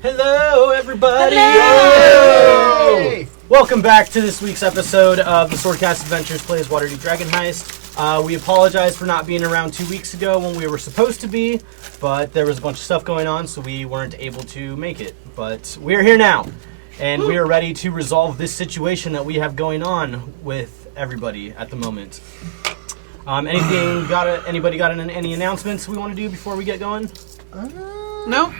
Hello, everybody! Hello! Welcome back to this week's episode of the Swordcast Adventures Plays Waterdeep Dragon Heist. We apologize for not being around 2 weeks ago when we were supposed to be, but there was a bunch of stuff going on, so we weren't able to make it. But we're here now, and we are ready to resolve this situation that we have going on with everybody at the moment. Anybody got any announcements we want to do before we get going? Nope.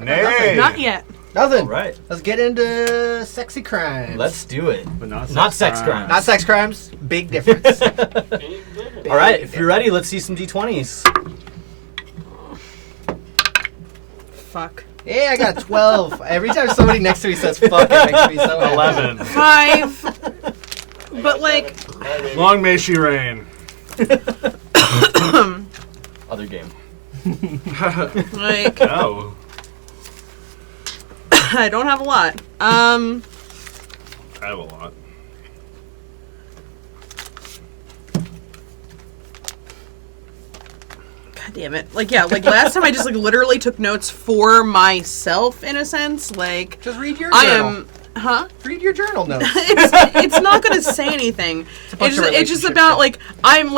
Nay. Not yet. Nothing. All right. Let's get into sexy crimes. Let's do it. But not sex crimes. Not sex crimes. Big difference. All right, if you're ready, let's see some D20s. Fuck. Yeah, I got 12. Every time somebody next to me says fuck, it makes me so happy. 11. 5. But like, Long may she reign. Other game. like Oh. I don't have a lot. I have a lot. God damn it. Like last time I just literally took notes for myself in a sense. Like Just read your I journal. am Read your journal notes. it's not gonna say anything. bunch of It's just relationship about shit. I'm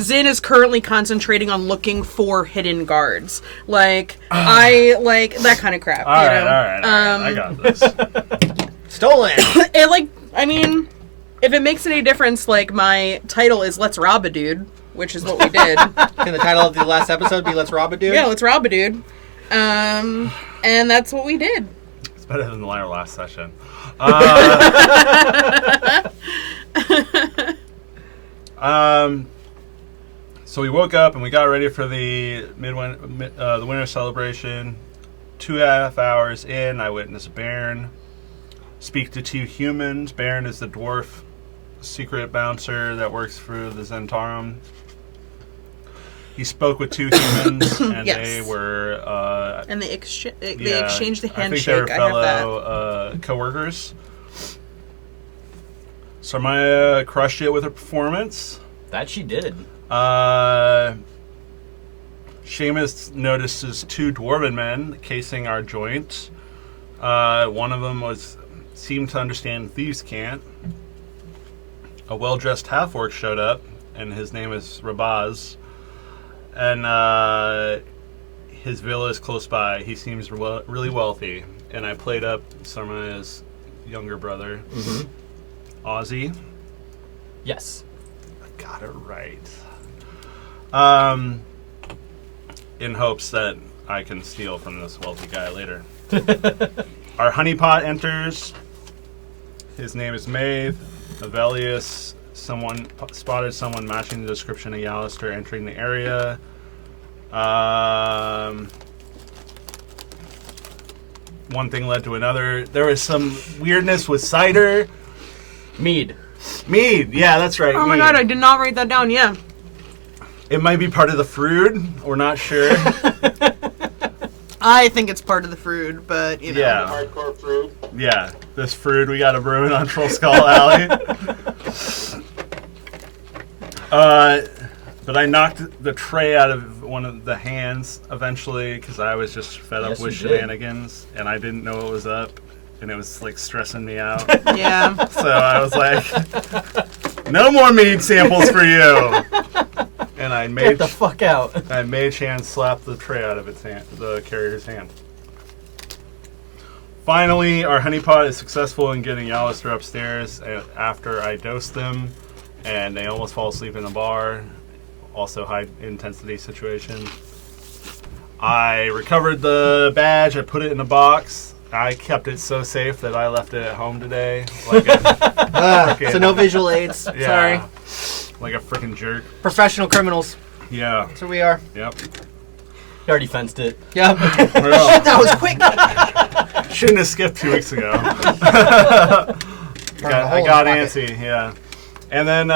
Zin is currently concentrating on looking for hidden guards. I like that kind of crap. All you right, know? all right. I got this. Stolen. It if it makes any difference, my title is "Let's Rob a Dude," which is what we did. Can the title of the last episode be Let's Rob a Dude? Yeah, let's rob a dude. And that's what we did. It's better than our last session. So we woke up and we got ready for the the winter celebration. 2.5 hours in, I witnessed Baron speak to 2 humans. Baron is the dwarf secret bouncer that works for the Zentarum. He spoke with 2 humans, and Yes. they were And they exchanged the I think handshake. they were I have that. fellow co-workers. Sarmaya crushed it with her performance. That she did. Seamus notices 2 dwarven men casing our joint. One of them seemed to understand thieves can't. A well-dressed half-orc showed up, and his name is Rabaz. And his villa is close by. He seems really wealthy. And I played up Sarmaya's younger brother, Ozzy. Yes. I got it right. In hopes that I can steal from this wealthy guy later. Our honeypot enters. His name is Maeve. Avelius. Someone spotted someone matching the description of Yalister entering the area. One thing led to another. There was some weirdness with cider. Mead. Mead, yeah, that's right. Oh my mead. god, I did not write that down. Yeah. It might be part of the fruit. We're not sure. I think it's part of the fruit, but you know. Yeah. Hardcore fruit. Yeah, this fruit we got a brewing on Troll Skull Alley. But I knocked the tray out of one of the hands eventually because I was just fed up Yes, with you did. shenanigans and I didn't know what was up and it was stressing me out. Yeah. So I was like, no more mead samples for you. And I Get made the fuck out. I made Shan slap the tray out of the carrier's hand. Finally, our honeypot is successful in getting Yalister upstairs after I dosed them, and they almost fall asleep in the bar. Also, high intensity situation. I recovered the badge. I put it in a box. I kept it so safe that I left it at home today. Like So no visual aids. yeah, Sorry. like a freaking jerk. Professional criminals. Yeah. That's who we are. Yep. You already fenced it. Yep. Well, That was quick. shouldn't have skipped 2 weeks ago. Burned a I hole in got his pocket. antsy, yeah. And then,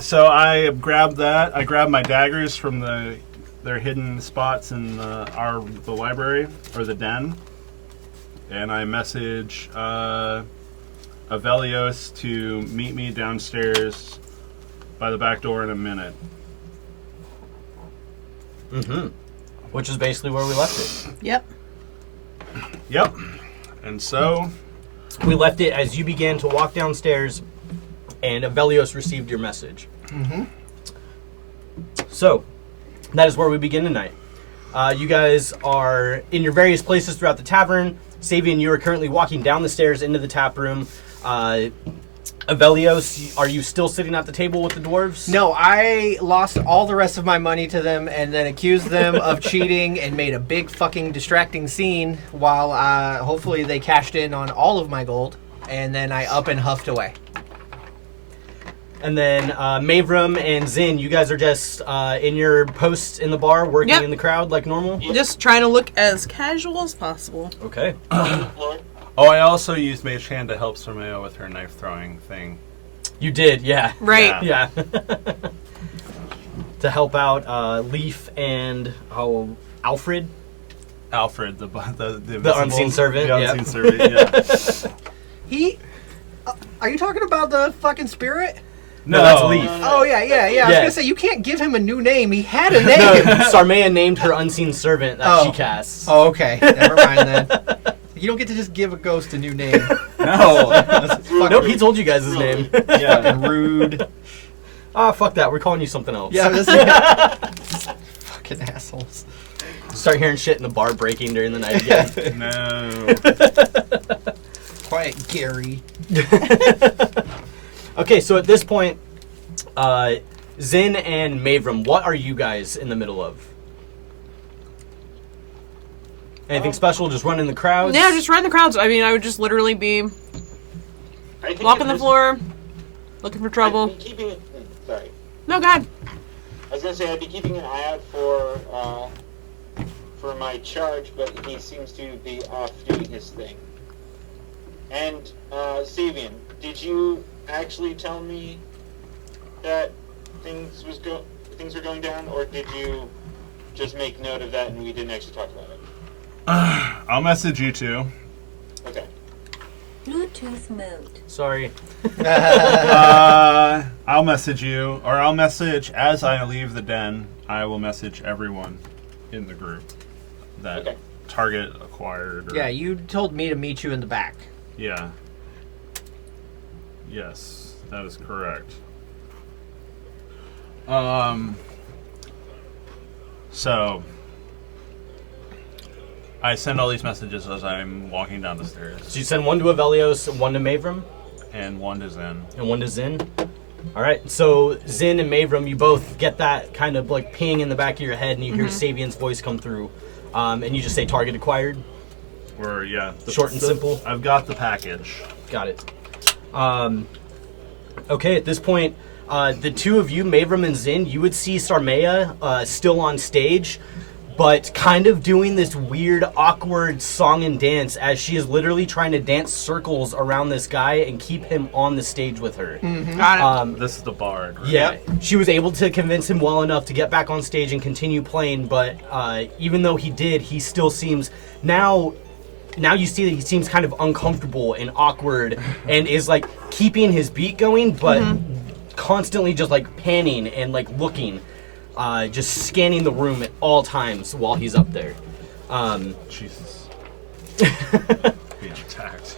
so I grabbed that. I grabbed my daggers from their hidden spots in the library, or the den. And I message Avelios to meet me downstairs by the back door in a minute. Mm-hmm. Which is basically where we left it. Yep. Yep. And so, We left it as you began to walk downstairs, and Avelios received your message. Mm-hmm. So, that is where we begin tonight. You guys are in your various places throughout the tavern. Savian, you are currently walking down the stairs into the tap room. Avelios, are you still sitting at the table with the dwarves? No, I lost all the rest of my money to them and then accused them of cheating and made a big fucking distracting scene while hopefully they cashed in on all of my gold. And then I up and huffed away. And then Mavram and Zin, you guys are just in your posts in the bar, working Yep. in the crowd like normal? Just trying to look as casual as possible. Okay. oh, I also used Mage Hand to help Sormeo with her knife throwing thing. You did, yeah. Right. Yeah. Yeah. To help out Leaf and Alfred. Alfred, the unseen servant, The yeah. unseen servant, yeah. Are you talking about the fucking spirit? No, that's Leaf. Oh, yeah. I was Yeah. going to say, you can't give him a new name. He had a No, name. Sarmea named her unseen servant that she Oh. casts. Oh, okay. Never mind then. You don't get to just give a ghost a new name. No. Nope, he told you guys his name. yeah. Fucking rude. Fuck that. We're calling you something else. Yeah, fucking assholes. Start hearing shit in the bar breaking during the night again. No. Quiet, Gary. Okay, so at this point, Zin and Mavram, what are you guys in the middle of? Anything special? Just running the crowds? Yeah, just run the crowds. I mean, I would just literally be walking the floor, looking for trouble. I'd be keeping it. Sorry. No, God. I was gonna say I'd be keeping an eye out for my charge, but he seems to be off doing his thing. And Savian, did you actually tell me that things were going down, or did you just make note of that and we didn't actually talk about it? I'll message you two. Okay. Bluetooth mode. Sorry. I'll message you, or I'll message as I leave the den. I will message everyone in the group that Okay. target acquired. Or, Yeah, you told me to meet you in the back. Yeah. Yes, that is correct. So I send all these messages as I'm walking down the stairs, So you send one to Avelios, one to Mavram, and one is in. and one to Zin. All right, so Zin and Mavram, you both get that kind of like ping in the back of your head, and you hear Savian's voice come through, and you just say target acquired. Or yeah, Short and simple. I've got the package. Got it. Okay, at this point, the two of you, Mavram and Zin, you would see Sarmea still on stage, but kind of doing this weird, awkward song and dance as she is literally trying to dance circles around this guy and keep him on the stage with her. Got it. This is the bard. Right? Yeah, she was able to convince him well enough to get back on stage and continue playing, but even though he did, he still seems now you see that he seems kind of uncomfortable and awkward and is like keeping his beat going, but constantly just like panning and like looking, just scanning the room at all times while he's up there. Jesus. Being attacked.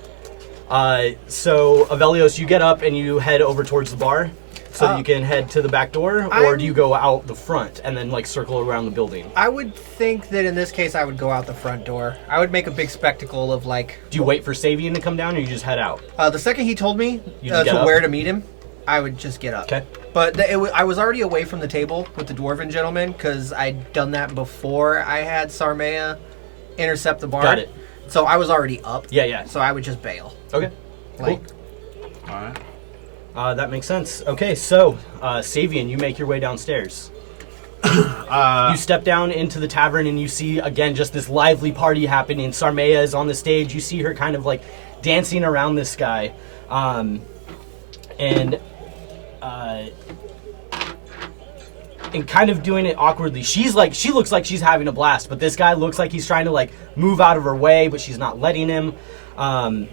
So Avelios, you get up and you head over towards the bar so that you can head to the back door, or do you go out the front and then like circle around the building? I would think that in this case I would go out the front door. I would make a big spectacle of like... Do you wait for Savian to come down, or you just head out? the second he told me You just get to up? where to meet him, I would just get up. Okay. But I was already away from the table with the dwarven gentleman because I'd done that before I had Sarmea intercept the bard. Got it. So I was already up. Yeah. So I would just bail. Okay. Like, All right. That makes sense. Okay, so Savian, you make your way downstairs. You step down into the tavern and you see again just this lively party happening. Sarmea is on the stage. You see her kind of like dancing around this guy, and kind of doing it awkwardly. She looks like she's having a blast, but this guy looks like he's trying to like move out of her way, but she's not letting him. And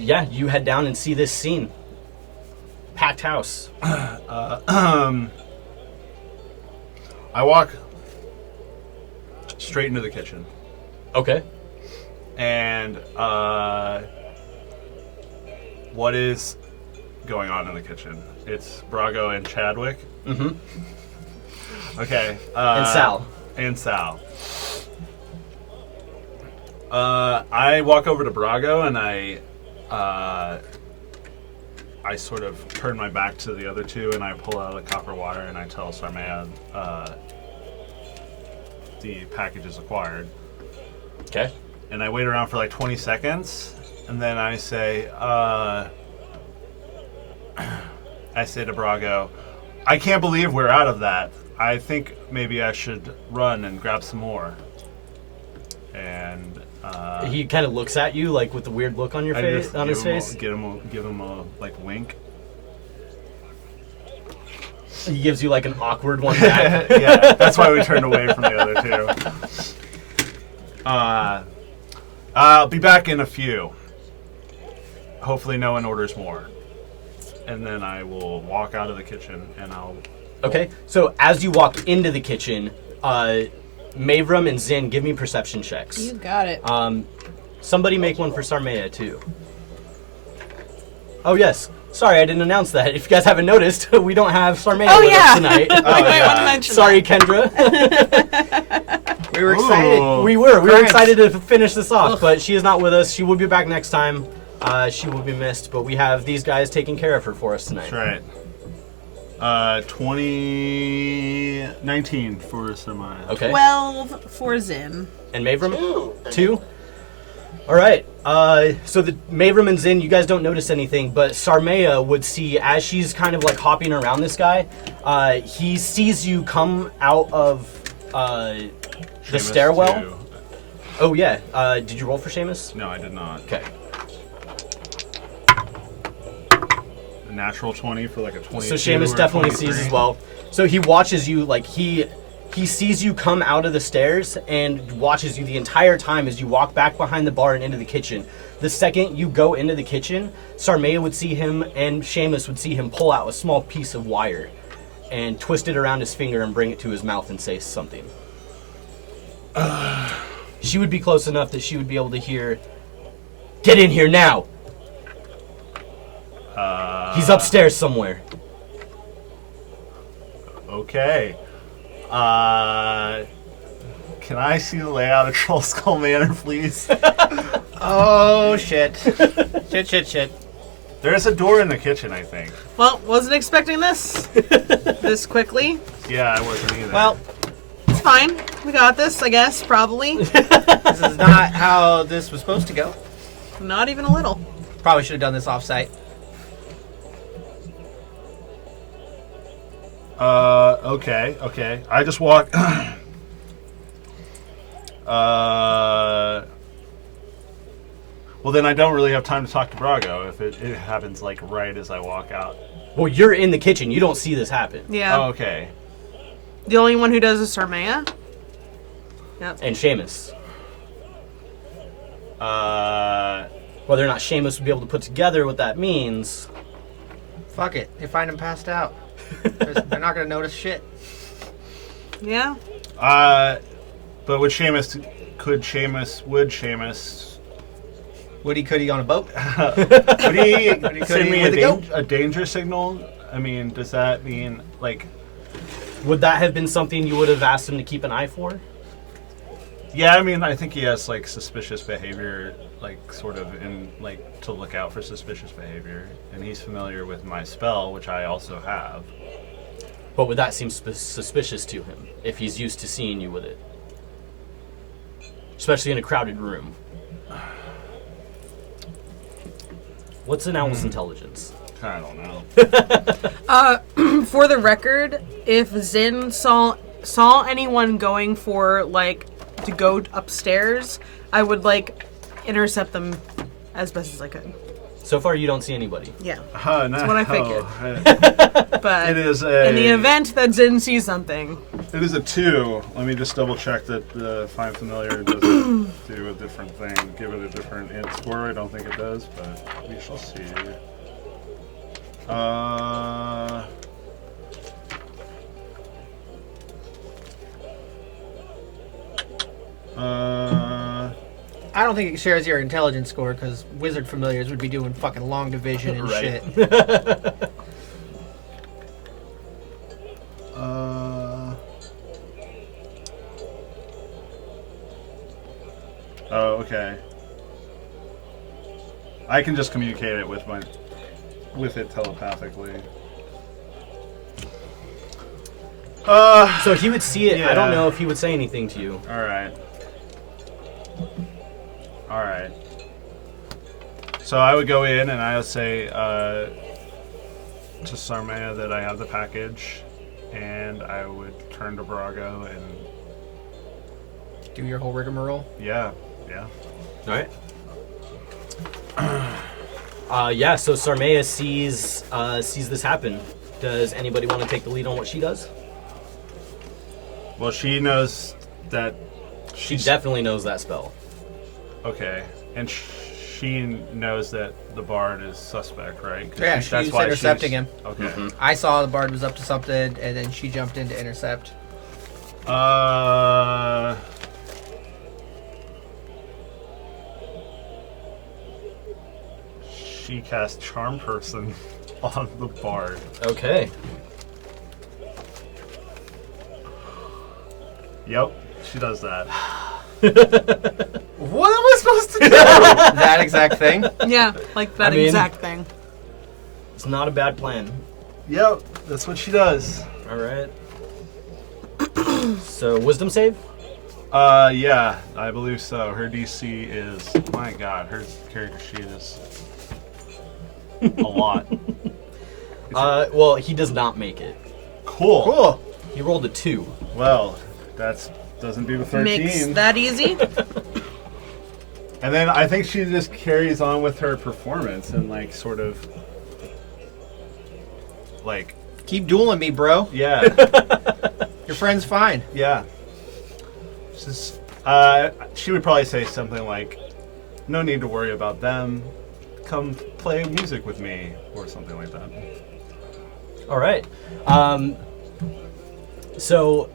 yeah, you head down and see this scene. Packed house. I walk straight into the kitchen. Okay. And what is going on in the kitchen? It's Brago and Chadwick. Mm-hmm. Okay. And Sal. And Sal. I walk over to Brago and I sort of turn my back to the other two and I pull out a copper wire and I tell Sarmea the package is acquired. Okay. And I wait around for like 20 seconds and then I say to Brago, I can't believe we're out of that. I think maybe I should run and grab some more. And he kind of looks at you like with the weird look on your face, on his face. Give him a like wink. He gives you like an awkward one back. Yeah, that's why we turned away from the other two. I'll be back in a few. Hopefully no one orders more. And then I will walk out of the kitchen and I'll... Okay, so as you walk into the kitchen, Mavram and Zin, give me perception checks. You got it. Somebody make one for Sarmea, too. Oh, yes. Sorry, I didn't announce that. If you guys haven't noticed, we don't have Sarmea with us tonight. I might want to mention Sorry, Kendra. We were excited. Ooh. We were France. excited to finish this off, but she is not with us. She will be back next time. She will be missed, but we have these guys taking care of her for us tonight. That's right. 19 for Sarmea. Okay. 12 for Zin. And Mavram? Two. 2? All right. So the Mavram and Zin, you guys don't notice anything, but Sarmea would see as she's kind of like hopping around this guy. He sees you come out of the Seamus stairwell. too. Oh yeah. Did you roll for Seamus? No, I did not. Okay. A natural 20 for like a 22. So Seamus or definitely 23. sees as well. So he watches you like he sees you come out of the stairs and watches you the entire time as you walk back behind the bar and into the kitchen. The second you go into the kitchen, Sarmea would see him and Seamus would see him pull out a small piece of wire and twist it around his finger and bring it to his mouth and say something. She would be close enough that she would be able to hear, "Get in here now! He's upstairs somewhere." Okay. Can I see the layout of Troll Skull Manor, please? Oh, shit. Shit. There's a door in the kitchen, I think. Well, wasn't expecting this this quickly. Yeah, I wasn't either. Well, It's fine. We got this, I guess, probably. this is not how this was supposed to go. Not even a little. Probably should have done this off-site. Okay. I just walk. Well, then I don't really have time to talk to Brago if it happens like right as I walk out. Well, you're in the kitchen. You don't see this happen. Yeah. Oh, okay. The only one who does is Sarmea. Yep. And Seamus. Whether or not Seamus would be able to put together what that means. Fuck it. They find him passed out. They're not gonna notice shit. Yeah. But would Seamus Woody Coody on a boat? would he Could send he me with the goat? a danger signal? I mean, does that mean like? Would that have been something you would have asked him to keep an eye for? Yeah, I mean, I think he has like suspicious behavior, like sort of in like to look out for suspicious behavior, and he's familiar with my spell, which I also have. But would that seem suspicious to him if he's used to seeing you with it? Especially in a crowded room. What's an owl's intelligence? I don't know. For the record, if Zin saw anyone going for like to go upstairs, I would like intercept them as best as I could. So far, you don't see anybody. Yeah. No, That's what I figured. But It is in the event that Zin sees something, It is a 2. Let me just double check that the Find Familiar doesn't do a different thing. Give it a different int score. I don't think it does, but we shall see. I don't think it shares your intelligence score because wizard familiars would be doing fucking long division and Right. shit. Oh, okay. I can just communicate it with it telepathically. So he would see it. I don't Yeah. know if he would say anything to you. All right. So I would go in and I would say to Sarmea that I have the package, and I would turn to Brago and Do your whole rigmarole. yeah. All right. Yeah. So Sarmea sees this happen. Does anybody want to take the lead on what she does? Well, she knows that She definitely knows that spell. okay, and she knows that the bard is suspect, right? 'Cause Yeah, she's intercepting him. Okay. Mhm. I saw the bard was up to something, and then she jumped in to intercept. She cast Charm Person on the bard. Okay. Yep, she does that. What am I supposed to do? That exact thing. Yeah, like that I mean- exact thing. It's not a bad plan. Yep, that's what she does. All right. So wisdom save. Yeah, I believe so. Her DC is, my God, her character sheet is a lot. Well, he does not make it. Cool. Cool. He rolled a 2. Well, that's doesn't do the 13. Makes that easy. And then I think she just carries on with her performance and like sort of like Keep dueling me, bro. yeah. Your friend's fine. Yeah. Just, she would probably say something like, "No need to worry about them. Come play music with me," or something like that. All right. So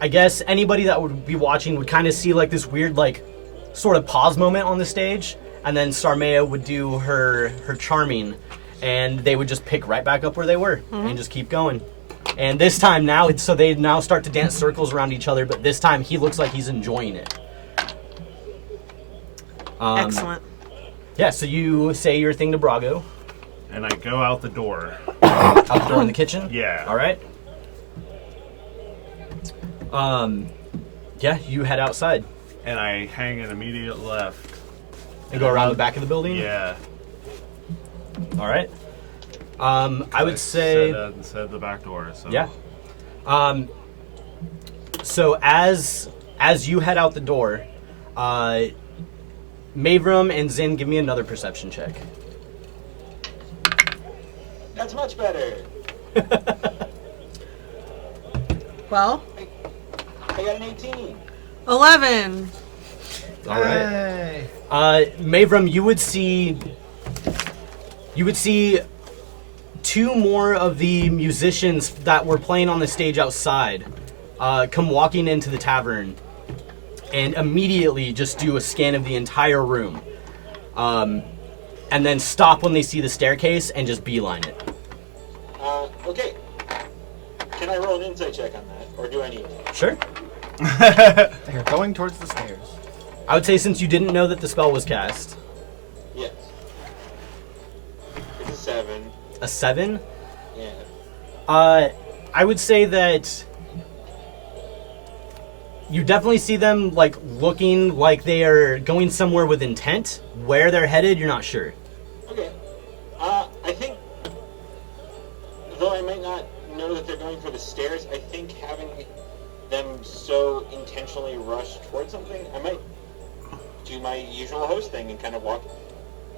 I guess anybody that would be watching would kind of see like this weird like sort of pause moment on the stage, and then Sarmea would do her charming, and they would just pick right back up where they were and just keep going. And this time now, so they now start to dance circles around each other, but this time he looks like he's enjoying it. Excellent. Yeah, so you say your thing to Brago. And I go out the door. Out the door in the kitchen? Yeah. All right. Yeah, you head outside And I hang an immediate left. and go around the back of the building. Yeah. All right. I would say, said the back door. So. yeah. So as you head out the door, Mavram and Zin, give me another perception check. That's much better. Well, I got an 18. 11. All right. Hey. Mavram, you would see 2 more of the musicians that were playing on the stage outside come walking into the tavern and immediately just do a scan of the entire room. And then stop when they see the staircase and just beeline it. Okay. Can I roll an insight check on that, or do I need to? Sure. They're going towards the stairs. I would say since you didn't know that the spell was cast, Yes. It's a 7. a 7. Yeah. I would say that you definitely see them like looking like they are going somewhere with intent. Where they're headed, you're not sure. Okay. I think, though I might not know that they're going for the stairs, I think having them so intentionally rush towards something, I might do my usual host thing and kind of walk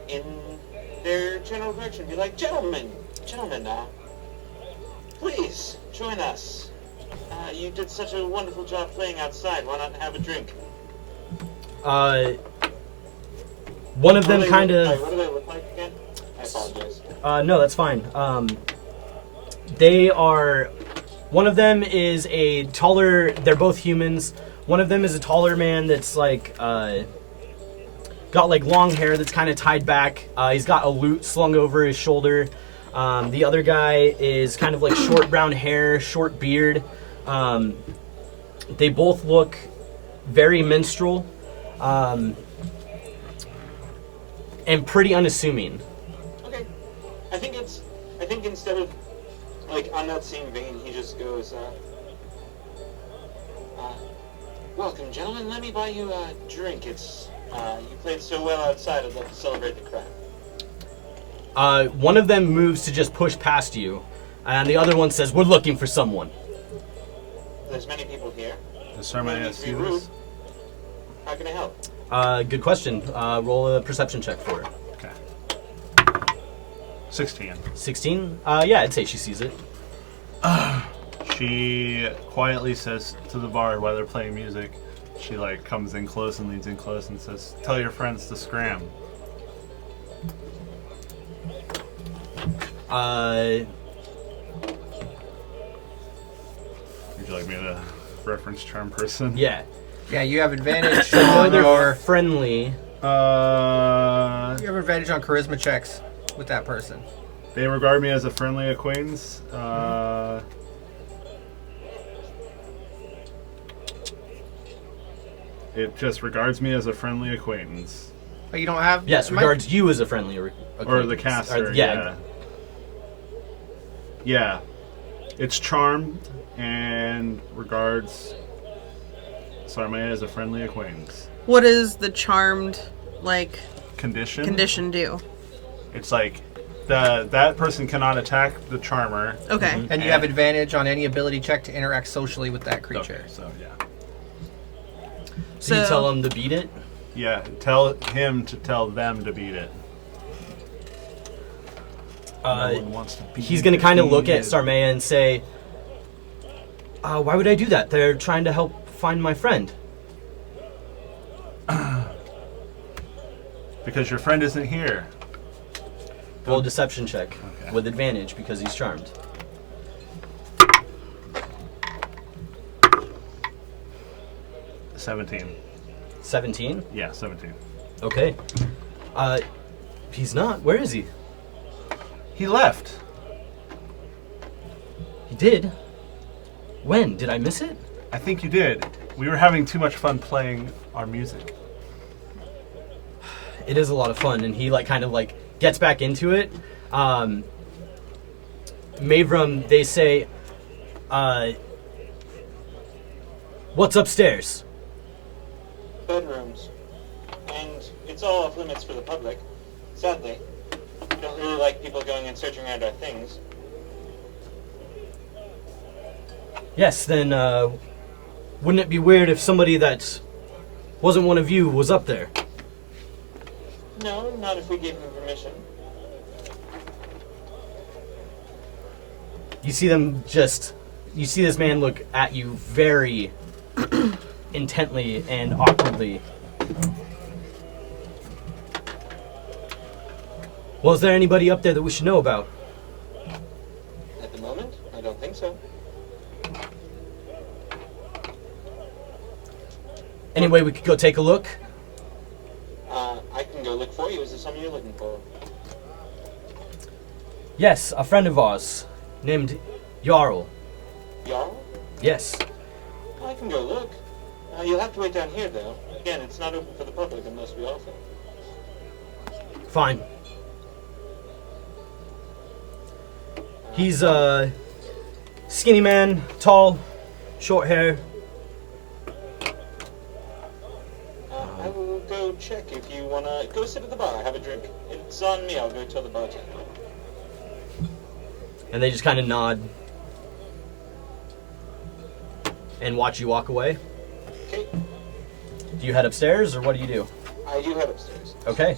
in their general direction. Be like, gentlemen, please join us. You did such a wonderful job playing outside. Why not have a drink? One of them What do they kind look like? of. What do they look like again? I apologize. No, that's fine. They are. One of them is a taller. They're both humans. One of them is a taller man that's like got like long hair that's kind of tied back. He's got a lute slung over his shoulder. The other guy is kind of like short brown hair, short beard. They both look very minstrel and pretty unassuming. Okay. I think instead of, like, on that same vein, he just goes, welcome, gentlemen. Let me buy you a drink. It's, you played so well outside. I'd love to celebrate the crowd. One of them moves to just push past you, and the other one says, "We're looking for someone." There's many people here. Sir, may I see rude. this? How can I help? Good question. Roll a perception check for her. Okay. 16. 16? Yeah, I'd say she sees it. She quietly says to the bar while they're playing music, she like comes in close and leans in close and says, "Tell your friends to scram." Would you like me to reference charm person? Yeah. Yeah, you have advantage I know on they're your. friendly. You have advantage on charisma checks with that person. They regard me as a friendly acquaintance. It just regards me as a friendly acquaintance. Oh, you don't have. Yes, my- regards you as a friendly Or acquaintance. the caster, yeah. Yeah. It's charmed and regards Sarmaya as a friendly acquaintance. What does the charmed, like, Condition? condition do? It's like that person cannot attack the charmer. Okay. And you have advantage on any ability check to interact socially with that Okay, creature. so yeah. So you So- tell them to beat it? Yeah, tell him to tell them to beat it. No one wants to beat He's going to kind of look at defeated. Sarmaya and say, why would I do that? They're trying to help find my friend. Because your friend isn't here. Roll a deception check Okay. with advantage because he's charmed. 17. 17? Yeah, 17. Okay. He's not. Where is he? He left. He did? When? Did I miss it? I think you did. We were having too much fun playing our music. It is a lot of fun, and he kind of gets back into it. Mavram, they say, what's upstairs? Bedrooms. And it's all off limits for the public, sadly. We don't really like people going and searching around our things. Yes, then, wouldn't it be weird if somebody that wasn't one of you was up there? No, not if we gave them permission. You see you see this man look at you very intently and awkwardly. Well, is there anybody up there that we should know about? At the moment, I don't think so. Anyway, we could go take a look. I can go look for you. Is there something you're looking for? Yes, a friend of ours named Jarl. Jarl? Yes. I can go look. You'll have to wait down here, though. Again, it's not open for the public unless we offer. Fine. He's a skinny man, tall, short hair. I will go check if you want to go sit at the bar, have a drink. It's on me. I'll go tell the bartender. And they just kind of nod and watch you walk away. Okay. Do you head upstairs, or what do you do? I do head upstairs. Okay.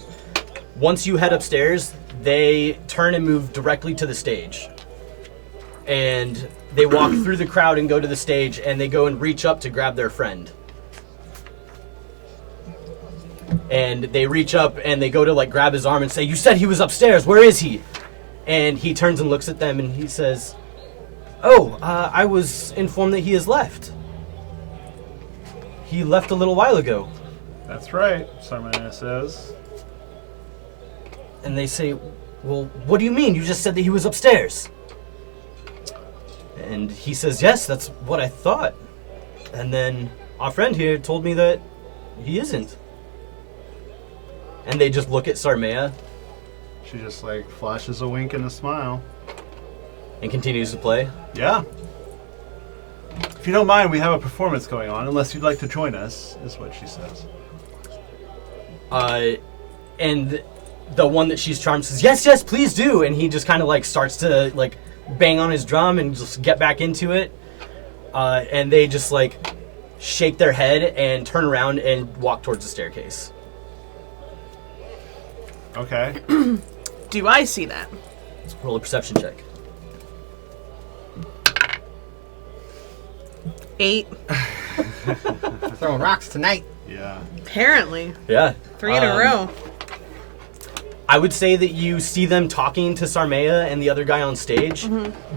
Once you head upstairs, they turn and move directly to the stage. And they walk through the crowd and go to the stage, and they go and reach up to grab their friend. And they reach up and they go to grab his arm and say, "You said he was upstairs. Where is he?" And he turns and looks at them and he says, "Oh, I was informed that he has left. He left a little while ago." That's right, Sarmania says. And they say, well, what do you mean? You just said that he was upstairs. And he says, yes, that's what I thought. And then our friend here told me that he isn't. And they just look at Sarmea She just like flashes a wink and a smile. and continues to play. Yeah. If you don't mind, we have a performance going on, unless you'd like to join us, is what she says. And the one that she's charmed says, yes, yes, please do. And he just kind of like starts to like bang on his drum and just get back into it. And they just like shake their head and turn around and walk towards the staircase. Okay. Do I see that? Roll a perception check. 8. Throwing rocks tonight. Yeah. Apparently. Yeah. 3 in a row. I would say that you see them talking to Sarmea and the other guy on stage,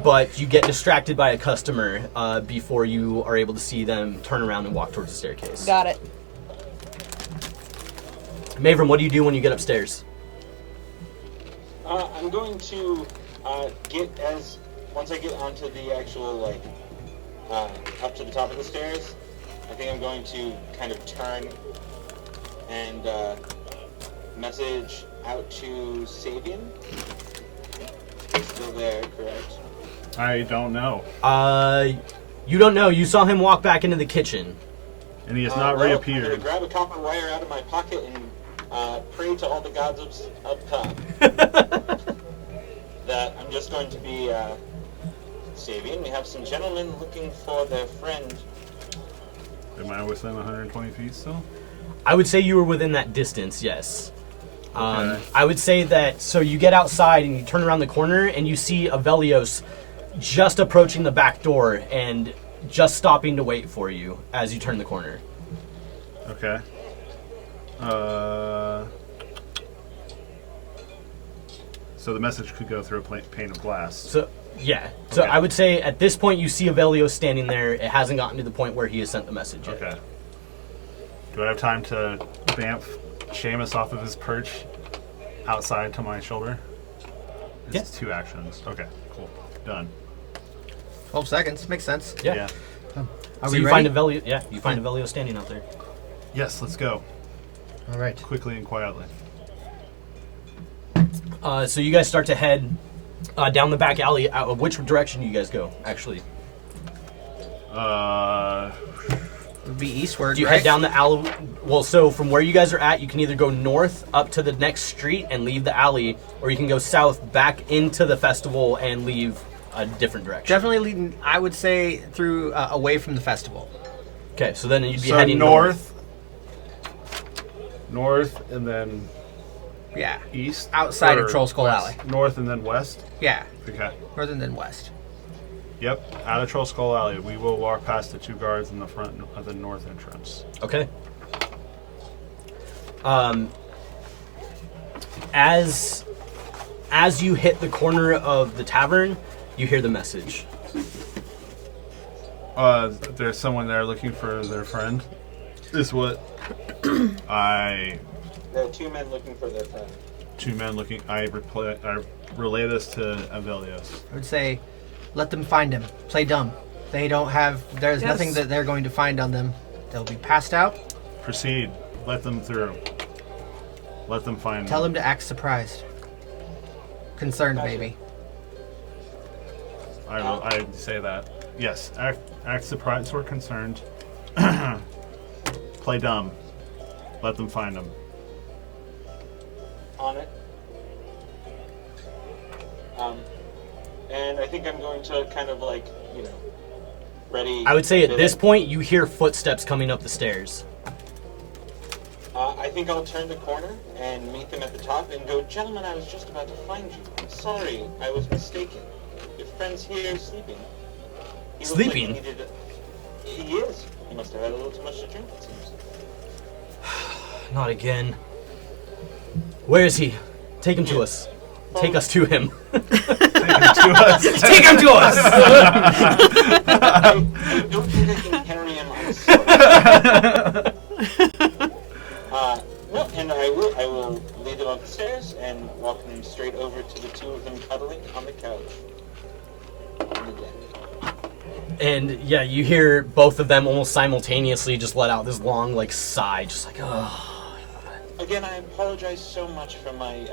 but you get distracted by a customer before you are able to see them turn around and walk towards the staircase. Got it. Mavram, what do you do when you get upstairs? I'm going to once I get onto the actual up to the top of the stairs, I think I'm going to kind of turn and message out to Sabian. He's still there, correct? I don't know. You don't know. You saw him walk back into the kitchen. And he has Well, not I'm reappeared. gonna grab a copper wire out of my pocket and pray to all the gods up top. That I'm just going to be Sabian. We have some gentlemen looking for their friend. Am I within 120 feet still? I would say you were within that distance, yes. Okay. I would say that, so you get outside and you turn around the corner and you see Avelios just approaching the back door and just stopping to wait for you as you turn the corner. Okay. So the message could go through a pane of glass. So, yeah. So Okay. I would say at this point you see Avelios standing there. It hasn't gotten to the point where he has sent the message yet. Okay. Do I have time to bamf Seamus off of his perch outside to my shoulder? It's 2 actions. Okay, cool. Done. 12 seconds. Makes sense. Yeah. Are So we you ready? find Avelios. Yeah, you find Avelios standing out there. Yes, let's go. All right. Quickly and quietly. So you guys start to head down the back alley. Which direction do you guys go, actually? It would be eastward, Do you right? head down the alley? Well, so from where you guys are at, you can either go north up to the next street and leave the alley, or you can go south back into the festival and leave a different direction. Definitely leading, I would say, through away from the festival. Okay, so then you'd be So heading north, and then Yeah. east? Outside of or Troll Skull west? Alley. North and then west? Yeah. Okay. Northern than west. Yep, out of Troll Skull Alley. We will walk past the 2 guards in the front of the north entrance. Okay. As you hit the corner of the tavern, you hear the message. There's someone there looking for their friend. Is what I... There are 2 men looking for their friend. 2 men looking... I relay this to Avelios. I would say, let them find him. Play dumb. They don't have. There's Yes. nothing that they're going to find on them. They'll be passed out. Proceed. Let them through. Let them find Tell them. them to act surprised. Concerned, Gotcha. maybe. I say that. Yes, act surprised or concerned. Play dumb. Let them find them. On it. And I think I'm going to kind of ready. I would say at this point, you hear footsteps coming up the stairs. I think I'll turn the corner and meet them at the top and go, gentlemen, I was just about to find you. I'm sorry, I was mistaken. Your friend's here sleeping. He looks like Sleeping? He is. He must have had a little too much to drink, it seems. Not again. Where is he? Take him to us. Take us to him. Take him to us! I don't think I can carry him on a sword. in the day. And yeah, you hear both of them almost simultaneously just let out this long like sigh, just like, oh. Again, I apologize so much for my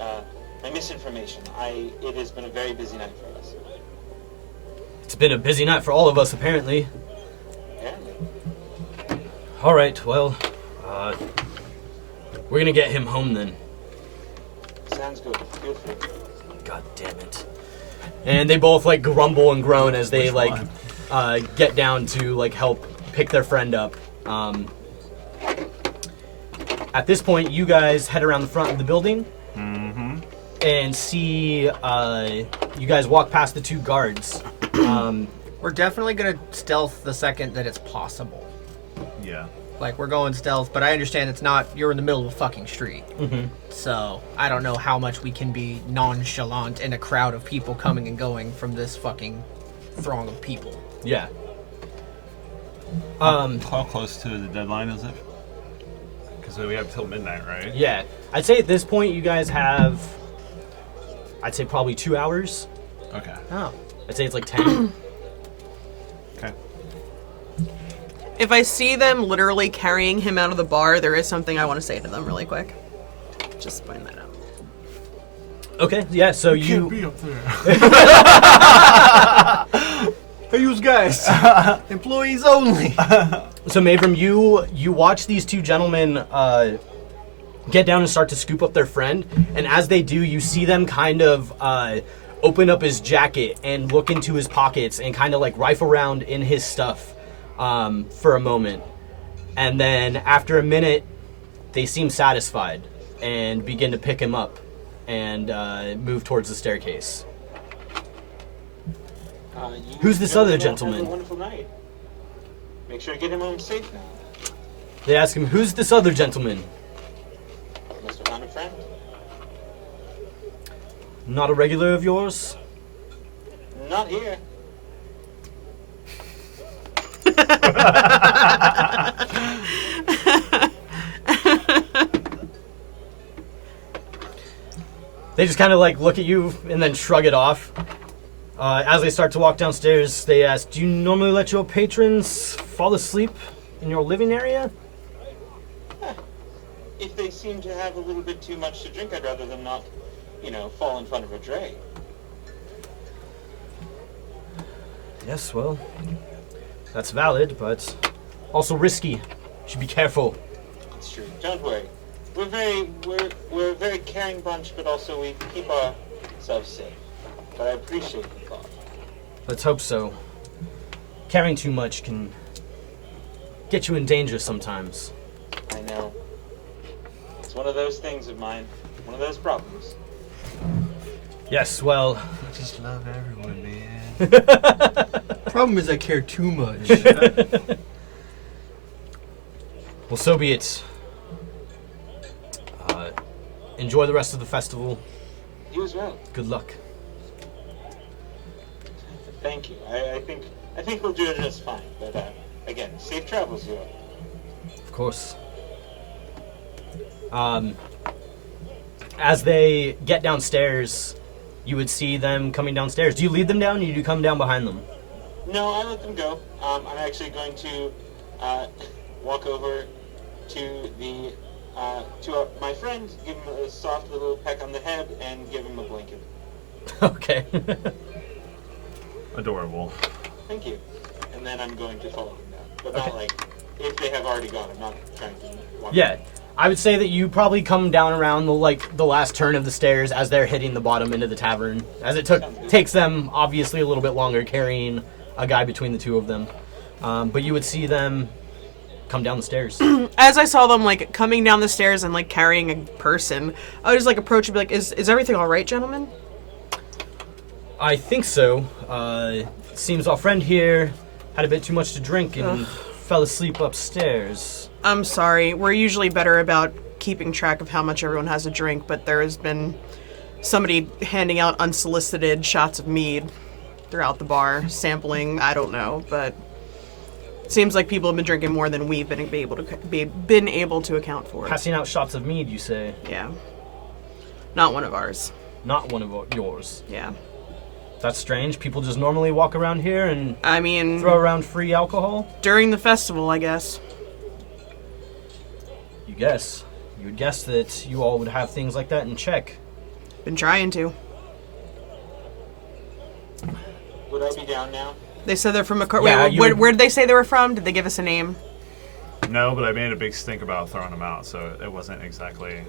misinformation. It has been a very busy night for us. It's been a busy night for all of us, apparently. Apparently. All right, well, we're gonna get him home then. Sounds good. Feel free. God damn it. And they both like grumble and groan as they get down to like help pick their friend up. At this point, you guys head around the front of the building and see you guys walk past the two guards. We're definitely gonna stealth the second that it's possible. Yeah. Like, we're going stealth, but I understand it's not, you're in the middle of a fucking street. So, I don't know how much we can be nonchalant in a crowd of people coming and going from this fucking throng of people. Yeah. How close to the deadline is it? Because we have till midnight, right? Yeah. I'd say at this point you guys have, I'd say probably 2 hours. Okay. Oh. I'd say it's like 10. Okay. If I see them literally carrying him out of the bar, there is something I want to say to them really quick. Just point that out. Okay, yeah, so you... be up there. Hey, you guys. Employees only. So Mavram, you watch these two gentlemen get down and start to scoop up their friend, and as they do, you see them kind of open up his jacket and look into his pockets and kind of like rifle around in his stuff for a moment. And then after a minute, they seem satisfied and begin to pick him up and move towards the staircase. Who's this other gentleman? Have a wonderful night. Make sure to get him home safe now. They ask him, who's this other gentleman? Must have found a friend. Not a regular of yours? Not here. They just kind of like look at you and then shrug it off. As they start to walk downstairs, they ask, do you normally let your patrons fall asleep in your living area? If they seem to have a little bit too much to drink, I'd rather them not, fall in front of a dray. Yes, well, that's valid, but also risky. Should be careful. It's true. Don't worry. We're a very caring bunch, but also we keep ourselves safe. But I appreciate the thought. Let's hope so. Caring too much can get you in danger sometimes. I know. It's one of those things of mine. One of those problems. Yes, well... I just love everyone, man. Problem is I care too much. Well, so be it. Enjoy the rest of the festival. You as well. Good luck. Thank you. I think we'll do it just fine. But again, safe travels, you all. Of course. As they get downstairs, you would see them coming downstairs. Do you lead them down, or do you come down behind them? No, I let them go. I'm actually going to walk over to my friend, give him a soft little peck on the head, and give him a blanket. Okay. Adorable. Thank you. And then I'm going to follow them down. But not like, if they have already gone, I'm not trying to walk Yeah. I would say that you probably come down around the last turn of the stairs as they're hitting the bottom into the tavern. As it takes them obviously a little bit longer carrying a guy between the two of them. But you would see them come down the stairs. As I saw them like coming down the stairs and like carrying a person, I would just like approach and be like, "Is everything all right, gentlemen?" I think so. Seems our friend here had a bit too much to drink and fell asleep upstairs. I'm sorry. We're usually better about keeping track of how much everyone has to drink, but there has been somebody handing out unsolicited shots of mead throughout the bar, sampling. I don't know, but it seems like people have been drinking more than we've been able to account for. Passing out shots of mead, you say? Yeah. Not one of ours. Not one of yours. Yeah. That's strange. People just normally walk around here and I mean, throw around free alcohol? during the festival, I guess. You guess. You would guess that you all would have things like that in check. Been trying to. Would I be down now? They said they're from a... Yeah, Wait, where did they say they were from? Did they give us a name? No, but I made a big stink about throwing them out, so it wasn't exactly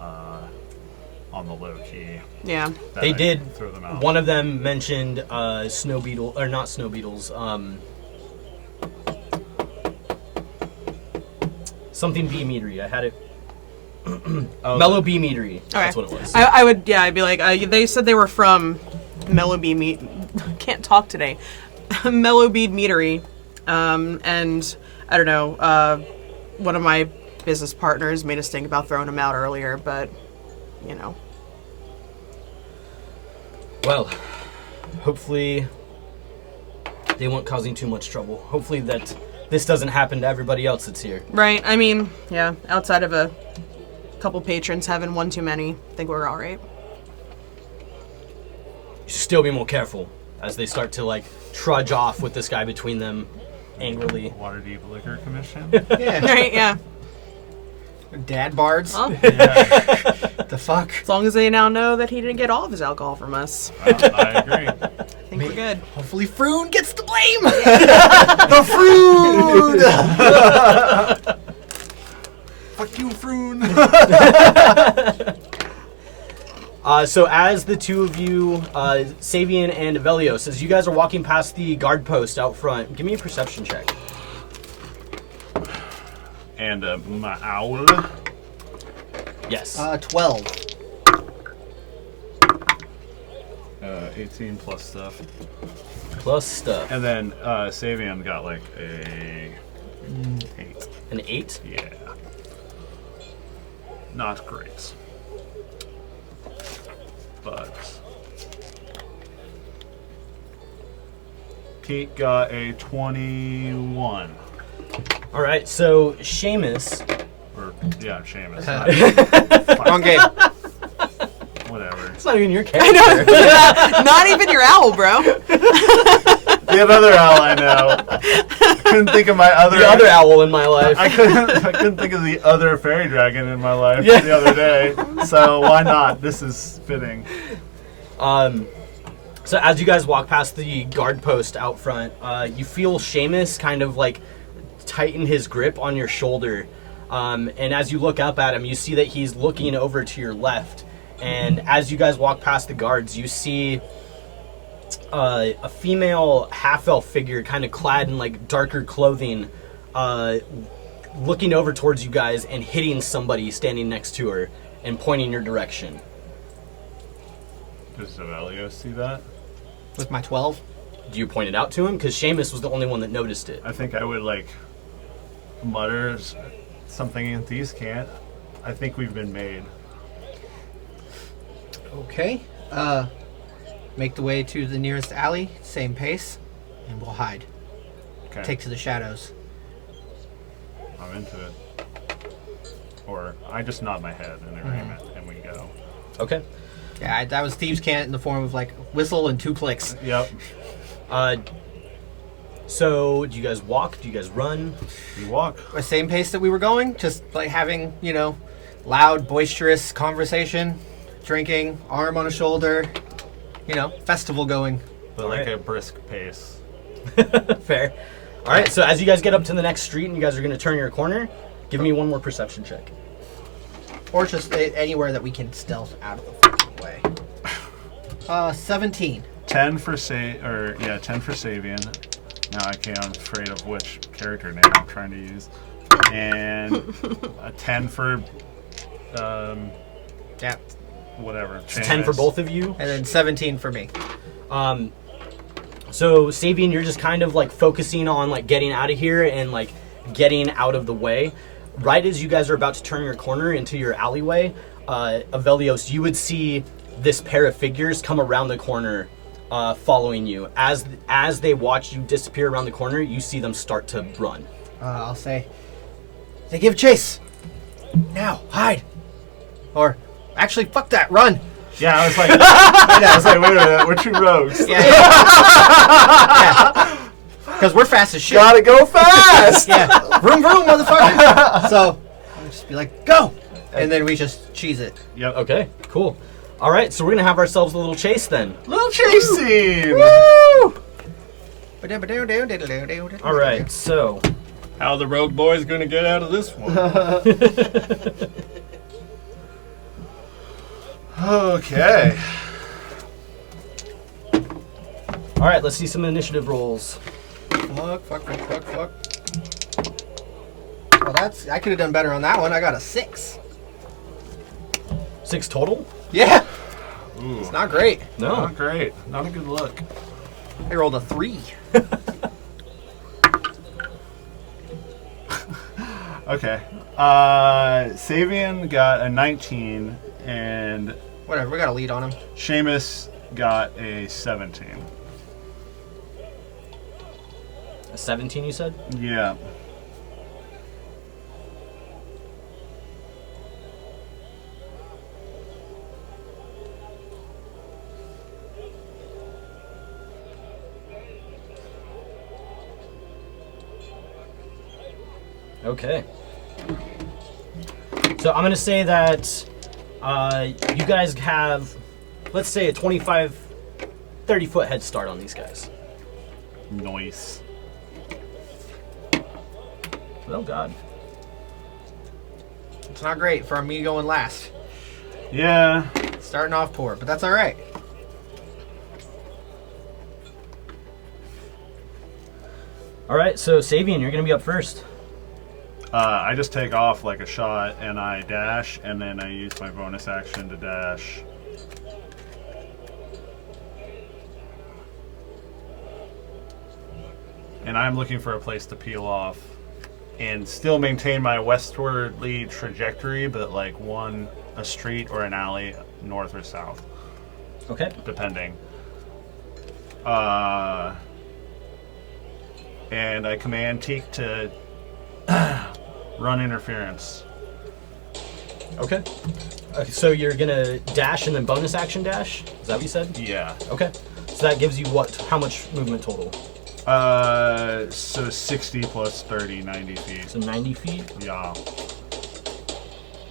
on the low key. Yeah. that They I did. throw them out. One of them mentioned snow beetle, or not snow beetles. Something bee meadery. I had it. Oh, Mellow bee meadery. That's what it was. I would, yeah, I'd be like, they said they were from Mellowbee Meat. Can't talk today. Mellowbee Meadery. And I don't know, one of my business partners made us think about throwing them out earlier, but, you know. Well, hopefully they weren't causing too much trouble. Hopefully that this doesn't happen to everybody else that's here. Right, I mean, yeah, outside of a couple patrons having one too many, I think we're all right. You should still be more careful as they start to like trudge off with this guy between them angrily. Waterdeep Liquor Commission. Yeah. Right, yeah. Dad bards. Well, The fuck? as long as they now know that he didn't get all of his alcohol from us, I agree. I think we're good. Hopefully Froon gets the blame. The fruit! Fuck you, Froon. So as the two of you, Savian and Avelios, as you guys are walking past the guard post out front, give me a perception check. And my owl. Yes. 12. 18 plus stuff. Plus stuff. And then Savian got like a 8. An 8? Yeah. Not great. But Pete got a 21. All right, so Seamus. Or, yeah, Seamus. Wrong game. Whatever. It's not even your character. Not even your owl, bro. The other owl I know. I couldn't think of my other... The other owl in my life. I couldn't think of the other fairy dragon in my life Yeah. the other day. So why not? This is fitting. So as you guys walk past the guard post out front, you feel Seamus kind of like tighten his grip on your shoulder. And as you look up at him, you see that he's looking over to your left. And as you guys walk past the guards, you see a female half-elf figure kind of clad in like darker clothing, looking over towards you guys and hitting somebody standing next to her and pointing your direction. Does Avelios see that? With my 12. Do you point it out to him? Because Seamus was the only one that noticed it. I think I would like mutter something these can't. I think we've been made. Okay. Make the way to the nearest alley, same pace, and we'll hide. Okay. Take to the shadows. I'm into it. Or I just nod my head in agreement and we go. Okay. Yeah, that was Thieves' Cant in the form of like whistle and 2 clicks. Yep. So do you guys walk? Do you guys run? We walk. The same pace that we were going, just like having, loud, boisterous conversation, drinking, arm on a shoulder, festival going. But like a brisk pace. Fair. All right. So as you guys get up to the next street and you guys are going to turn your corner, give me one more perception check. Or just anywhere that we can stealth out of the fucking way. 17. 10 for 10 for Savian. Now I'm afraid of which character name I'm trying to use. And a 10 for Yeah. whatever. It's 10 for both of you. And then 17 for me. So Savian, you're just kind of like focusing on like getting out of here and like getting out of the way. Right as you guys are about to turn your corner into your alleyway, Avelios, you would see this pair of figures come around the corner, following you. As they watch you disappear around the corner, you see them start to run. I'll say, they give chase. Now, hide. Or, actually, fuck that, run. Yeah, I was like, wait a minute, we're 2 rogues. Yeah. Because we're fast as shit. Gotta go fast. Yeah. Vroom, vroom, motherfucker. So, I'll just be like, go! And then we just cheese it. Yep. Okay, cool. All right, so we're gonna have ourselves a little chase then. Little chase scene. Woo! All All right, so How the rogue boy's gonna get out of this one? Okay. all right, let's see some initiative rolls. Fuck. Well, I could have done better on that one. I got a 6. 6 total? Yeah. Ooh. It's not great. No. Not great. Not a good look. I rolled a 3. Okay. Savian got a 19, and Whatever, we got a lead on him. Seamus got a 17. A 17, you said? Yeah. Okay. So I'm gonna say that you guys have, let's say, a 25, 30-foot head start on these guys. Nice. Oh God. It's not great for me going last. Yeah. Starting off poor, but that's all right. All right, so Savian, you're gonna be up first. I just take off like a shot, and I dash, and then I use my bonus action to dash. And I'm looking for a place to peel off and still maintain my westwardly trajectory, but like a street or an alley, north or south, Okay. depending. And I command Teak to run interference. Okay. Okay, so you're gonna dash and then bonus action dash? Is that what you said? Yeah. Okay. So that gives you what? How much movement total? So 60 plus 30, 90 feet. So 90 feet? Yeah. All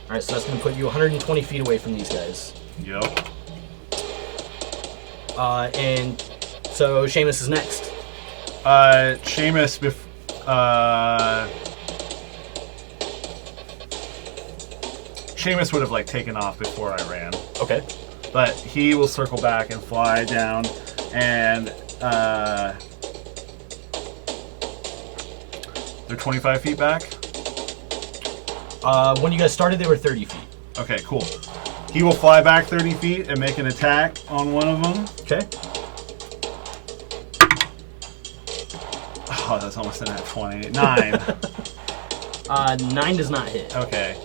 right, so that's gonna put you 120 feet away from these guys. Yep. And so Seamus is next. Seamus, Seamus would have like taken off before I ran, Okay. but he will circle back and fly down, and they're 25 feet back. When you guys started, they were 30 feet. Okay, cool. He will fly back 30 feet and make an attack on one of them. Okay. Oh, that's almost in at 20. 9. 9 does not hit. Okay.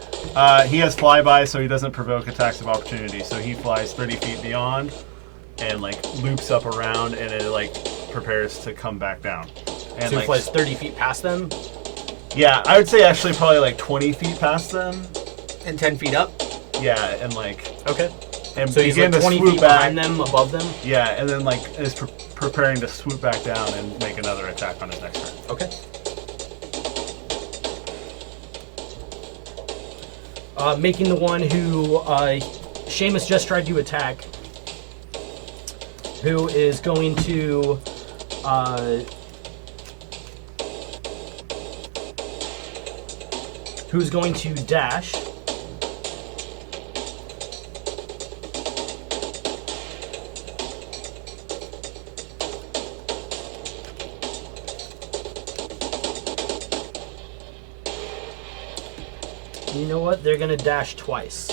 He has flyby, so he doesn't provoke attacks of opportunity. So he flies 30 feet beyond and like loops up around, and it like prepares to come back down. And So he like, flies 30 feet past them. yeah, I would say actually probably like 20 feet past them. And 10 feet up. Yeah, and like Okay. and So he's begin like to 20 swoop feet back. behind them, above them. Yeah, and then like is preparing to swoop back down and make another attack on his next turn. Okay. Making the one who Seamus just tried to attack, who is going to dash. You know what? They're gonna dash twice.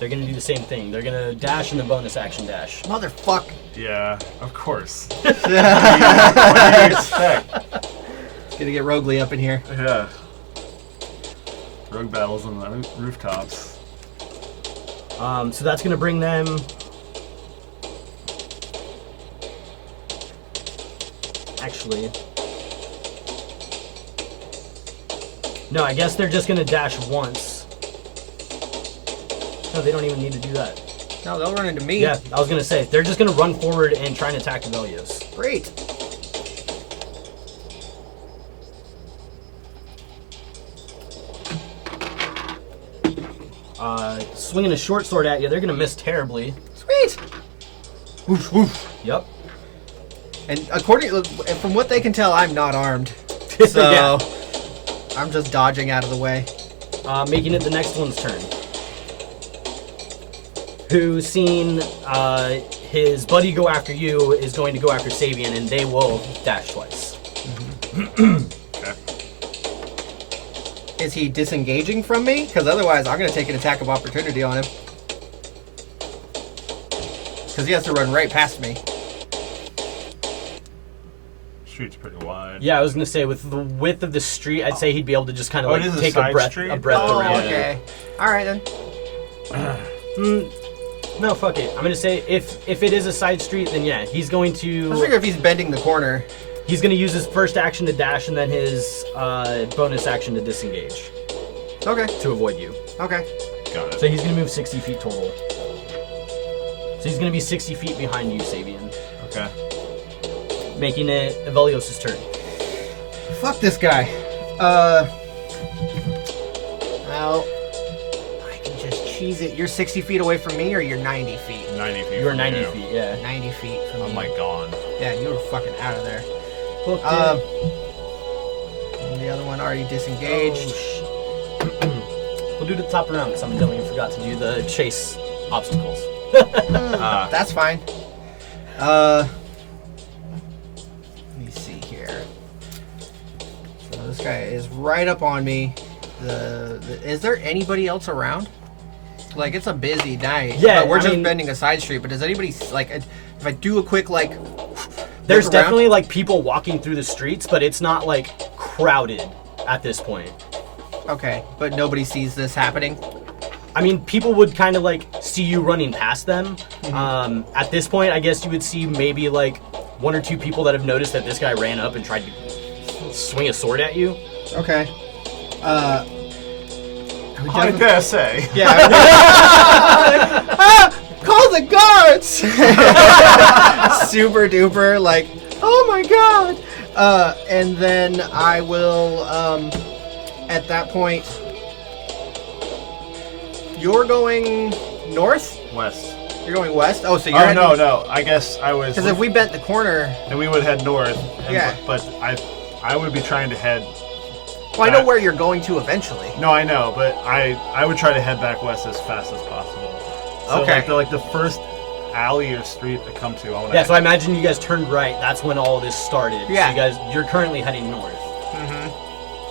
They're gonna do the same thing. They're gonna dash and then bonus action dash. Motherfuck. Yeah, of course. What do you expect? It's gonna get roguely up in here. Yeah. Rogue battles on the rooftops. So that's gonna bring them. Actually, no. I guess they're just gonna dash once. No, they don't even need to do that. No, they'll run into me. Yeah, I was gonna say they're just gonna run forward and try and attack Avelios. Great. Swinging a short sword at you, they're gonna miss terribly. Sweet. Woof, woof. Yep. And from what they can tell, I'm not armed. So Yeah. I'm just dodging out of the way. Making it the next one's turn. Who, seeing his buddy go after you, is going to go after Sabian, and they will dash twice. Okay. Is he disengaging from me? Because otherwise, I'm going to take an attack of opportunity on him. Because he has to run right past me. Street's pretty wide. Yeah, I was gonna say with the width of the street, I'd say he'd be able to just kind of Oh, it is a take side a breath street? Oh, around. okay. All right then. No, fuck it. I'm gonna say if it is a side street, then yeah, he's going I to figure if he's bending the corner. he's gonna use his first action to dash and then his bonus action to disengage Okay. to avoid you. Okay. Got it. So he's gonna move 60 feet total. So he's gonna be 60 feet behind you, Sabian, Okay. making it Avelios' turn. Fuck this guy. Well, I can just cheese it. You're 60 feet away from me, or you're 90 feet? 90 feet. You were from 90 you. feet, yeah. 90 feet from I'm me. like gone. Yeah, you were fucking out of there. Booked And it. the other one already disengaged. We'll do the top round because I'm dummy and forgot to do the chase obstacles. That's fine. Let me see here. So this guy is right up on me. Is there anybody else around? Like, it's a busy night. Yeah, but we're I just mean- bending a side street. But does anybody like? If I do a quick like, There's look around- definitely like people walking through the streets, but it's not like crowded at this point. Okay, but nobody sees this happening. I mean, people would kind of like see you running past them. Mm-hmm. At this point, I guess you would see maybe like one or two people that have noticed that this guy ran up and tried to swing a sword at you. Okay. I dare say. Yeah. Call the guards! Super duper, like, oh my god! And then I will, at that point, you're going north? West. You're going west? Oh, so you're Oh, no. I guess I was. Because if we bent the corner, And we would head north. And, Yeah. But I would be trying to head. well, I know back. where you're going to eventually. No, I know, but I would try to head back west as fast as possible. So Okay. like the first alley or street to come to. I want Yeah, so I imagine you guys turned right. That's when all this started. Yeah. So you're currently heading north.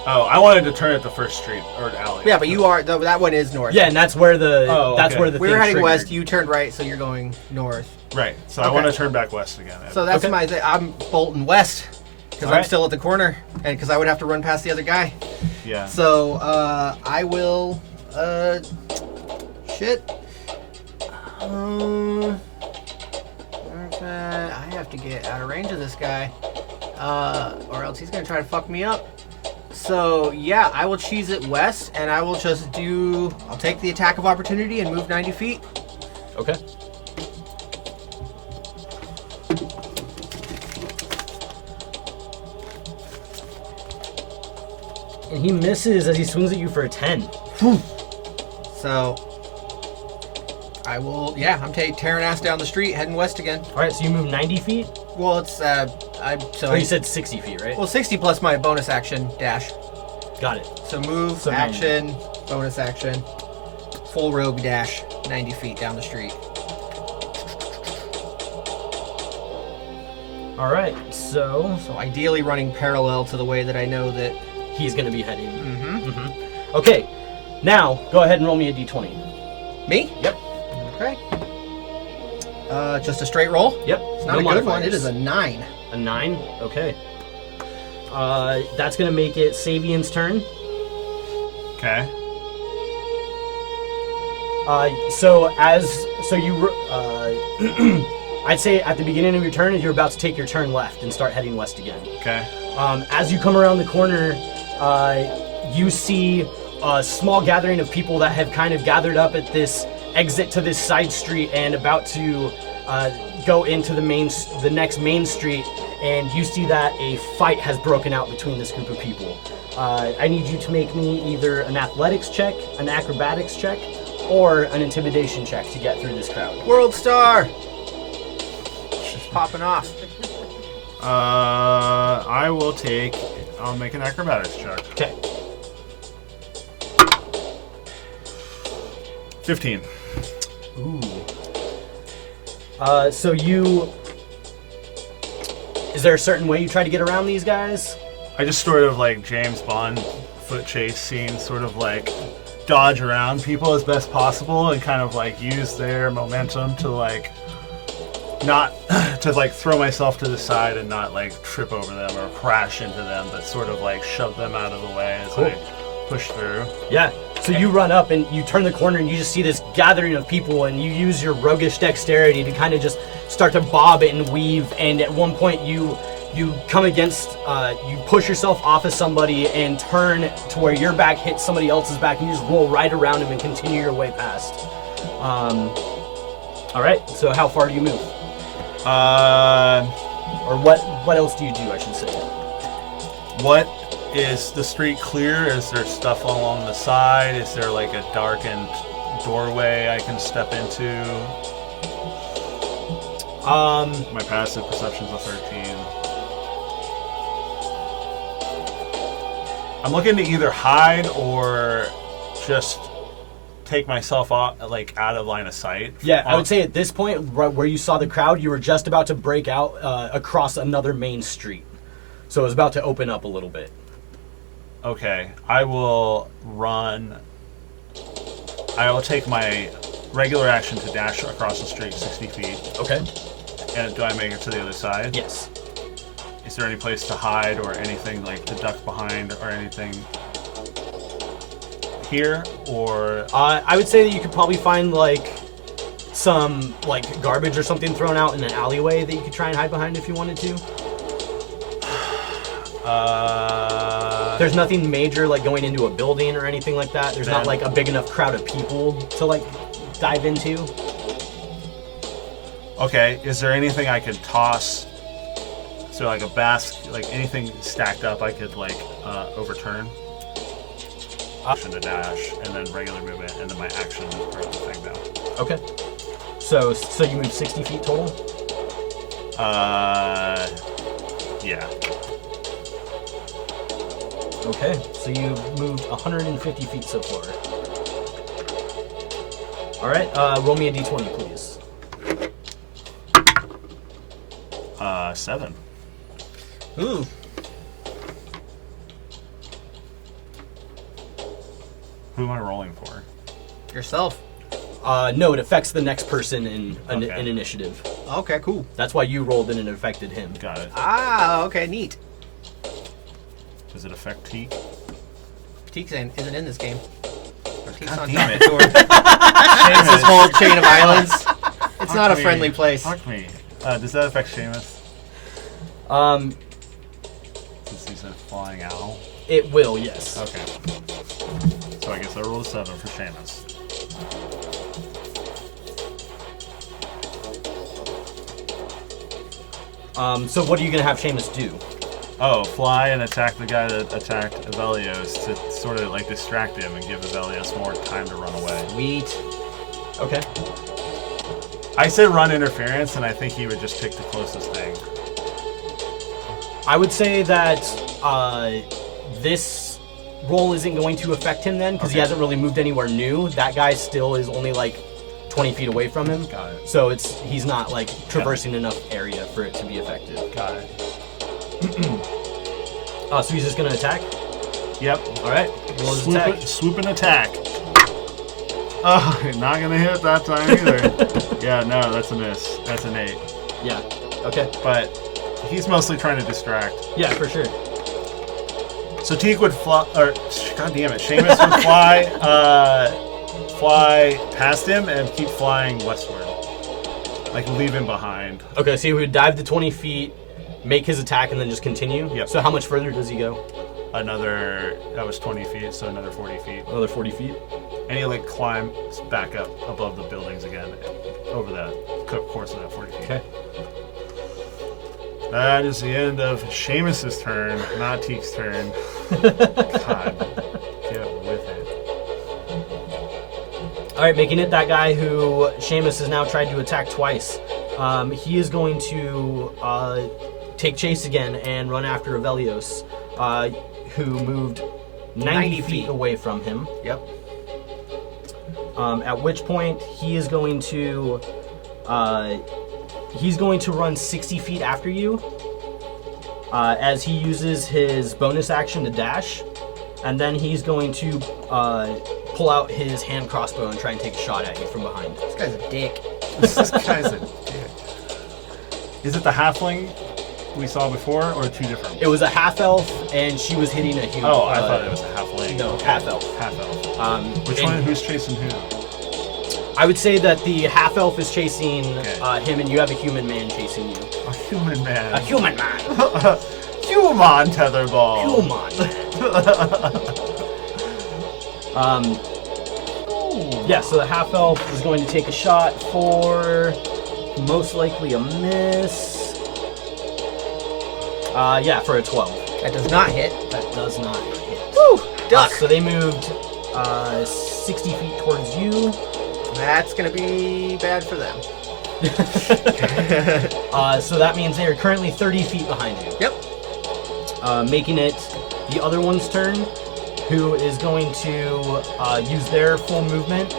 Oh, I wanted to turn at the first street or alley. Yeah, but you are, that one is north. Yeah, and that's where the Oh, that's okay. where the We thing were heading triggered. west, you turned right, so you're going north. Right. So I Okay. want to turn back west again. So that's Okay. my thing. I'm bolting west because I'm Alright. still at the corner, and because I would have to run past the other guy. yeah. So I will. Shit. I have to get out of range of this guy, or else he's gonna try to fuck me up. So yeah, I will cheese it west, and I will just do. I'll take the attack of opportunity and move 90 feet. Okay. And he misses as he swings at you for a 10. So I will. Yeah, I'm tearing ass down the street, heading west again. All right, so you move 90 feet. Well, it's Oh, you said 60 feet, right? well 60 plus my bonus action dash. Got it. So move, So 90. action, bonus action, full rogue dash, 90 feet down the street. All right, so So ideally running parallel to the way that I know that. he's going to be heading. Mm-hmm. Okay, now go ahead and roll me a d20. Me? Yep. Okay. Just a straight roll? Yep. It's not a good one. It is a 9. A 9? Okay. That's going to make it Savian's turn. Okay. I'd say at the beginning of your turn, you're about to take your turn left and start heading west again. Okay. As you come around the corner, you see a small gathering of people that have kind of gathered up at this exit to this side street and about to go into the next main street, and you see that a fight has broken out between this group of people. I need you to make me either an athletics check, an acrobatics check, or an intimidation check to get through this crowd. World Star! She's popping off. I'll make an acrobatics check. Okay. 15. Ooh. So you... Is there a certain way you try to get around these guys? I just sort of like James Bond foot chase scene, sort of like dodge around people as best possible and kind of like use their momentum to like not to like throw myself to the side and not like trip over them or crash into them, but sort of like shove them out of the way as I push through. Yeah. So you run up and you turn the corner and you just see this gathering of people, and you use your roguish dexterity to kind of just start to bob and weave, and at one point you come against, you push yourself off of somebody and turn to where your back hits somebody else's back, and you just roll right around him and continue your way past. All right, so how far do you move? Or what else do you do, I should say? What is the street clear? Is there stuff along the side? Is there like a darkened doorway I can step into? My passive perception's a 13. I'm looking to either hide or just take myself off, like out of line of sight. Yeah, I would say at this point, right where you saw the crowd, you were just about to break out across another main street. So it was about to open up a little bit. Okay, I will run. I will take my regular action to dash across the street 60 feet. Okay. And do I make it to the other side? Yes. Is there any place to hide or anything like to duck behind or anything here? Or I would say that you could probably find like some like garbage or something thrown out in an alleyway that you could try and hide behind if you wanted to. There's nothing major like going into a building or anything like that. There's not like a big enough crowd of people to like dive into. Okay, is there anything I could toss? So like a basket, like anything stacked up I could like overturn? Action to dash, and then regular movement, and then my action for the thing down. Okay. So you move 60 feet total? Yeah. Okay, so you moved 150 feet so far. All right, roll me a d20, please. 7. Ooh. Who am I rolling for? Yourself. No, it affects the next person in an Okay. initiative. Okay, cool. That's why you rolled and it affected him. Got it. Ah, okay, neat. Does it affect Teak? Teak isn't in this game. Teak's God on damn top it. of It's this whole chain of islands. It's not a me. friendly place. Fuck me. Does that affect Seamus? Since he's a flying owl? It will, yes. Okay. So I guess I rolled a 7 for Seamus. So what are you gonna have Seamus do? Oh, fly and attack the guy that attacked Avelios to sort of like distract him and give Avelios more time to run away. Sweet. Okay. I said run interference, and I think he would just pick the closest thing. I would say that this roll isn't going to affect him then, because he hasn't really moved anywhere new. That guy still is only like 20 feet away from him. Got it. So he's not like traversing enough area for it to be effective. Got it. So he's just gonna attack? Yep. All right. Roll his attack. Swoop and attack. Oh, not gonna hit that time either. Yeah, no, that's a miss. That's an 8. Yeah. Okay. But he's mostly trying to distract. Yeah, for sure. So Teak would fly, or god damn it, Seamus would fly past him and keep flying westward, like leave him behind. Okay, so he would dive to 20 feet, make his attack, and then just continue? Yep. So how much further does he go? That was 20 feet, so another 40 feet. Another 40 feet? And he like climbs back up above the buildings again over that course of that 40 feet. Okay. That is the end of Seamus's turn, not Teek's turn. God, get with it. All right, making it that guy who Seamus has now tried to attack twice. He is going to take chase again and run after Avelios, who moved 90 feet away from him. Yep. At which point he is going to run 60 feet after you as he uses his bonus action to dash, and then he's going to pull out his hand crossbow and try and take a shot at you from behind. This guy's a dick. This guy's a dick. Is it the halfling we saw before, or two different? It was a half elf, and she was hitting a human. Oh, I thought it was a halfling. No, Okay. half elf. Half elf. Which and one? Who's chasing who? I would say that the half elf is chasing Okay. him, and you have a human man chasing you. A human man. A human man. Human tetherball. Human. Yeah, so the half elf is going to take a shot for most likely a miss. Yeah, for a 12. That does not hit. That does not hit. Woo! Duck. So they moved 60 feet towards you. That's gonna be bad for them. So that means they are currently 30 feet behind you. Yep. Making it the other one's turn, who is going to use their full movement.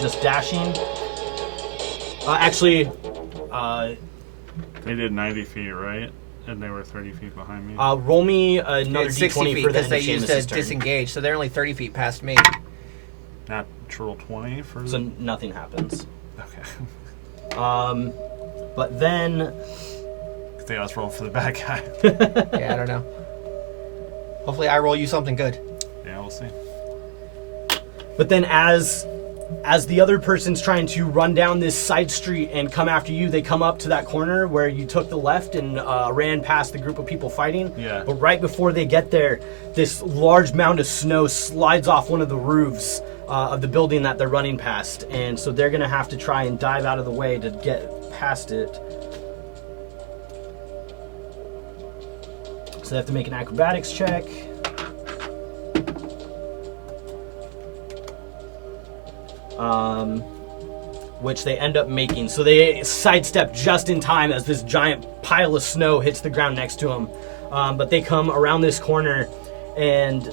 Just dashing. They did 90 feet, right? And they were 30 feet behind me. Roll me another It's 60 d20 feet for the because they used to Seamus' turn. disengage, so they're only 30 feet past me. Natural 20 for... So nothing happens. Okay. But then... I think I was rolling for the bad guy. Yeah, I don't know. Hopefully I roll you something good. Yeah, we'll see. But then as the other person's trying to run down this side street and come after you, they come up to that corner where you took the left and ran past the group of people fighting. Yeah. But right before they get there, this large mound of snow slides off one of the roofs of the building that they're running past. And so they're going to have to try and dive out of the way to get past it. So they have to make an acrobatics check. Which they end up making. So they sidestep just in time as this giant pile of snow hits the ground next to them. But they come around this corner and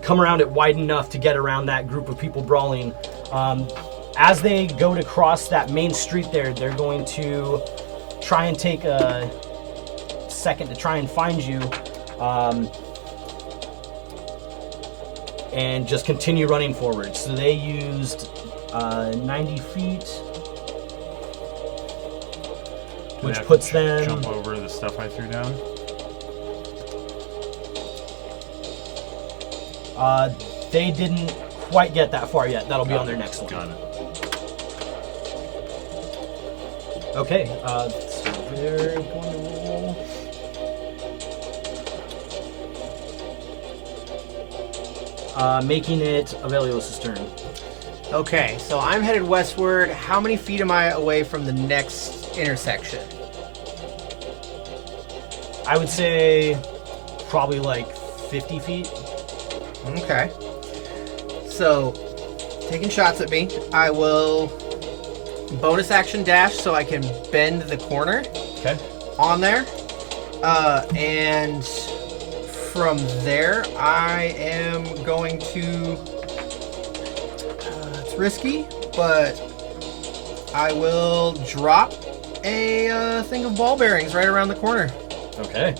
come around it wide enough to get around that group of people brawling. As they go to cross that main street there, they're going to try and take a second to try and find you. And just continue running forward. So they used 90 feet, Do which they have puts to them... jump over the stuff I threw down? They didn't quite get that far yet. That'll be on their next one. Got it. Okay, so they're going to roll. Making it Avelios' turn. Okay, so I'm headed westward. How many feet am I away from the next intersection? I would say probably like 50 feet. Okay. So, taking shots at me, I will bonus action dash so I can bend the corner Okay. on there. And from there, I am going to... it's risky, but I will drop a thing of ball bearings right around the corner. Okay.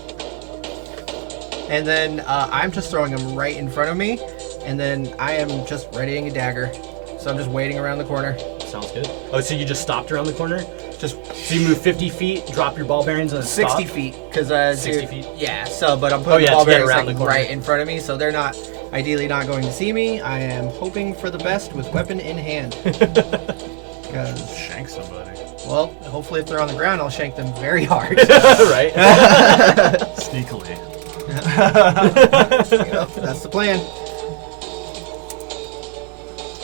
And then I'm just throwing them right in front of me, and then I am just readying a dagger. So I'm just waiting around the corner. Sounds good. Oh, so you just stopped around the corner? Just So you move 50 feet, drop your ball bearings, and 60 stop? feet, because 60 feet? Yeah. So, but I'm putting yeah, the ball to get bearings around like, the corner. right in front of me, so they're not ideally not going to see me. I am hoping for the best with weapon in hand. Because, Shank somebody. well, hopefully if they're on the ground, I'll shank them very hard. Right? Sneakily. You know, that's the plan.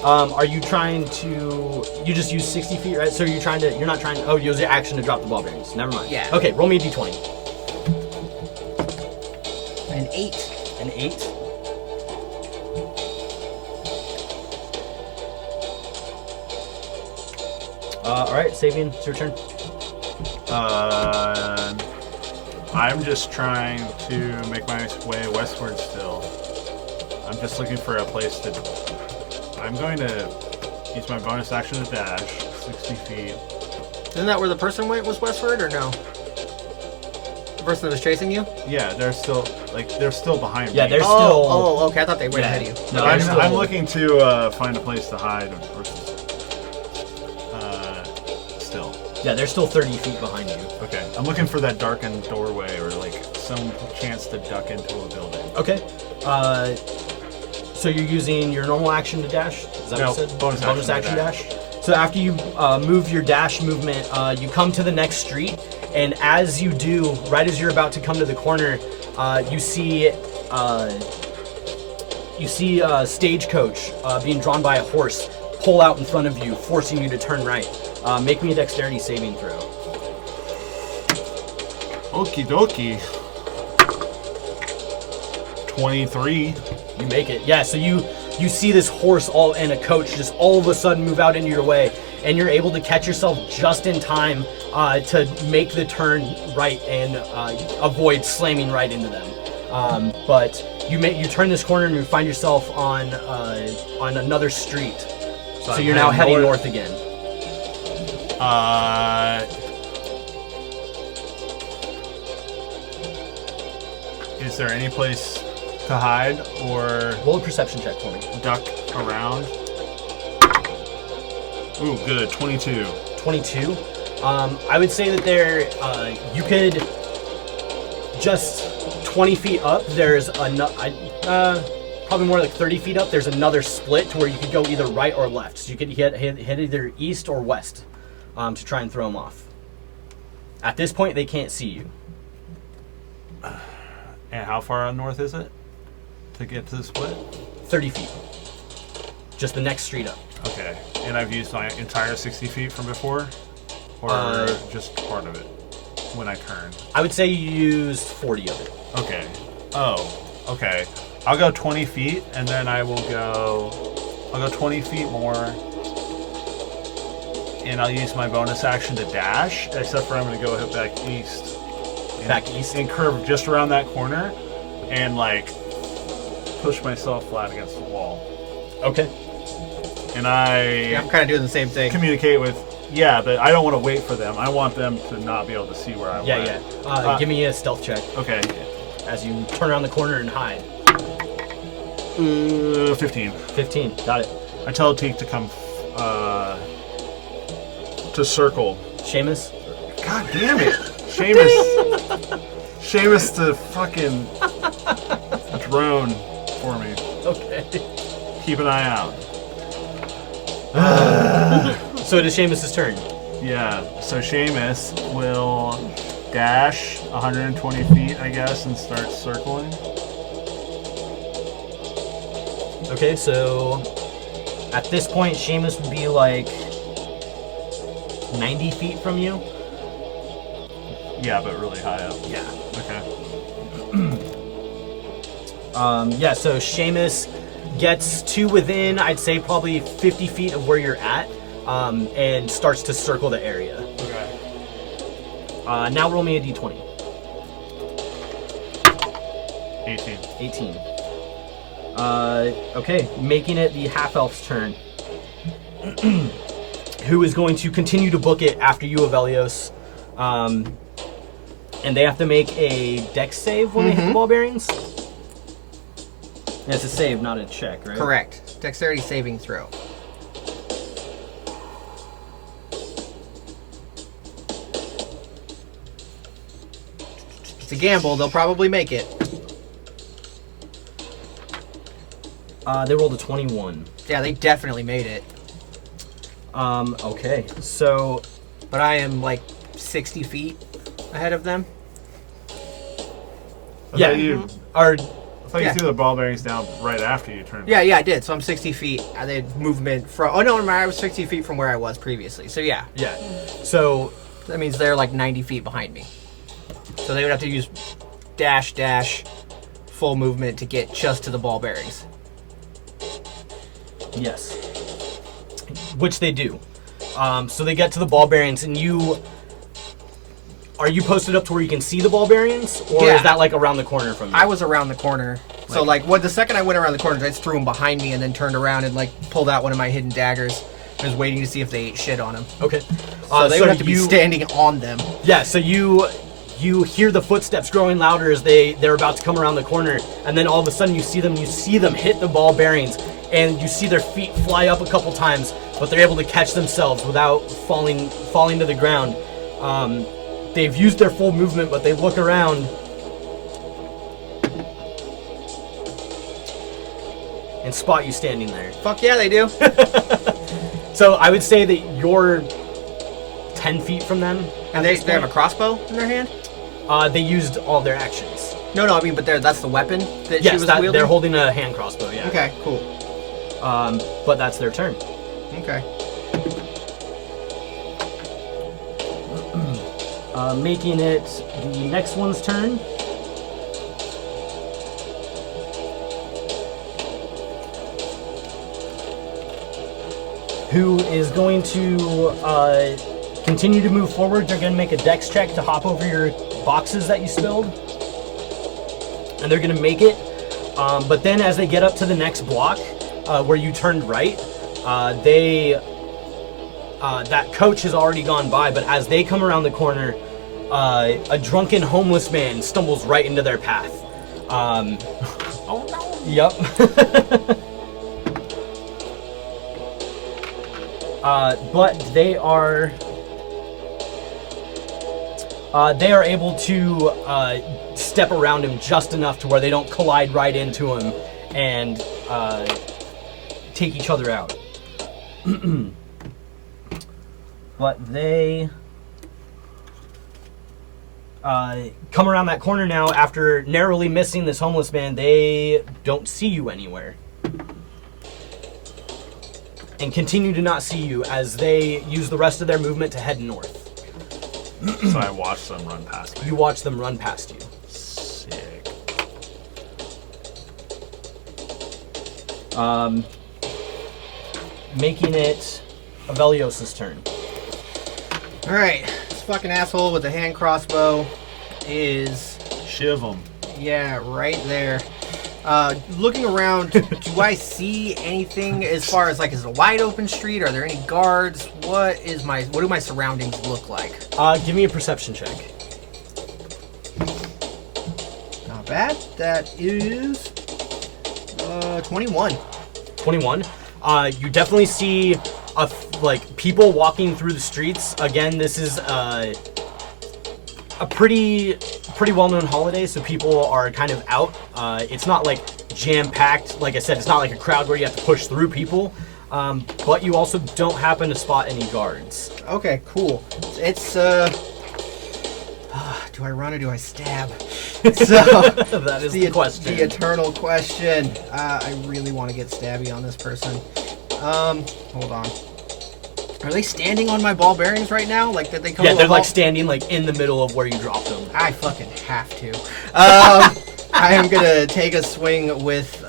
Are you trying to? You just use 60 feet, right? So you're not trying to. Oh, use your action to drop the ball bearings. Never mind. Yeah. Okay, roll me a d20. An 8. An 8. All right, Sabian, it's your turn. I'm just trying to make my way westward still. I'm just looking for a place to... I'm going to use my bonus action to dash 60 feet. Isn't that where the person went, was westward, or no? The person that was chasing you? Yeah, they're still behind me. Yeah, they're still. Oh, okay. I thought they went ahead of you. No, I'm, they're still. I'm looking to find a place to hide still. Yeah, they're still 30 feet behind you. Okay, I'm looking for that darkened doorway or like some chance to duck into a building. Okay. So you're using your normal action to dash? Is that No, what you said? bonus action to dash. So after you move your dash movement, you come to the next street, and as you do, right as you're about to come to the corner, you see a stagecoach being drawn by a horse pull out in front of you, forcing you to turn right. Make me a dexterity saving throw. Okie dokie. 23. You make it. Yeah, so you see this horse and a coach just all of a sudden move out into your way, and you're able to catch yourself just in time to make the turn right and avoid slamming right into them. But you turn this corner and you find yourself on another street. So you're now heading north again. Is there any place to hide or Roll a perception check for me. duck around? Ooh, good. 22. 22. I would say that you could just 20 feet up. There's probably more like 30 feet up. There's another split to where you could go either right or left. So you could hit either east or west to try and throw them off. At this point, they can't see you. And how far north is it to get to the split? 30 feet. Just the next street up. Okay. And I've used my entire 60 feet from before? Or just part of it when I turn? I would say you used 40 of it. Okay. Oh, okay. I'll go 20 feet and then I'll go 20 feet more. And I'll use my bonus action to dash, except for I'm going to go back east. Back east? And curve just around that corner and like push myself flat against the wall. Okay. And Yeah, I'm kind of doing the same thing. communicate with, but I don't want to wait for them. I want them to not be able to see where I went. Yeah. Give me a stealth check Okay. as you turn around the corner and hide. 15. 15. Got it. I tell Teak to come to circle. Seamus? God damn it. Seamus to fucking drone for me. Okay. Keep an eye out. So it is Seamus' turn. Yeah, so Seamus will dash 120 feet, I guess, and start circling. Okay, so at this point, Seamus would be like 90 feet from you. Yeah, but really high up. Yeah. Okay. So Seamus gets to within, I'd say, probably 50 feet of where you're at, and starts to circle the area. Okay. Now roll me a d20. 18. 18. Okay, making it the half-elf's turn. Who is going to continue to book it after you, Avelios. And they have to make a dex save when they hit the ball bearings? Yeah, it's a save, not a check, right? Correct. Dexterity saving throw. It's a gamble. They'll probably make it. They rolled a 21. Yeah, they definitely made it. Okay, so... But I am like 60 feet ahead of them. Yeah, Okay, you. I thought Yeah. you threw the ball bearings down right after you turned. Yeah, I did. So I'm 60 feet. I did movement from. Oh no, I was 60 feet from where I was previously. So yeah, Yeah. So that means they're like 90 feet behind me. So they would have to use dash full movement to get just to the ball bearings. yes, which they do. So they get to the ball bearings, and are you posted up to where you can see the ball bearings, or Yeah. is that like around the corner from you? I was around the corner. So the second I went around the corner, I just threw them behind me and then turned around and like pulled out one of my hidden daggers. I was waiting to see if they ate shit on them. Okay. So they would have to be standing on them. Yeah. So you hear the footsteps growing louder as they're about to come around the corner, and then all of a sudden you see them hit the ball bearings, and you see their feet fly up a couple times, but they're able to catch themselves without falling to the ground. They've used their full movement, but they look around and spot you standing there. Fuck yeah, they do. So I would say that you're 10 feet from them. And they have a crossbow in their hand? They used all their actions. No, I mean, but that's the weapon that she Yes, was wielding? they're holding a hand crossbow, yeah. Okay, cool. But that's their turn. Okay. Making it the next one's turn. Who is going to continue to move forward. They're going to make a dex check to hop over your boxes that you spilled. And they're going to make it. But then as they get up to the next block, where you turned right, that coach has already gone by, but as they come around the corner, a drunken homeless man stumbles right into their path. Oh no! Yep. But they are able to step around him just enough to where they don't collide right into him and take each other out. But they come around that corner now after narrowly missing this homeless man. They don't see you anywhere. And continue to not see you as they use the rest of their movement to head north. So I watched them run past me. You watch them run past you. Sick. Making it Avelios' turn. Alright, this fucking asshole with the hand crossbow is, Shiv them. yeah, right there. Looking around, do I see anything as far as, like, is it a wide open street? Are there any guards? What do my surroundings look like? Give me a perception check. Not bad. That is 21. 21. You definitely see people walking through the streets. Again, this is a pretty well-known holiday, so people are kind of out. It's not like jam-packed. Like I said, it's not like a crowd where you have to push through people. But you also don't happen to spot any guards. Okay, cool. It's do I run or do I stab? So That is the question. The eternal question. I really want to get stabby on this person. Hold on. Are they standing on my ball bearings right now? Like, did they come? Yeah, to a they're like halt? standing like in the middle of where you dropped them. I fucking have to. I am gonna take a swing with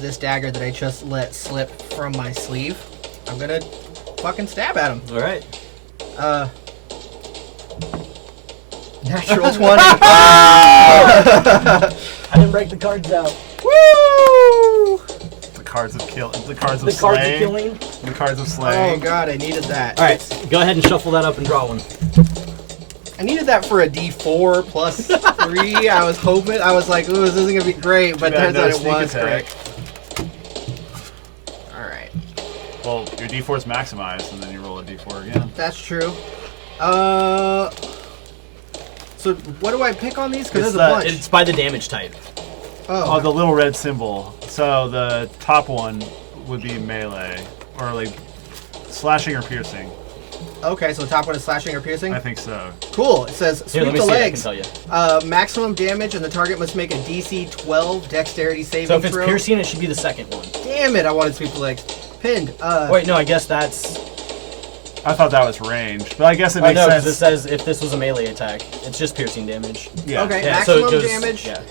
this dagger that I just let slip from my sleeve. I'm gonna fucking stab at him. All right. Natural 20. I didn't break the cards out. Woo! The cards of kill. The cards of The cards of slaying. killing. The cards of Oh slaying. god, I needed that. All right, go ahead and shuffle that up and draw one. I needed that for a D4 plus 3. I was hoping. I was like, ooh, this isn't gonna be great, but Yeah, turns no out it sneak was attack. great. Alright. Well, your D4 is maximized, and then you roll a D4 again. That's true. So what do I pick on these? Because It's there's a bunch. It's by the damage type. Oh, the little red symbol. So the top one would be melee, or like slashing or piercing. Okay, so the top one is slashing or piercing? I think so. Cool. It says, Here, sweep let me the see. I can legs. tell you. Maximum damage, and the target must make a DC 12 dexterity saving So if it's throw. piercing, it should be the second one. Damn it, I wanted sweep the legs. Pinned. Wait, no, I guess that's... I thought that was ranged, but I guess it I makes know, sense. because it says if this was a melee attack. It's just piercing damage. Yeah. Okay, Yeah, so it maximum goes- damage. yeah.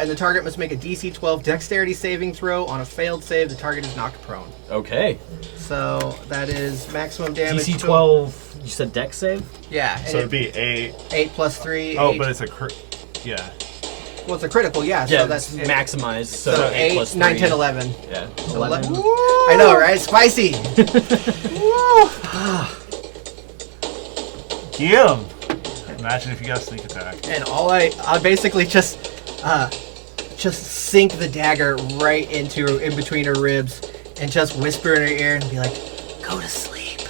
And the target must make a DC 12 dexterity saving throw. On a failed save, the target is knocked prone. Okay. So that is maximum damage. DC 12, you said dex save? Yeah. So it'd be 8. 8 plus 3. Oh, 8. but it's a yeah. Well, it's a critical, yeah. Yeah, so that's it's maximized. So, So 8 8, plus 9, 3. 10, 11. Yeah. 11. 11. I know, right? Spicy. Get him. Imagine if you got a sneak attack. And I basically just sink the dagger right in between her ribs and just whisper in her ear and be like, "Go to sleep."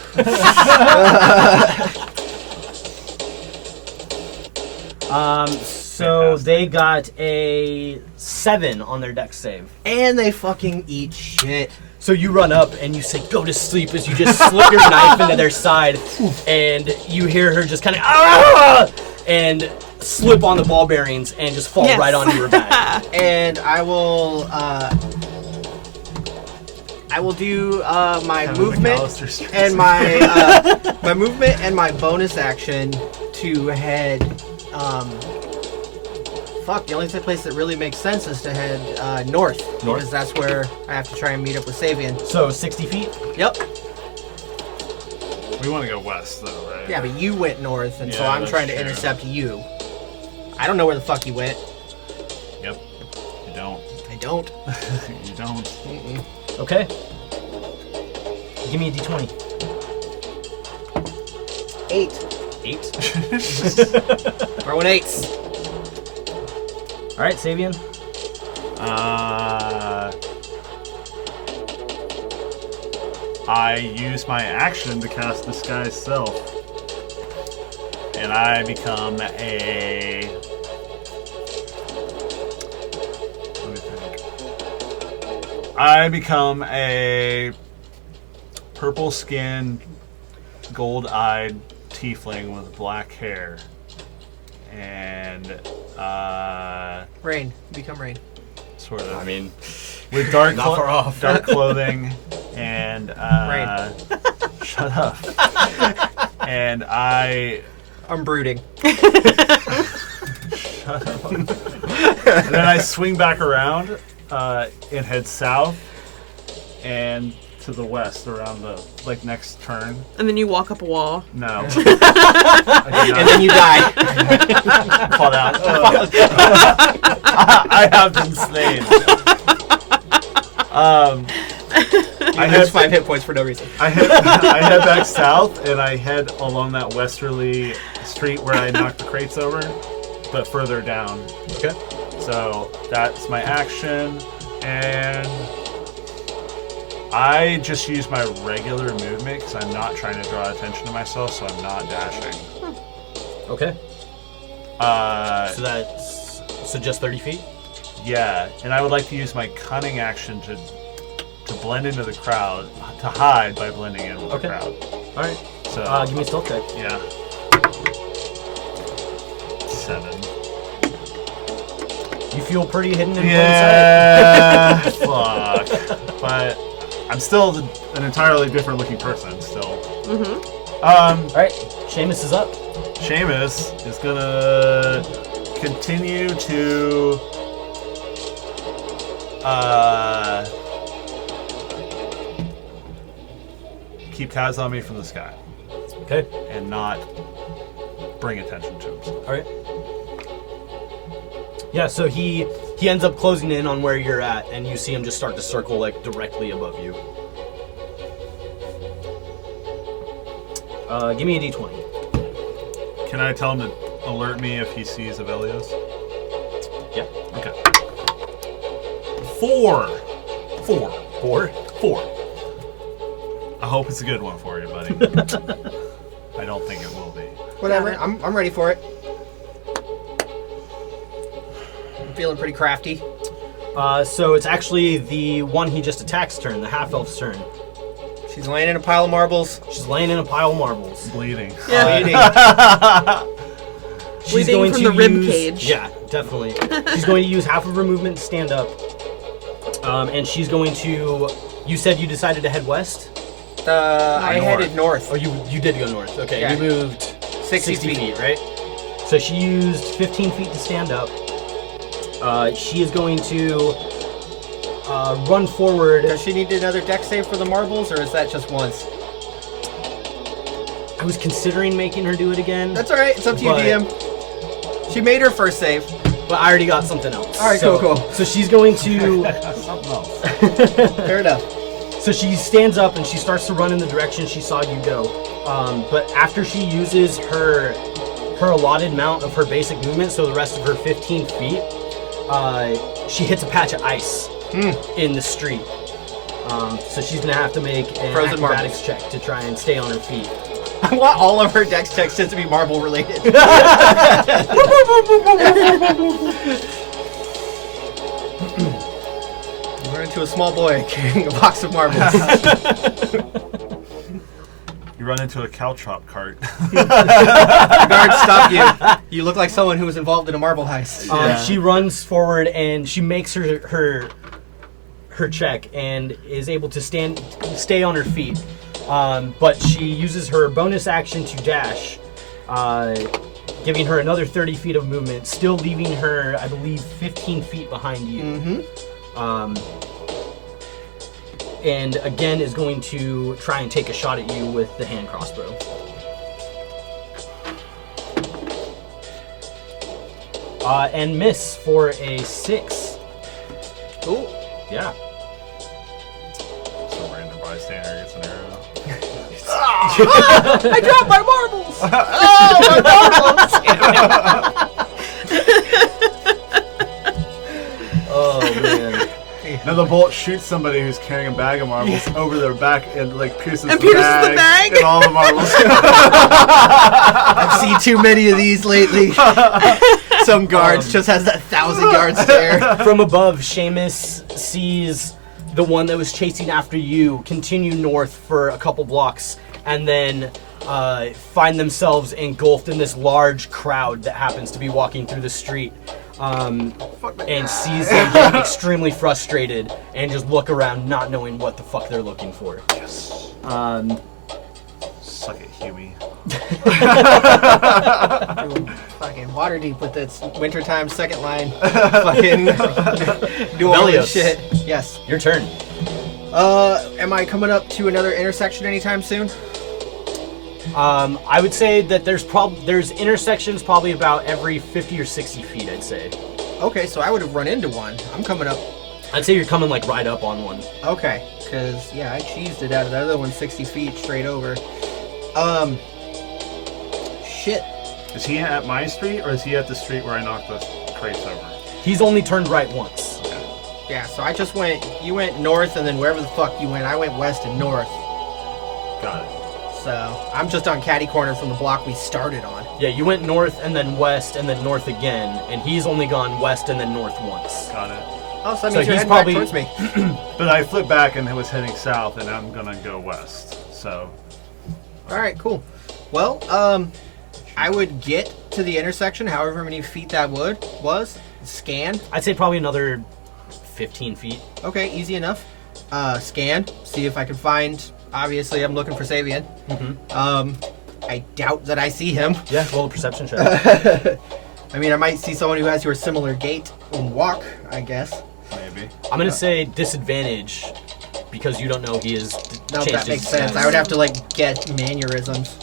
So they got a 7 on their dex save. And they fucking eat shit. So you run up and you say, "Go to sleep," as you just slip your knife into their side, and you hear her just kind of and slip on the ball bearings and just fall Yes. right onto your back. And I will do my Kevin movement McAllister stress. and my my movement and my bonus action to head. The only place that really makes sense is to head north, because that's where I have to try and meet up with Savian. So 60 feet. Yep. We want to go west, though, right? Yeah, but you went north, and so Yeah, I'm that's trying to true. intercept you. I don't know where the fuck you went. Yep. You don't. I don't. You don't. Okay. Give me a d20. 8. 8. Throwing 8s. All right, Savian. I use my action to cast Disguise Self. And I become a... Let me think. I become a purple-skinned, gold-eyed tiefling with black hair. And, Rain. Become Rain. sort of. I mean, With dark, Not far off. dark clothing and Rain. Shut up. And I'm brooding. and then I swing back around and head south and to the west around the next turn. And then you walk up a wall. No. I And then you die. fall out. I have been slain. I lose 5 hit points for no reason. I head back south, and I head along that westerly street where I knocked the crates over, but further down. okay. So that's my action, and I just use my regular movement because I'm not trying to draw attention to myself, so I'm not dashing. Okay. So just 30 feet. Yeah, and I would like to use my cunning action to blend into the crowd, to hide by blending in with the Okay. crowd. All right. So Give me a stealth check. yeah, 7. You feel pretty hidden in plain Yeah, fuck. But I'm still an entirely different looking person. Still. Mm-hmm. sight. All right. Seamus is up. Seamus is gonna continue to keep tabs on me from the sky Okay. and not bring attention to himself. All right. Yeah. So he ends up closing in on where you're at, and you see him just start to circle directly above you. Give me a d20. Can I tell him to alert me if he sees Avelios? Yeah. Okay. 4. 4. I hope it's a good one for you, buddy. I don't think it will be. Whatever. I'm ready for it. I'm feeling pretty crafty. So it's actually the one he just attacked's turn, the half-elf's turn. She's laying in a pile of marbles. She's laying in a pile of marbles. Bleeding. Yeah. She's Bleeding going from to the rib use- cage. Yeah, definitely. She's going to use half of her movement to stand up. And she's going to... You said you decided to head west? I headed north. Oh, you did go north. Okay, Yeah. you moved 60 feet, right? So she used 15 feet to stand up. She is going to run forward. Does she need another deck save for the marbles, or is that just once? I was considering making her do it again. That's all right. It's up to you, But- DM. She made her first save. But I already got something else. All right, cool. So she's going to... Something else. Fair enough. So she stands up and she starts to run in the direction she saw you go. But after she uses her allotted amount of her basic movement, so the rest of her 15 feet, she hits a patch of ice in the street. So she's going to have to make an Frozen acrobatics check to try and stay on her feet. I want all of her dex checks just to be marble related. You run into a small boy carrying a box of marbles. You run into a caltrop cart. The guards stop you. You look like someone who was involved in a marble heist. She runs forward and she makes her check and is able to stay on her feet. But she uses her bonus action to dash, giving her another 30 feet of movement, still leaving her, I believe, 15 feet behind you. And again is going to try and take a shot at you with the hand crossbow. And miss for a 6. Ooh. Yeah. Some random bystander gets an arrow. I dropped my marbles! Oh man. Now the bolt shoots somebody who's carrying a bag of marbles over their back and like pierces, And pierces the bag? and all the marbles. I've seen too many of these lately. Some guards just has that 1,000-yard stare. From above, Seamus sees the one that was chasing after you continue north for a couple blocks and then find themselves engulfed in this large crowd that happens to be walking through the street. And sees them get extremely frustrated and just look around not knowing what the fuck they're looking for. Yes. Suck it, Huey. Fucking Waterdeep with its wintertime second line. Fucking do all this Velios. shit. Yes. Your turn. Am I coming up to another intersection anytime soon? I would say that there's intersections probably about every 50 or 60 feet, I'd say. Okay, so I would have run into one. I'm coming up. I'd say you're coming like right up on one. Okay, because, yeah, I cheesed it out of the other one 60 feet straight over. Shit. Is he at my street or is he at the street where I knocked the crates over? He's only turned right once. Yeah, so I just went, you went north and then wherever the fuck you went, I went west and north. Got it. So I'm just on catty corner from the block we started on. Yeah, you went north and then west and then north again, and he's only gone west and then north once. Got it. Oh, so that So means you're he's heading probably- back towards me. But I flipped back and it was heading south, and I'm gonna go west. So All right, cool. Well, I would get to the intersection, however many feet that was. Scan. I'd say probably another 15 feet. Okay, easy enough. Scan. See if I can find. Obviously, I'm looking for Savian. I doubt that I see him. Yeah, roll a perception check. I mean, I might see someone who has your similar gait and walk, I guess. maybe. I'm gonna say disadvantage because you don't know he is. No, changed that makes his sense. I would have to, like, get mannerisms.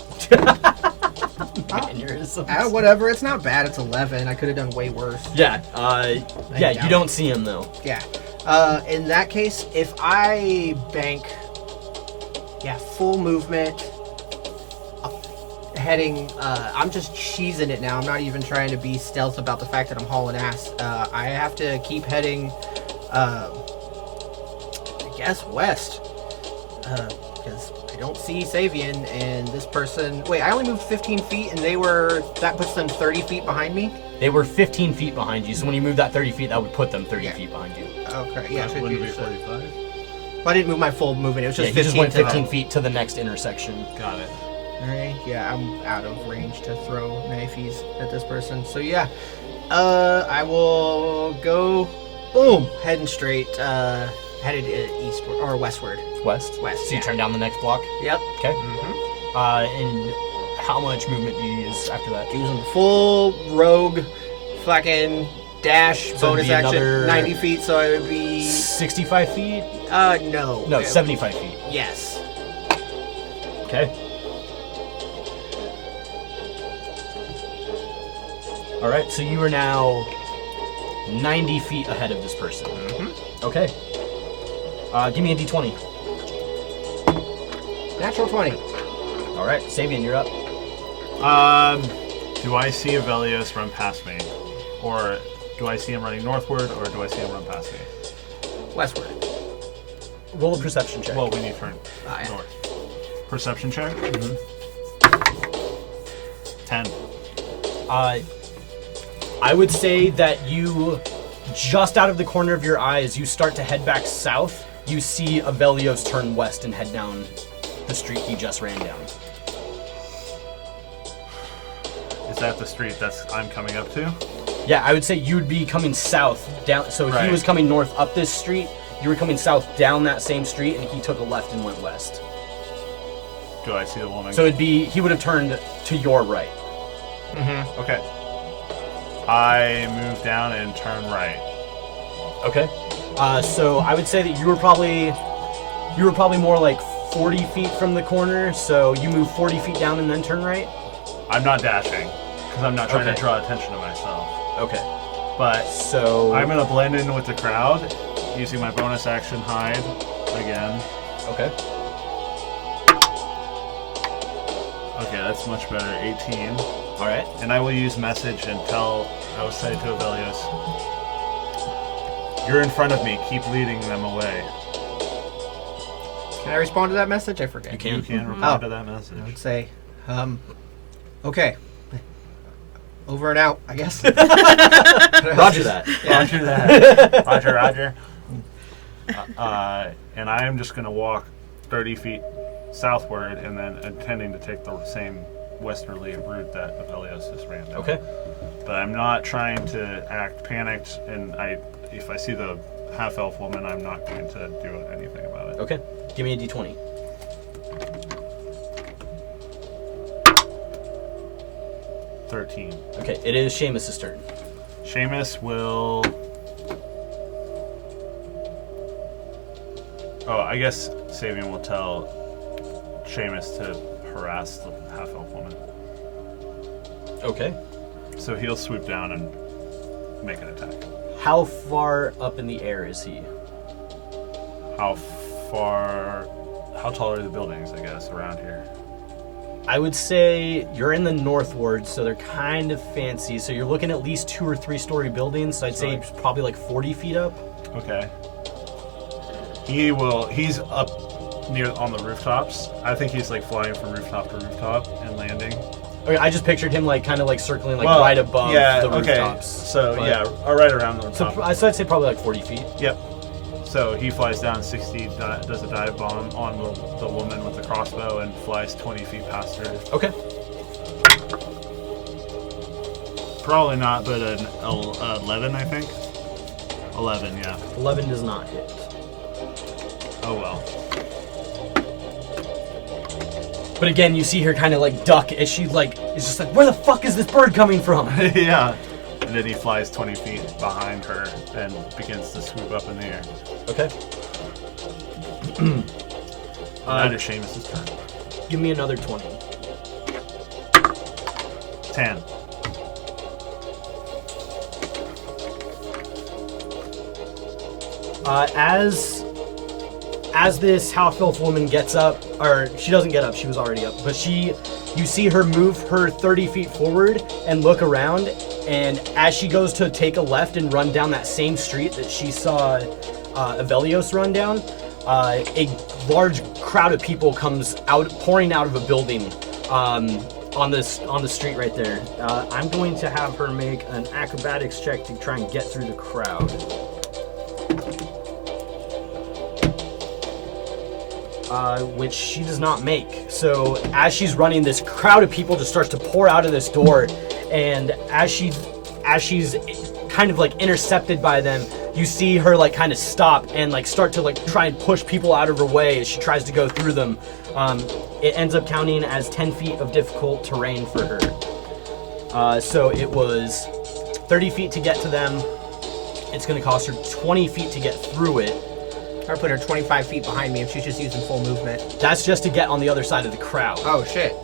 mannerisms. Whatever, it's not bad. It's 11. I could have done way worse. Yeah, yeah, doubt you don't see him though. Yeah. In that case, if I bank, full movement, heading, I'm just cheesing it now. I'm not even trying to be stealth about the fact that I'm hauling ass. I have to keep heading, I guess, west. Because I don't see Savian, and this person... Wait, I only moved 15 feet, and that puts them 30 feet behind me? They were 15 feet behind you, so when you move that 30 feet, that would put them 30 Yeah. feet behind you. Okay, yeah, That should wouldn't do be so. 45. I didn't move my full movement. It was just he 15 just went to 15 the- feet to the next intersection. Got it. Alright, yeah, I'm out of range to throw knifeys at this person. So yeah, I will go, boom, heading straight, headed eastward, or westward. West? West, So you yeah. turn down the next block? Yep. Okay. Mm-hmm. And how much movement do you use after that? Using full rogue fucking dash So it'd bonus be action, another- 90 feet, so it would be, 65 feet? no. No, 75 feet. Yes. Okay. All right, so you are now 90 feet ahead of this person. Mm-hmm. Okay. Give me a d20. Natural 20. All right, Sabian, you're up. Do I see Avelios run past me? Or do I see him running northward, or do I see him run past me? Westward. Roll a perception check. Well, we need turn Yeah. north. Perception check? 10. I would say that you, just out of the corner of your eyes, you start to head back south. You see Avelios turn west and head down the street he just ran down. Is that the street I'm coming up to? Yeah, I would say you'd be coming south down. So if he Right. was coming north up this street, you were coming south down that same street, and he took a left and went west. Do I see the woman? So he would have turned to your right. Mm-hmm. Okay. I move down and turn right. Okay. So I would say that you were probably more like 40 feet from the corner. So you move 40 feet down and then turn right. I'm not dashing, because I'm not trying Okay. to draw attention to myself. Okay. But So I'm gonna blend in with the crowd, using my bonus action hide again. Okay. Okay, that's much better. 18. All right. And I will use message and I will say to Avelios, "You're in front of me. Keep leading them away." Can I respond to that message? I forget. You can. You can reply to that message. I would say, okay. Over and out, I guess. Roger that. Roger that. Roger. And I am just going to walk 30 feet southward and then intending to take the same westerly route that Avelios just ran down. Okay. But I'm not trying to act panicked, and if I see the half-elf woman, I'm not going to do anything about it. Okay. Give me a d20. Okay. It is Seamus's turn. Seamus will... Oh, I guess Sabian will tell Seamus to harass the half-elf woman. Okay. So he'll swoop down and make an attack. How far up in the air is he? How tall are the buildings, I guess, around here? I would say you're in the northward, so they're kind of fancy. So you're looking at least 2 or 3 story buildings. So I'd say Right. probably like 40 feet up. Okay. He's up near on the rooftops. I think he's like flying from rooftop to rooftop and landing. Okay, I just pictured him like kind of like circling like right above the rooftops. So But- yeah, right around the So, rooftop. so I'd say probably like 40 feet. Yep. So he flies down 60, does a dive bomb on the woman with the crossbow and flies 20 feet past her. Okay. Probably not, but an 11, I think. 11, yeah. 11 does not hit. Oh well. But again, you see her kind of like duck as she like is just like, where the fuck is this bird coming from? Yeah. And then he flies 20 feet behind her and begins to swoop up in the air. Okay. That is Seamus's turn. Give me another 20. 10. As this half-elf woman gets up, or she doesn't get up, she was already up, but you see her move her 30 feet forward and look around, and as she goes to take a left and run down that same street that she saw Avelios run down, a large crowd of people comes out, pouring out of a building on the street right there. I'm going to have her make an acrobatics check to try and get through the crowd. which she does not make. So as she's running, this crowd of people just starts to pour out of this door, and as she's kind of like intercepted by them, you see her like kind of stop and like start to like try and push people out of her way as she tries to go through them. It ends up counting as 10 feet of difficult terrain for her. So it was 30 feet to get to them. It's going to cost her 20 feet to get through it. Or put her 25 feet behind me if she's just using full movement. That's just to get on the other side of the crowd. Oh, shit.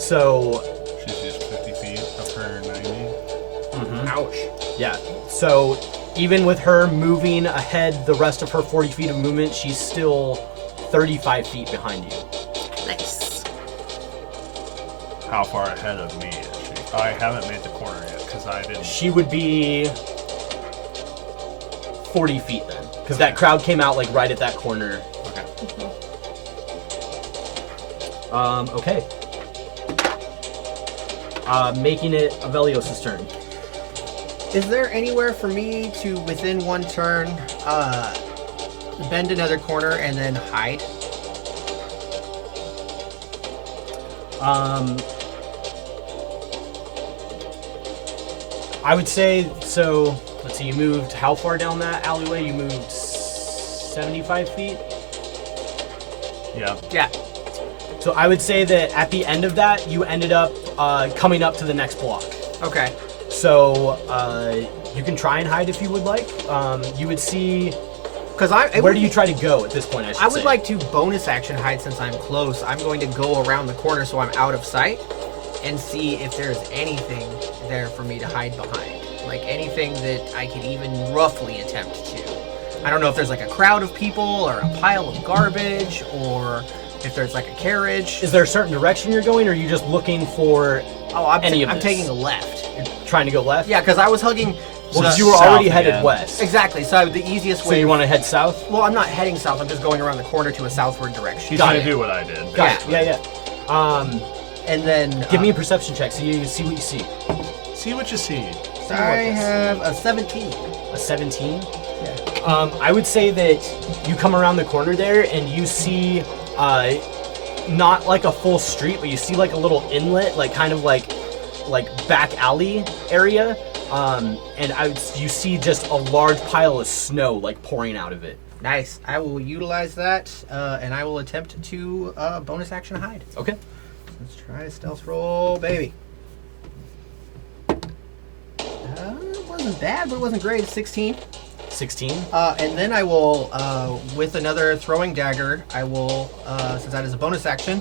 So... She's used 50 feet of her 90. Ouch. Yeah. So even with her moving ahead the rest of her 40 feet of movement, she's still 35 feet behind you. Nice. How far ahead of me is she? I haven't made the corner yet because I didn't. She would be 40 feet then, because that crowd came out like right at that corner. Okay. Okay. Making it Avelios' turn. Is there anywhere for me to, within one turn, bend another corner and then hide? I would say, so, let's see, you moved how far down that alleyway? You moved 75 feet? Yeah. Yeah. So I would say that at the end of that, you ended up coming up to the next block. Okay. So you can try and hide if you would like. You would see... Because Where do you try to go at this point, I should say? I would like to bonus action hide since I'm close. I'm going to go around the corner so I'm out of sight and see if there's anything there for me to hide behind. Like anything that I could even roughly attempt to. I don't know if there's like a crowd of people or a pile of garbage or if there's like a carriage. Is there a certain direction you're going, or are you just looking for I'm this? taking a left. You're trying to go left? Yeah, because I was hugging... Well, because you were south already headed again. west. Exactly, so the easiest So way... you want to head south? Well, I'm not heading south, I'm just going around the corner to a southward direction. He's Got going it. to do what I did. Got it. Yeah. And then... Give me a perception check so you see what you see. See what you see. I have a 17. A 17? Yeah. I would say that you come around the corner there and you see not like a full street, but you see like a little inlet, like kind of like back alley area. And you see just a large pile of snow like pouring out of it. Nice. I will utilize that, and I will attempt to bonus action hide. Okay. Let's try a stealth roll, baby. It wasn't bad, but it wasn't great. It's 16. 16. And then I will, with another throwing dagger, I will, since that is a bonus action,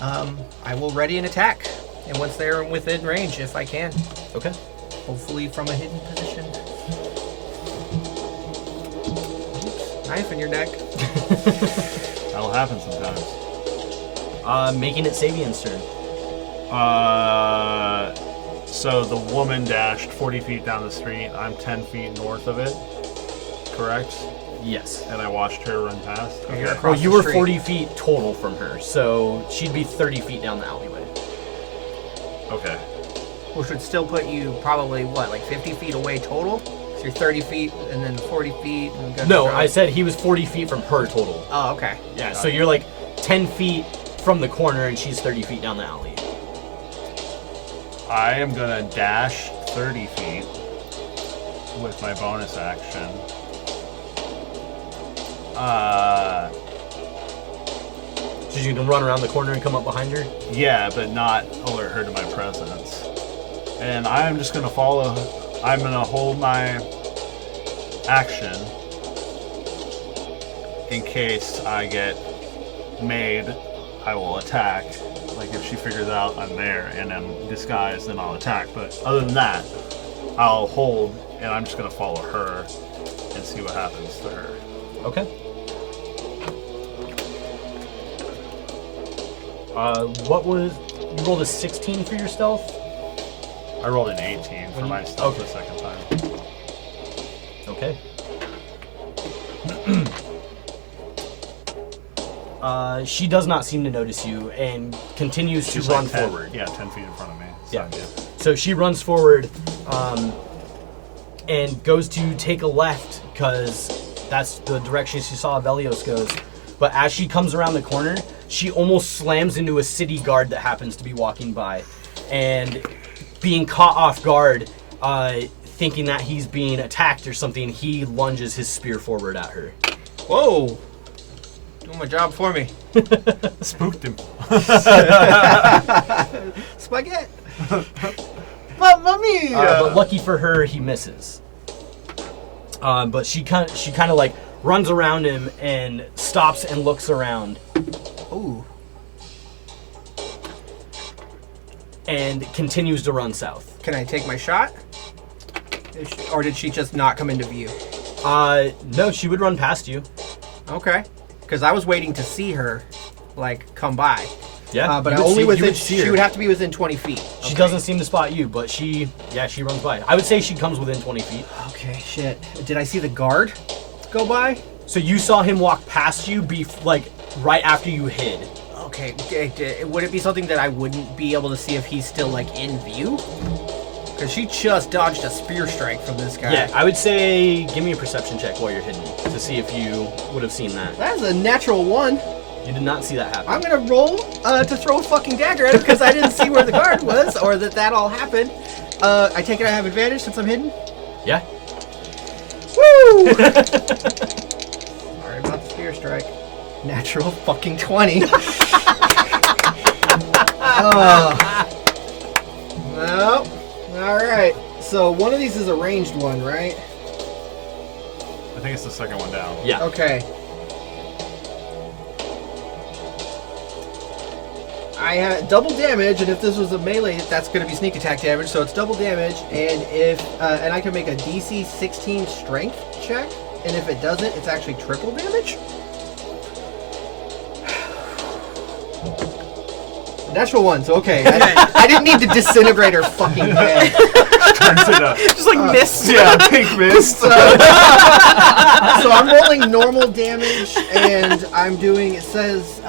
I will ready an attack. And once they're within range, if I can. Okay. Hopefully from a hidden position. Oops, knife in your neck. That'll happen sometimes. Making it Sabian's turn. So the woman dashed 40 feet down the street. I'm 10 feet north of it. Correct? Yes. And I watched her run past. Okay. You're Well, across you the were street. 40 feet total from her, so she'd be 30 feet down the alleyway. Okay. Which would still put you probably, what, like 50 feet away total? So you're 30 feet and then 40 feet. And go No, through. I said he was 40 feet from her total. Oh, okay. Yeah, so you're like 10 feet from the corner and she's 30 feet down the alley. I am going to dash 30 feet with my bonus action. So she's gonna run around the corner and come up behind her? Yeah, but not alert her to my presence. And I'm just going to follow. I'm going to hold my action in case I get made. I will attack. Like if she figures out I'm there and I'm disguised, then I'll attack. But other than that, I'll hold and I'm just going to follow her and see what happens to her. Okay. What was... You rolled a 16 for your stealth? I rolled an 18 for my stealth the second time. Okay. She does not seem to notice you and continues to She's run like 10, forward. Yeah, 10 feet in front of me. So, Yeah. So she runs forward and goes to take a left because that's the direction she saw Velios goes. but as she comes around the corner, she almost slams into a city guard that happens to be walking by. And being caught off guard, thinking that he's being attacked or something, he lunges his spear forward at her. Whoa. Doing my job for me. Spooked him. Spaghetti. Mamma mia! But lucky for her, he misses. But she kind of like runs around him and stops and looks around Ooh. and continues to run south. Can I take my shot? Or did she just not come into view? No, she would run past you. Okay. Because I was waiting to see her, like, come by. Yeah, But you would only you within, would see she her. would have to be within 20 feet. She Okay. doesn't seem to spot you, but she runs by. I would say she comes within 20 feet. Okay, shit. Did I see the guard go by? So you saw him walk past you, like right after you hid. Okay, would it be something that I wouldn't be able to see if he's still, like, in view? Because she just dodged a spear strike from this guy. Yeah, I would say give me a perception check while you're hidden to see if you would have seen that. That is a natural 1. You did not see that happen. I'm gonna roll to throw a fucking dagger at him because I didn't see where the guard was or that all happened. I take it I have advantage since I'm hidden? Yeah. Woo! Sorry about the spear strike. Natural fucking 20. No. Alright. So one of these is a ranged one, right? I think it's the second one down. Yeah. Okay. I had double damage, and if this was a melee, that's going to be sneak attack damage, so it's double damage. And if and I can make a DC 16 strength check, and if it doesn't, it's actually triple damage. Natural ones, okay. I didn't need to disintegrate her fucking head. Turns it up. Just like mist. Yeah, pink mist. So I'm rolling normal damage, and I'm doing, it says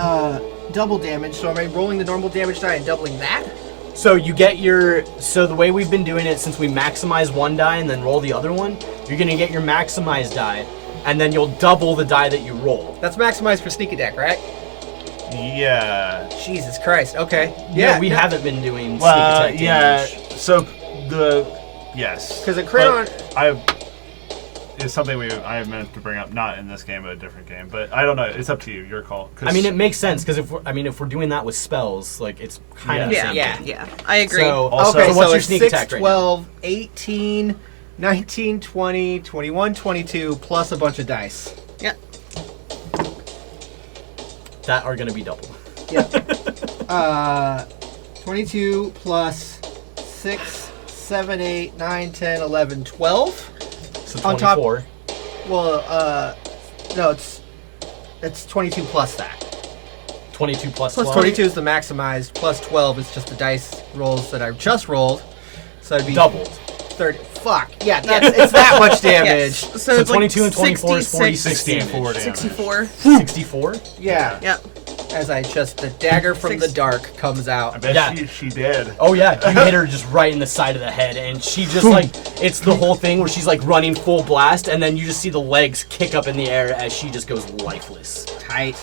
double damage, so am I rolling the normal damage die and doubling that? So you get so the way we've been doing it since we maximize one die and then roll the other one, you're gonna get your maximized die, and then you'll double the die that you roll. That's maximized for sneak attack, right? Yeah. Jesus Christ, okay. Yeah, we haven't been doing Well, sneak attack yeah. damage. So yes. 'Cause a crit But it's something I meant to bring up, not in this game, but a different game. But I don't know. It's up to you. Your call. I mean, it makes sense because if we're doing that with spells, like it's kind of the Yeah, same yeah, thing. yeah. I agree. So, Also- okay, so what's your it's sneak 6, attack right 12, 18, 19, 20, 21, 22, plus a bunch of dice. yeah. now? That are gonna be doubled. Yeah. 22 plus 6, 7, 8, 9, 10, 11, 12. So On top- 24. Well, no, it's 22 plus that. 22 plus Plus 12. 22 is the maximized, plus 12 is just the dice rolls that I just rolled. So it'd be Doubled. 30. Fuck. Yeah, it's that much damage. Yes. So it's 22 like and 24 is 66, 46 64 damage. damage. 64. 64? Yeah. Yeah. As the dagger from the dark comes I out. bet Yeah. she did. Oh yeah, you hit her just right in the side of the head, and she just like, it's the whole thing where she's like running full blast, and then you just see the legs kick up in the air as she just goes lifeless. Tight.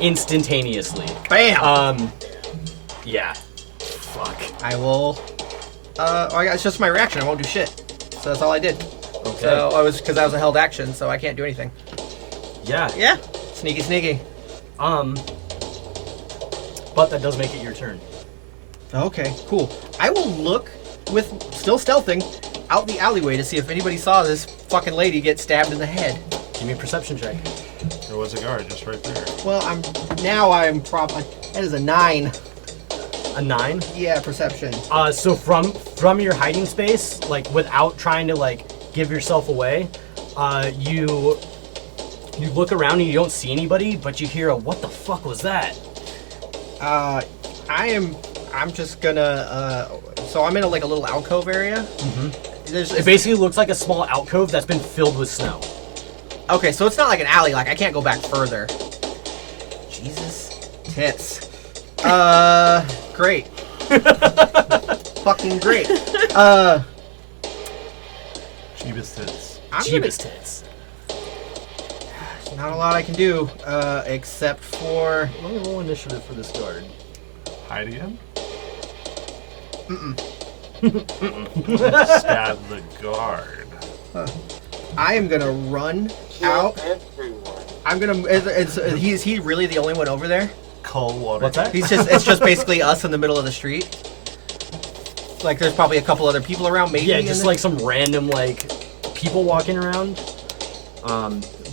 Instantaneously. Bam! Yeah. Fuck. I will. It's just my reaction. I won't do shit. So that's all I did. Okay. So because that was a held action, so I can't do anything. Yeah. Yeah. Sneaky, sneaky. But that does make it your turn. Okay, cool. I will look with still stealthing out the alleyway to see if anybody saw this fucking lady get stabbed in the head. Give me a perception check. There was a guard just right there. Well, I'm probably that is a 9. A 9. Yeah, perception. So from your hiding space, like without trying to like give yourself away, you look around and you don't see anybody, but you hear a "what the fuck was that?" I'm just gonna. So I'm in a little alcove area. It basically looks like a small alcove that's been filled with snow. Okay, so it's not like an alley. Like I can't go back further. Jesus, tits. Great. Fucking great. Jeebus tits. I'm Jeebus tits. Not a lot I can do, except for... Let me roll initiative for this guard. Hide again? Stab the guard. I am gonna run out. Everyone. I'm gonna... Is he really the only one over there? Cold water. What's that? It's just basically us in the middle of the street. Like, there's probably a couple other people around, maybe. Yeah, just like some random like people walking around.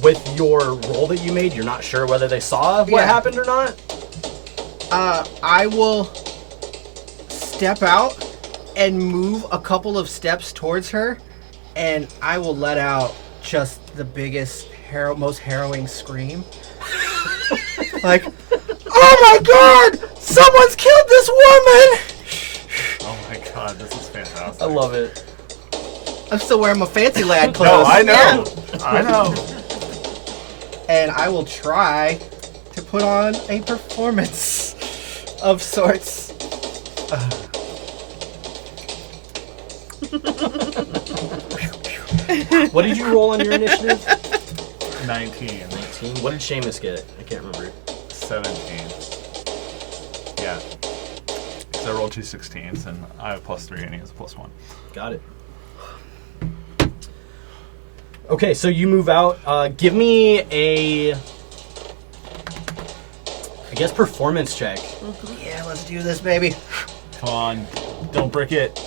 With your roll that you made, you're not sure whether they saw what Yeah. happened or not. I will step out and move a couple of steps towards her, and I will let out just the biggest, most harrowing scream. Like, oh my god! Someone's killed this woman! Oh my god, this is fantastic. I love it. I'm still wearing my fancy lad clothes. No, I know. I know. And I will try to put on a performance of sorts. What did you roll on your initiative? 19. 19. What did Seamus get? I can't remember. 17. Yeah. So I rolled 2 16s, and I have +3, and he has +1. Got it. Okay, so you move out. Give me a, I guess, performance check. Yeah, let's do this, baby. Come on. Don't brick it.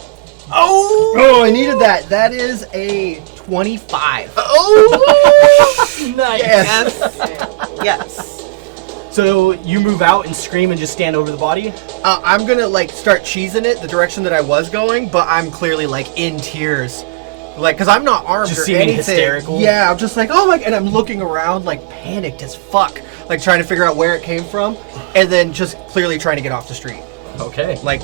Oh, I needed that. That is a 25. Oh, nice. Yes. Yes. So you move out and scream and just stand over the body. I'm gonna like start cheesing it the direction that I was going, but I'm clearly like in tears. Like, cause I'm not armed Just or seeming anything. hysterical? Yeah, I'm just like, oh my, and I'm looking around like panicked as fuck, like trying to figure out where it came from, and then just clearly trying to get off the street. Okay. Like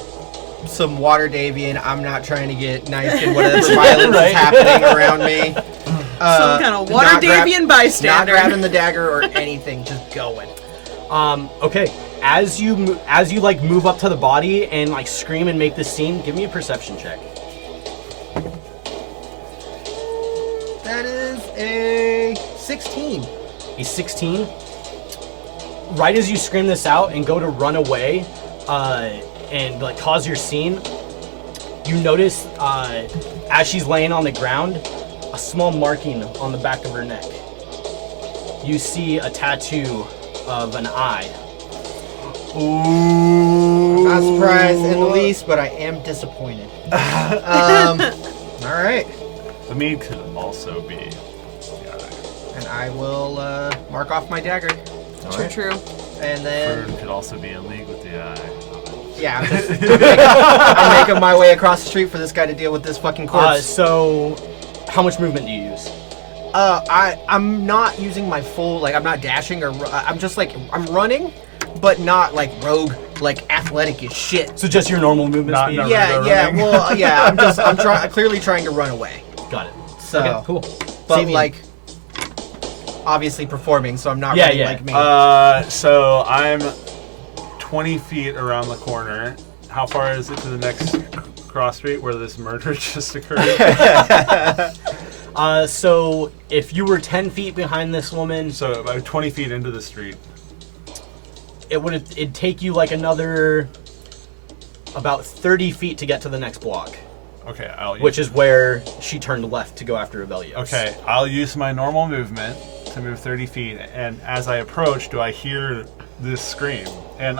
some Waterdavian, I'm not trying to get knifed in whatever violence Right. is happening around me. Some kind of not Waterdavian Not bystander. grabbing the dagger or anything, just going. Okay. As you like move up to the body and like scream and make this scene, give me a perception check. That is a 16. A 16. Right as you scream this out and go to run away, and like cause your scene, you notice as she's laying on the ground, a small marking on the back of her neck. You see a tattoo of an eye. Ooh. Not surprised in the least, but I am disappointed. All right. The mead could also be the other. And I will mark off my dagger. True. And then, Fern could also be in league with the eye. yeah, I'm making my way across the street for this guy to deal with this fucking corpse. So, how much movement do you use? I'm not using my full, like, I'm not dashing or, I'm just like, I'm running, but not like rogue, like athletic as shit. So just your normal movement Not speed? Naruto. Yeah, running. well, yeah, I'm clearly trying to run away. Got it. So, Okay, cool. but Savian. like, obviously performing, so I'm not Yeah, running yeah. like me. So I'm 20 feet around the corner. How far is it to the next cross street where this murder just occurred? So if you were 10 feet behind this woman, So about 20 feet into the street. it'd take you like another about 30 feet to get to the next block, Okay, I'll use, which is where she turned left to go after Abelios. okay. I'll use my normal movement to move 30 feet, and as I approach, do I hear this scream and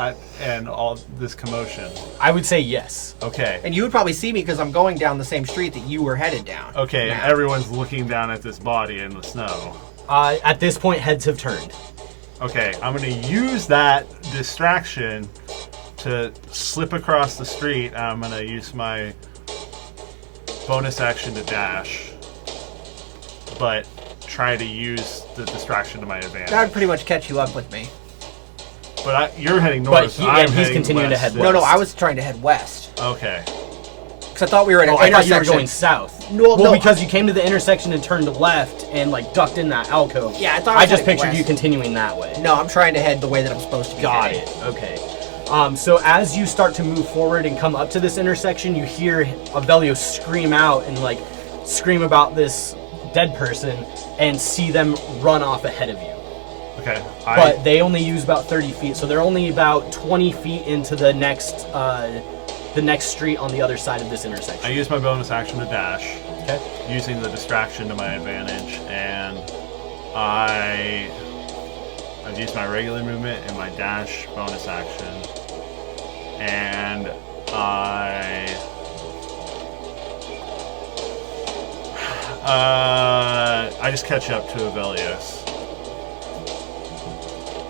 all this commotion? I would say yes. Okay. And you would probably see me because I'm going down the same street that you were headed down. Okay, and now. everyone's looking down at this body in the snow. At this point, heads have turned. Okay, I'm gonna use that distraction to slip across the street. And I'm gonna use my bonus action to dash, but try to use the distraction to my advantage. That would pretty much catch you up with me. But you're heading But north. he- I'm and he's heading continuing to west. head No, west. I was trying to head west Okay. because I thought we were at an Oh, I thought intersection. you were going south. No, well, no, because you came to the intersection and turned left and like ducked in that alcove. Yeah, I thought I was just heading pictured west. you continuing that way. No, I'm trying to head the way that I'm supposed to be. Got heading. it. Okay. So as you start to move forward and come up to this intersection, you hear Abelios scream out and like scream about this dead person and see them run off ahead of you. Okay. but they only use about 30 feet, so they're only about 20 feet into the next street on the other side of this I intersection. use my bonus action to dash, Okay. using the distraction to my advantage, and I've used my regular movement and my dash bonus action, and I just catch up to Avelios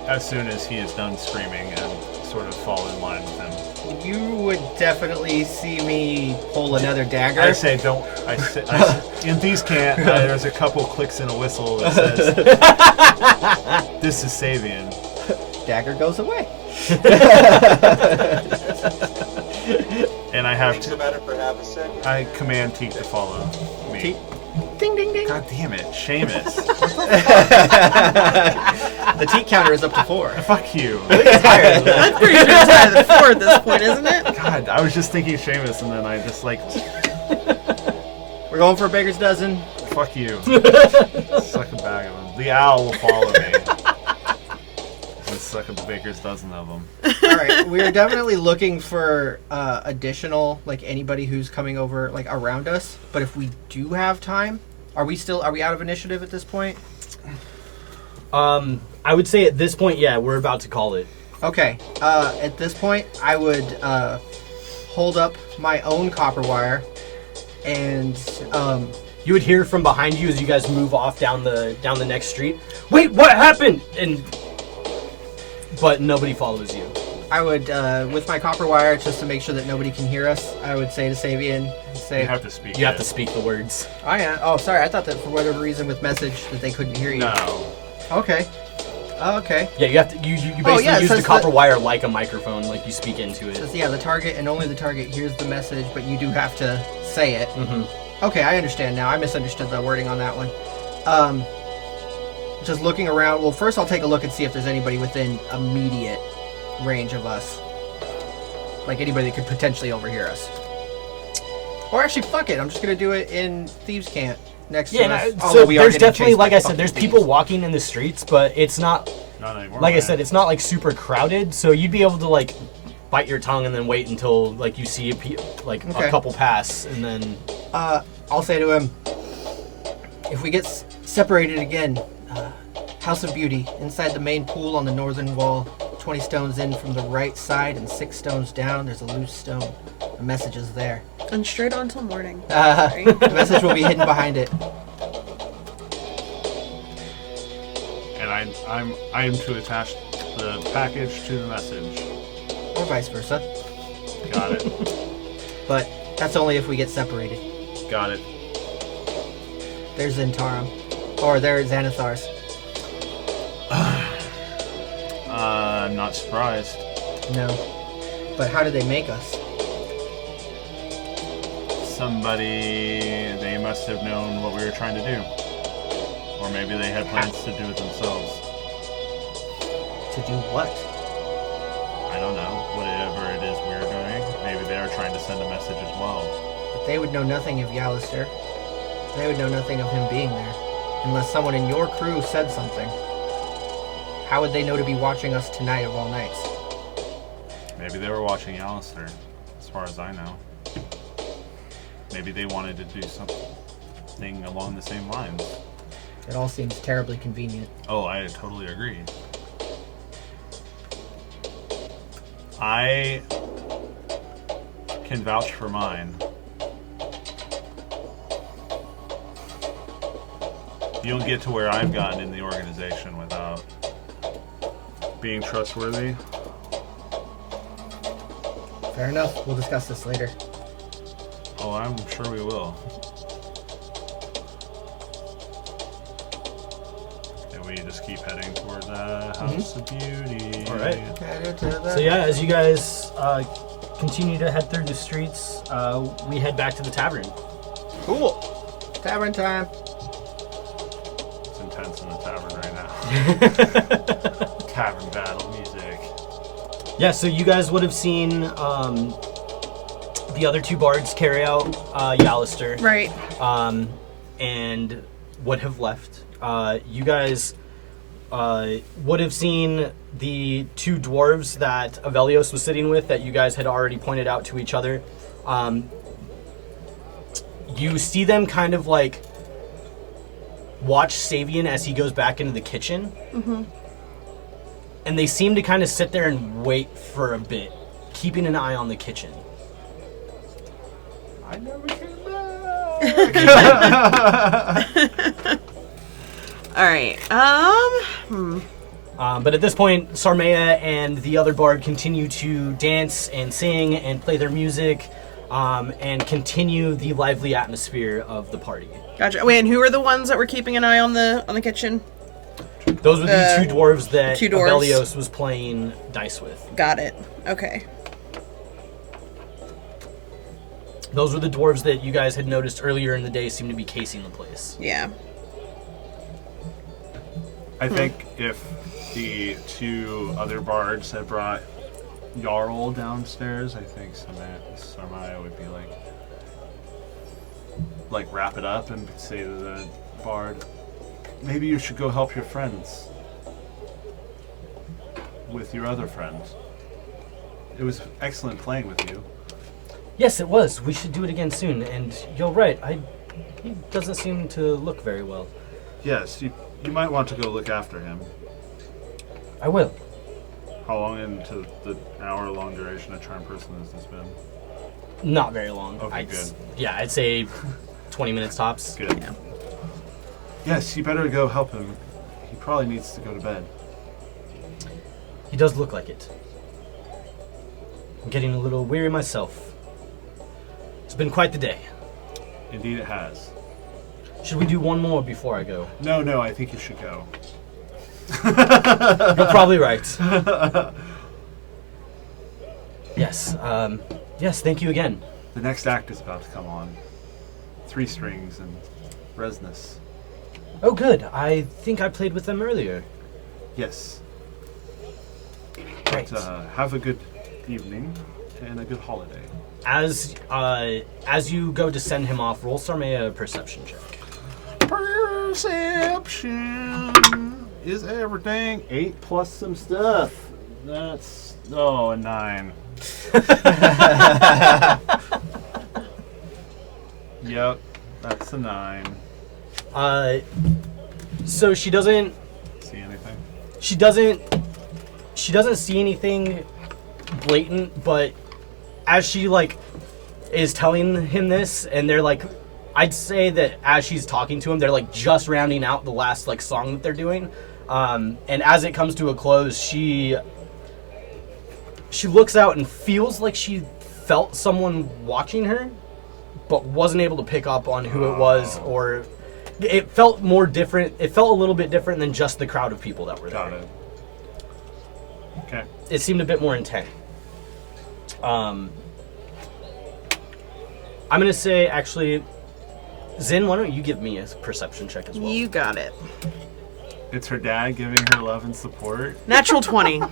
as soon as he is done screaming and sort of fall in line with him. You would definitely see me pull another dagger. I say don't. I say in these can't. There's a couple clicks and a whistle that says, "This is Savian." Dagger goes away. And I have Thinks about it for half a second. I command Teak to follow me. Teak. Ding, ding, ding. God damn it, Seamus! The teak counter is up to 4. Fuck you. I'm pretty sure it's higher than 4 at this point, isn't it? God, I was just thinking Seamus, and then I just like, We're going for a baker's dozen. fuck you. Suck a bag of them. The owl will follow me. And suck up the baker's dozen of them. All right, we are definitely looking for additional, like anybody who's coming over, like around us. But if we do have time, are we out of initiative at this point? I would say at this point, yeah, we're about to call it. Okay, at this point, I would hold up my own copper wire, and You would hear from behind you as you guys move off down the next street. Wait, what happened? But nobody follows you. I would, with my copper wire, just to make sure that nobody can hear us, I would say to Savian, You have to speak. You have it. to speak the words. Oh yeah. Oh, sorry. I thought that for whatever reason with message that they couldn't hear you. No. Okay. Okay. Yeah, you have to. You basically yeah, it use the says copper that- wire like a microphone, like you speak into it. So yeah, the target and only the target hears the message, but you do have to say it. Mm-hmm. Okay, I understand now. I misunderstood the wording on that one. Just looking around. Well, first I'll take a look and see if there's anybody within immediate range of us. Like anybody that could potentially overhear us. Or actually, fuck it. I'm just gonna do it in Thieves' Cant next to us. So Although we are there's getting definitely, chased by like I said, fucking there's thieves. people walking in the streets, but it's not. Not anymore. Like I man. said, it's not like super crowded, so you'd be able to like bite your tongue and then wait until like you see Okay. a couple pass, and then I'll say to him, if we get separated again, House of Beauty, inside the main pool on the northern wall, 20 stones in from the right side and 6 stones down, there's a loose stone. The message is there. And straight on till morning. The message will be hidden behind it. And I am to attach the package to the message. Or vice versa. Got it. But that's only if we get separated. Got it. There's Zentarum. Or there's Xanathars. I'm not surprised. No. But how do they make us? They must have known what we were trying to do. Or maybe they had plans to do it themselves. To do what? I don't know. Whatever it is we're doing, maybe they are trying to send a message as well. But they would know nothing of Yalister. They would know nothing of him being there. Unless someone in your crew said something. How would they know to be watching us tonight of all nights? Maybe they were watching Alistair, as far as I know. Maybe they wanted to do something along the same lines. It all seems terribly convenient. Oh, I totally agree. I can vouch for mine. You don't get to where I've gotten in the organization without being trustworthy. Fair enough. We'll discuss this later. Oh, I'm sure we will. And we just keep heading toward the House of Beauty. All right. Headed to the- So yeah, as you guys continue to head through the streets, we head back to the tavern. Cool. Tavern time. It's intense in the tavern right now. Tavern battle music. Yeah, so you guys would have seen the other two bards carry out Yalister, Right. and would have left. You guys would have seen the two dwarves that Avelios was sitting with that you guys had already pointed out to each other. You see them kind of like watch Savian as he goes back into the kitchen. And they seem to kind of sit there and wait for a bit, keeping an eye on the kitchen. I never came back. All right. But at this point, Sarmea and the other bard continue to dance and sing and play their music, and continue the lively atmosphere of the party. Gotcha. Wait, and who are the ones that were keeping an eye on the kitchen? Those were the two dwarves that two dwarves. Avelios was playing dice with. Got it. Okay. Those were the dwarves that you guys had noticed earlier in the day seemed to be casing the place. Yeah. I think if the two other bards had brought Jarl downstairs, I think Sarmaya would be like wrap it up and say to the bard, maybe you should go help your friends with your other friends. It was excellent playing with you. Yes, it was. We should do it again soon. And you're right. He doesn't seem to look very well. Yes, you might want to go look after him. I will. How long into the hour-long duration of Charm Person has this been? Not very long. Okay, good. Yeah, I'd say 20 minutes tops. Good. Yeah. Yes, you better go help him. He probably needs to go to bed. He does look like it. I'm getting a little weary myself. It's been quite the day. Indeed it has. Should we do one more before I go? No, I think you should go. You're probably right. Yes. Yes, thank you again. The next act is about to come on. 3 strings and Resness. Oh, good. I think I played with them earlier. Yes. Great. But, have a good evening and a good holiday. As you go to send him off, roll Sarmea a perception check. Perception is everything. 8 plus some stuff. That's a 9. Yep, that's a 9. So she doesn't See anything? she doesn't see anything blatant, but as she is telling him this, and they're I'd say that as she's talking to him, they're just rounding out the last song that they're doing, and as it comes to a close, she looks out and feels like she felt someone watching her, but wasn't able to pick up on who it was, or it felt more different. It felt a little bit different than just the crowd of people that were there. Got it. Okay. It seemed a bit more intent. I'm gonna say, actually, Zin, why don't you give me a perception check as well? You got it. It's her dad giving her love and support. Natural 20.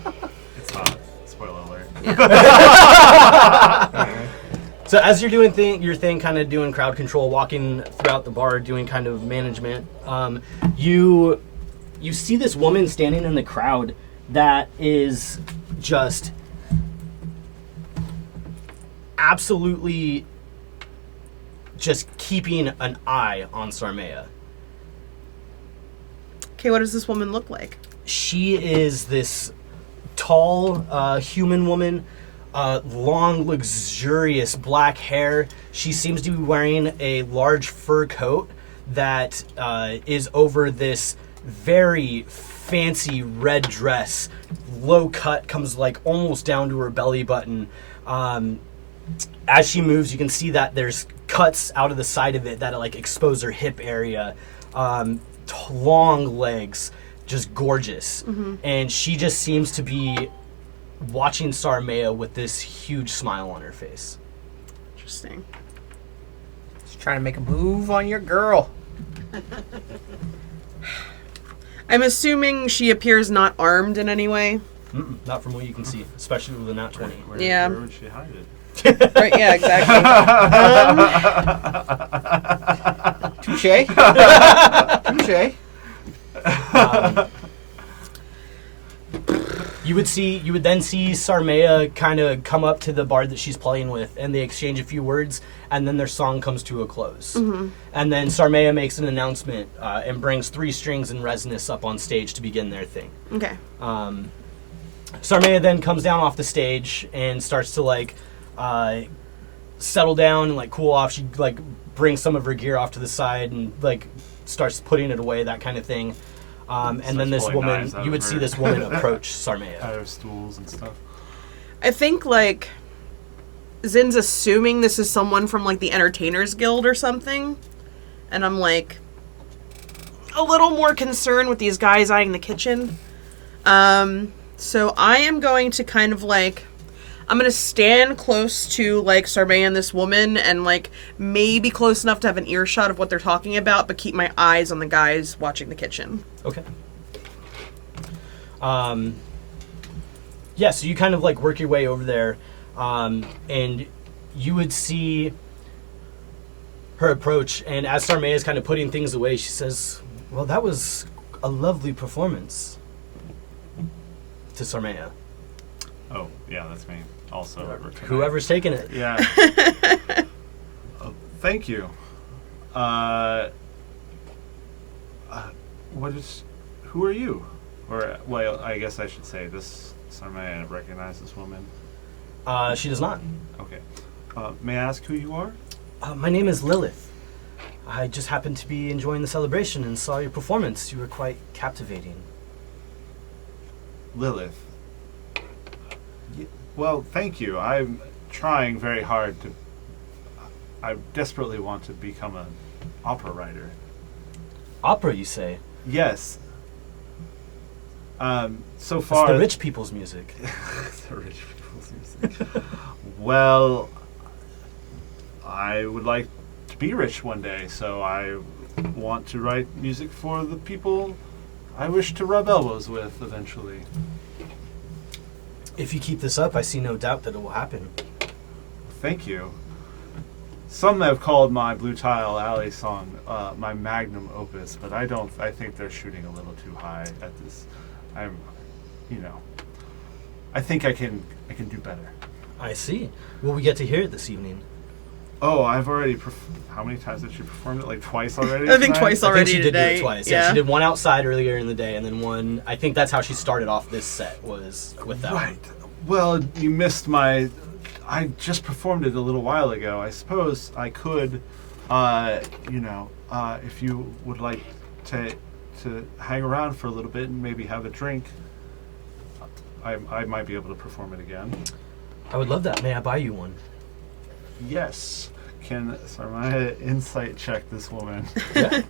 It's not. Spoiler alert. So as you're doing your thing, kind of doing crowd control, walking throughout the bar, doing kind of management, you see this woman standing in the crowd that is just absolutely just keeping an eye on Sarmea. Okay, what does this woman look like? She is this tall human woman, long, luxurious black hair. She seems to be wearing a large fur coat that is over this very fancy red dress. Low cut, comes almost down to her belly button. As she moves, you can see that there's cuts out of the side of it that expose her hip area. Long legs, just gorgeous. Mm-hmm. And she just seems to be watching Sarmea with this huge smile on her face. Interesting. Just trying to make a move on your girl. I'm assuming she appears not armed in any way. Not from what you can see, especially with a nat 20. Yeah. Where would she hide it? Right, yeah, exactly. Touche. Touche. You would then see Sarmea kind of come up to the bard that she's playing with, and they exchange a few words, and then their song comes to a close. And then Sarmea makes an announcement and brings 3 strings and Resonus up on stage to begin their thing. Okay. Sarmea then comes down off the stage and starts to like settle down and like cool off. She like brings some of her gear off to the side and like starts putting it away, that kind of thing. And then this pulling woman, knives out you of would her. see this woman approach Sarmea. Out of stools and stuff. I think, like, Zin's assuming this is someone from, like, the Entertainers Guild or something. And I'm, like, a little more concerned with these guys eyeing the kitchen. So I am going to kind of, like, I'm going to stand close to, like, Sarmea and this woman and, like, maybe close enough to have an earshot of what they're talking about, but keep my eyes on the guys watching the kitchen. Okay. Yeah, so you kind of like work your way over there, and you would see her approach, and as Sarmea is kind of putting things away, she says, "Well, that was a lovely performance." To Sarmea. Oh, yeah, that's me. Also, Whoever's taking it. Yeah. Thank you. Who are you? Or, well, I guess I should say this. Sarmea recognize this woman. She does not. Okay. May I ask who you are? My name is Lilith. I just happened to be enjoying the celebration and saw your performance. You were quite captivating. Lilith. Well, thank you. I'm trying very hard to... I desperately want to become an opera writer. Opera, you say? Yes. So It's far... the rich people's music. The rich people's music. Well, I would like to be rich one day, so I want to write music for the people I wish to rub elbows with eventually. If you keep this up, I see no doubt that it will happen. Thank you. Some have called my Blue Tile Alley song my magnum opus, but I think they're shooting a little too high at this. I think I can do better. I see. Will we get to hear it this evening? Oh, I've already. How many times did she perform it? Like twice already? I think tonight? twice I already think she did today. do it twice. Yeah. She did one outside earlier in the day, and then one. I think that's how she started off this set, was with that. Right. Well, you missed my. I just performed it a little while ago. I suppose I could, if you would like to hang around for a little bit and maybe have a drink, I might be able to perform it again. I would love that. May I buy you one? Yes. Can Sarmea insight check this woman? Yeah.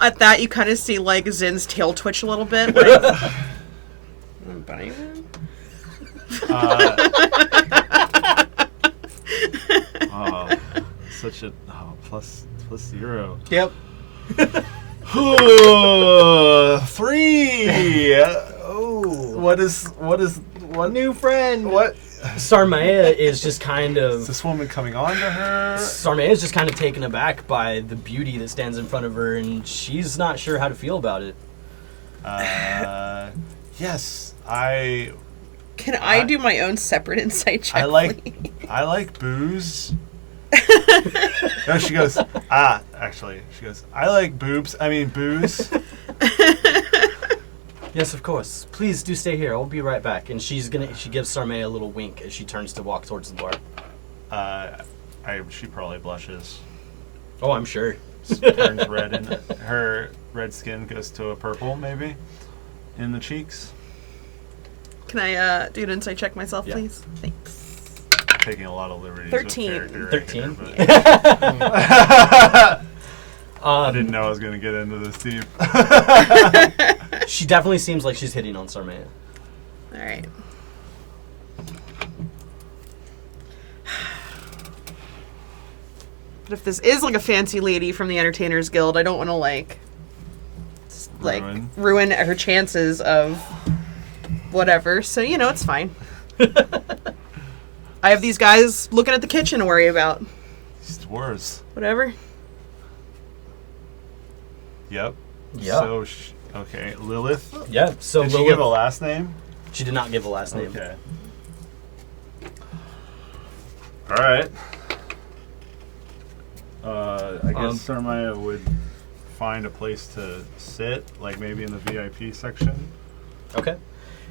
At that, you kind of see, like, Zin's tail twitch a little bit. Like, Such a plus 0. Yep. 3. Oh. What New friend. What Sarmea is just kind is of. this woman coming on to her? Sarmea is just kind of taken aback by the beauty that stands in front of her, and she's not sure how to feel about it. Yes, I can I do my own separate insight check? I like booze. No, she goes, actually, she goes, I like booze. Yes, of course. Please do stay here. I'll be right back. And she gives Sarmea a little wink as she turns to walk towards the bar. She probably blushes. Oh, I'm sure. Turns red, and her red skin goes to a purple, maybe, in the cheeks. Can I do an insight check myself, Yeah. please? Thanks. Taking a lot of liberties 13. with character. 13? Right here, but I Um, didn't know I was going to get into this deep. She definitely seems like she's hitting on Sarmea. All right. But if this is like a fancy lady from the Entertainers Guild, I don't want to ruin her chances of whatever. So it's fine. I have these guys looking at the kitchen to worry about. These dwarves. Whatever. Yep. Yeah. So Okay, Lilith. Yeah. So Did she Lilith, give a last name? she did not give a last name. Okay. All right. I guess Sarmaya would find a place to sit, like maybe in the VIP section. Okay.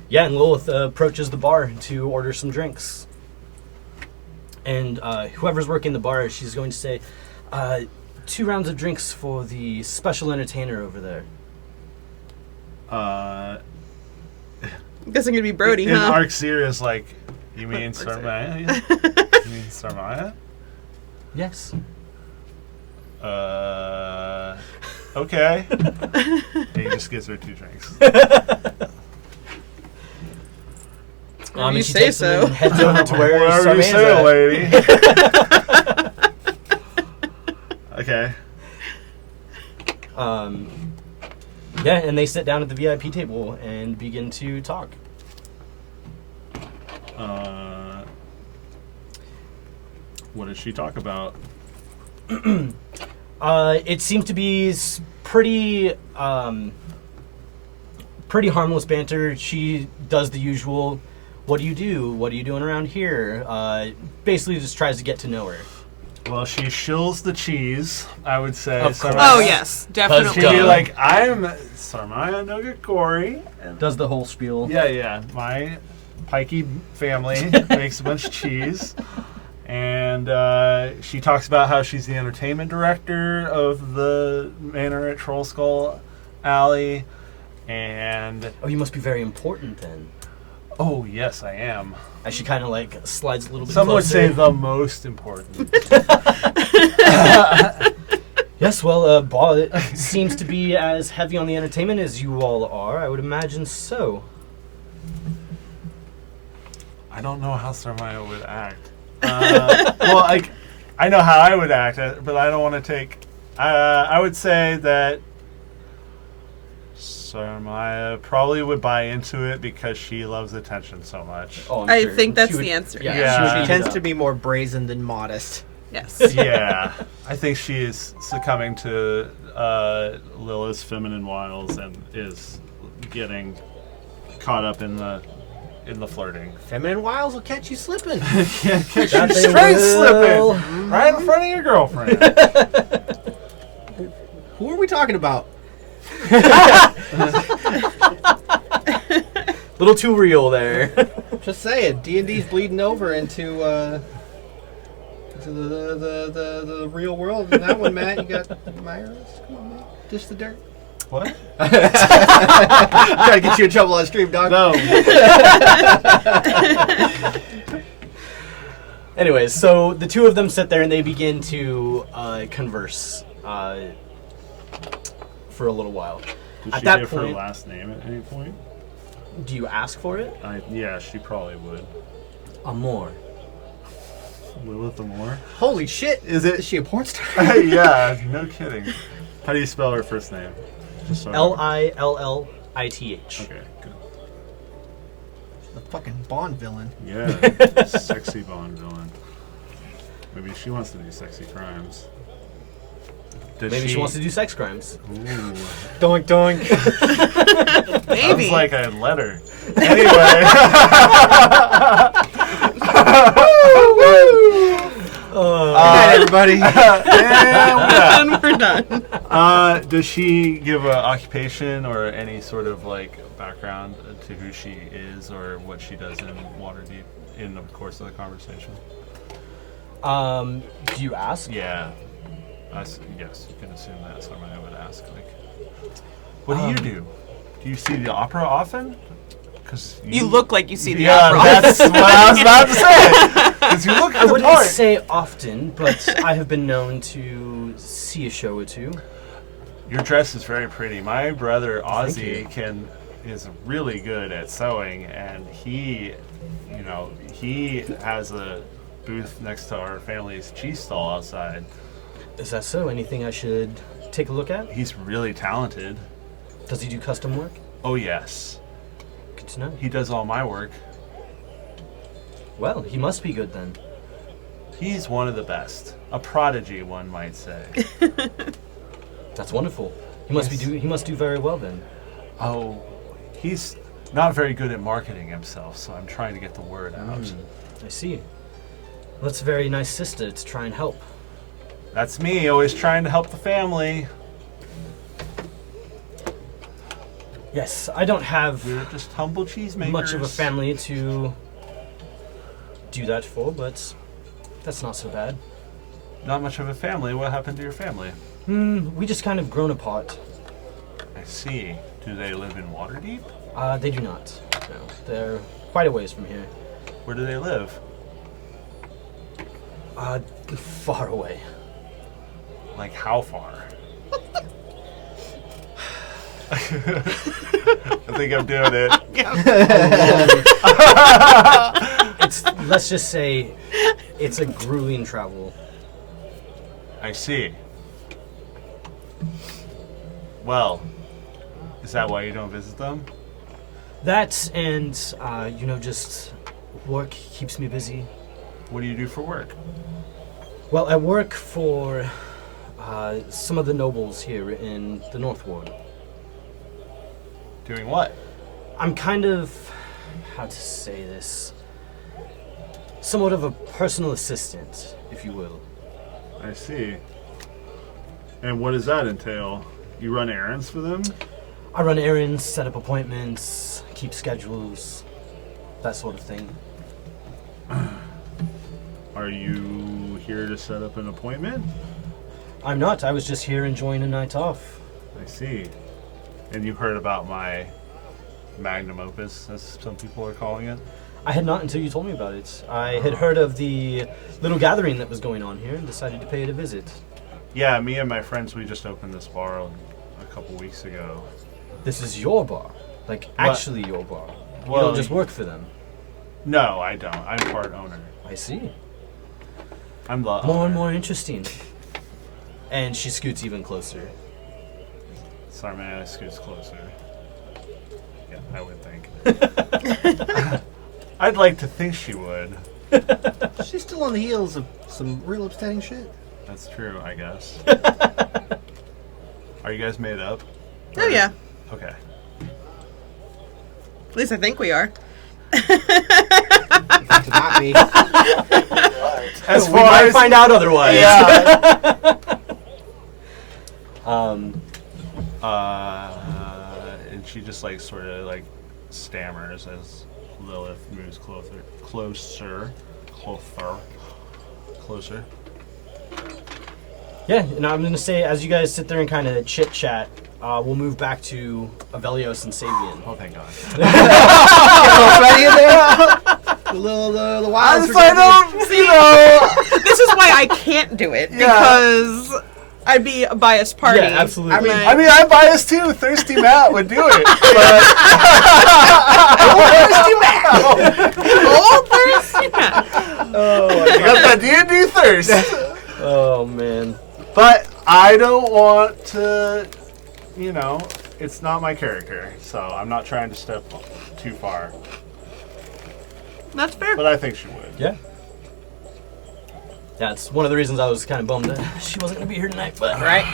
Yeah, and Lilith approaches the bar to order some drinks. And whoever's working the bar, she's going to say, 2 rounds of drinks for the special entertainer over there. I'm guessing it'd be Brody, in huh? Arc Sirius, like, you mean Sarmaya? You mean Sarmaya? Yes. Okay. He just gives her 2 drinks. You And she say takes them so. and heads over to where Whatever you Sarmaya's say, at. lady. Okay. Yeah, and they sit down at the VIP table and begin to talk. What does she talk about? It seems to be pretty harmless banter. She does the usual, what do you do? What are you doing around here? Basically just tries to get to know her. Well, she shills the cheese, I would say. Of course. Oh, yes. Definitely. She'd be like, I'm Sarmaya Nogakori. And Does the whole spiel. yeah. My pikey family makes a bunch of cheese. And she talks about how she's the entertainment director of the manor at Troll Skull Alley. And, Oh, you must be very important then. oh, yes, I am. As she kind of like slides a little bit Some would closer. say the most important. Yes, well, it seems to be as heavy on the entertainment as you all are. I would imagine so. I don't know how Sarmaya would act. Well, I know how I would act, but I don't want to take... I would say that Sarmaya probably would buy into it because she loves attention so much. Oh, I'm I sure. think that's She would- the answer. Yeah, Yeah. she would She eat tends it to up. be more brazen than modest. Yes. Yeah, I think she is succumbing to Lilith's feminine wiles and is getting caught up in the flirting. Feminine wiles will catch you slipping. Can't catch That you they straight will. slipping right in front of your girlfriend. Who are we talking about? Little too real there. Just saying, D&D's bleeding over into the real world. In that one, Matt, you got Myers. Come on, man. Dish the dirt. What? Trying to get you in trouble on stream, dog. No. Anyways, so the two of them sit there and they begin to converse for a little while. Did At she that give her point- last name at any point? Do you ask for it? Yeah, she probably would. Amor. Lilith Amor? Holy shit. Is she a porn star? Yeah, no kidding. How do you spell her first name? Just so I know. Lillith. Okay, good. The fucking Bond villain. Yeah, sexy Bond villain. Maybe she wants to do sexy crimes. Does Maybe she wants to do sex crimes. Ooh. Doink doink. Maybe. Sounds like I'd let her. Anyway. Good night, everybody. And And we're done. does she give an occupation or any sort of like background to who she is or what she does in Waterdeep in the course of the conversation? Do you ask? Yeah. Yes, you can assume that someone would ask. Like, what do you do? Do you see the opera often? Because You look like you see the yeah, opera. that's what I was about to say. Because you look I the wouldn't part. say often, but I have been known to see a show or two. Your dress is very pretty. My brother you. Ozzy is really good at sewing, and he has a booth next to our family's cheese stall outside. Is that so? Anything I should take a look at? He's really talented. Does he do custom work? Oh yes, Good to know. he does all my work. Well, he must be good then. He's one of the best. A prodigy, one might say. That's wonderful. He must Yes. He must do very well then. Oh, he's not very good at marketing himself, so I'm trying to get the word out. I see. Well, that's a very nice sister to try and help. That's me, always trying to help the family. Yes, I don't have We're just humble cheesemakers. much of a family to do that for, but that's not so bad. Not much of a family. What happened to your family? We just kind of grown apart. I see. Do they live in Waterdeep? They do not. No, they're quite a ways from here. Where do they live? Far away. Like how far? I think I'm doing it. Let's just say, it's a grueling travel. I see. Well, is that why you don't visit them? That and, just work keeps me busy. What do you do for work? Well, I work for some of the nobles here in the North Ward. Doing what? I'm kind of, how to say this, somewhat of a personal assistant, if you will. I see. And what does that entail? You run errands for them? I run errands, set up appointments, keep schedules, that sort of thing. Are you here to set up an appointment? I'm not. I was just here enjoying a night off. I see. And you heard about my magnum opus, as some people are calling it? I had not until you told me about it. I had heard of the little gathering that was going on here and decided to pay it a visit. Yeah, me and my friends, we just opened this bar a couple weeks ago. This is your bar. Like, actually your bar. You Well, don't just work for them. No, I don't. I'm part owner. I see. I'm the More owner. and more interesting. And she scoots even closer. Sorry, man, I scoots closer. Yeah, I would think. I'd like to think she would. She's still on the heels of some real upsetting shit. That's true, I guess. Are you guys made up? Oh yeah. Okay. At least I think we are. To not be. As We might find out otherwise. Yeah. And she just like sort of like stammers as Lilith moves closer. Yeah, and I'm going to say, as you guys sit there and kind of chit-chat, we'll move back to Avelios and Sabian. Oh, thank God. Ready in there? The wilds. This is why I can't do it, because I'd be a biased party. Yeah, absolutely. I mean, I'm biased too. Thirsty Matt would do it. Oh, thirsty man. I got that D&D thirst. Oh, man. But I don't want to, it's not my character, so I'm not trying to step too far. That's fair. But I think she would. Yeah. Yeah, it's one of the reasons I was kind of bummed that she wasn't going to be here tonight, but... Right?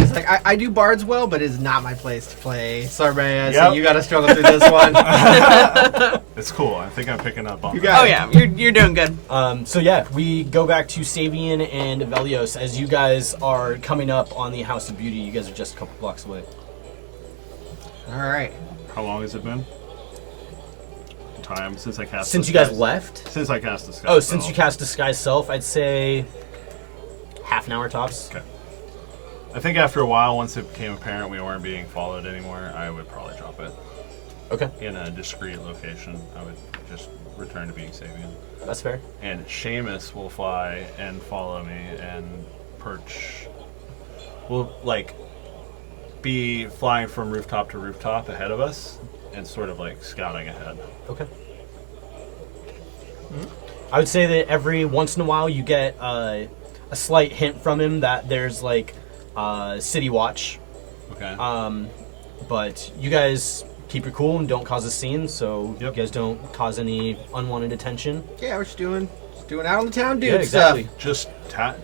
It's like, I do bards well, but it's not my place to play. Sorry, man. Yep. So you gotta struggle through this one. It's cool. I think I'm picking up on You that. got Oh it. yeah, you're doing good. So yeah, we go back to Sabian and Avelios as you guys are coming up on the House of Beauty. You guys are just a couple blocks away. Alright. How long has it been? Time since I cast. Since you Disguise. guys left? Since I cast Disguise. Oh, since Self. you cast Disguise Self, I'd say half an hour tops. Okay. I think after a while, once it became apparent we weren't being followed anymore, I would probably drop it Okay, in a discreet location. I would just return to being Sabian. that's fair. And Seamus will fly and follow me and perch. We'll like be flying from rooftop to rooftop ahead of us and sort of like scouting ahead. Okay. I would say that every once in a while you get a slight hint from him that there's like city watch. Okay. But you guys keep your cool and don't cause a scene, so Yep. you guys don't cause any unwanted attention. Yeah, we're just doing out on the town dude Yeah, exactly. stuff. Just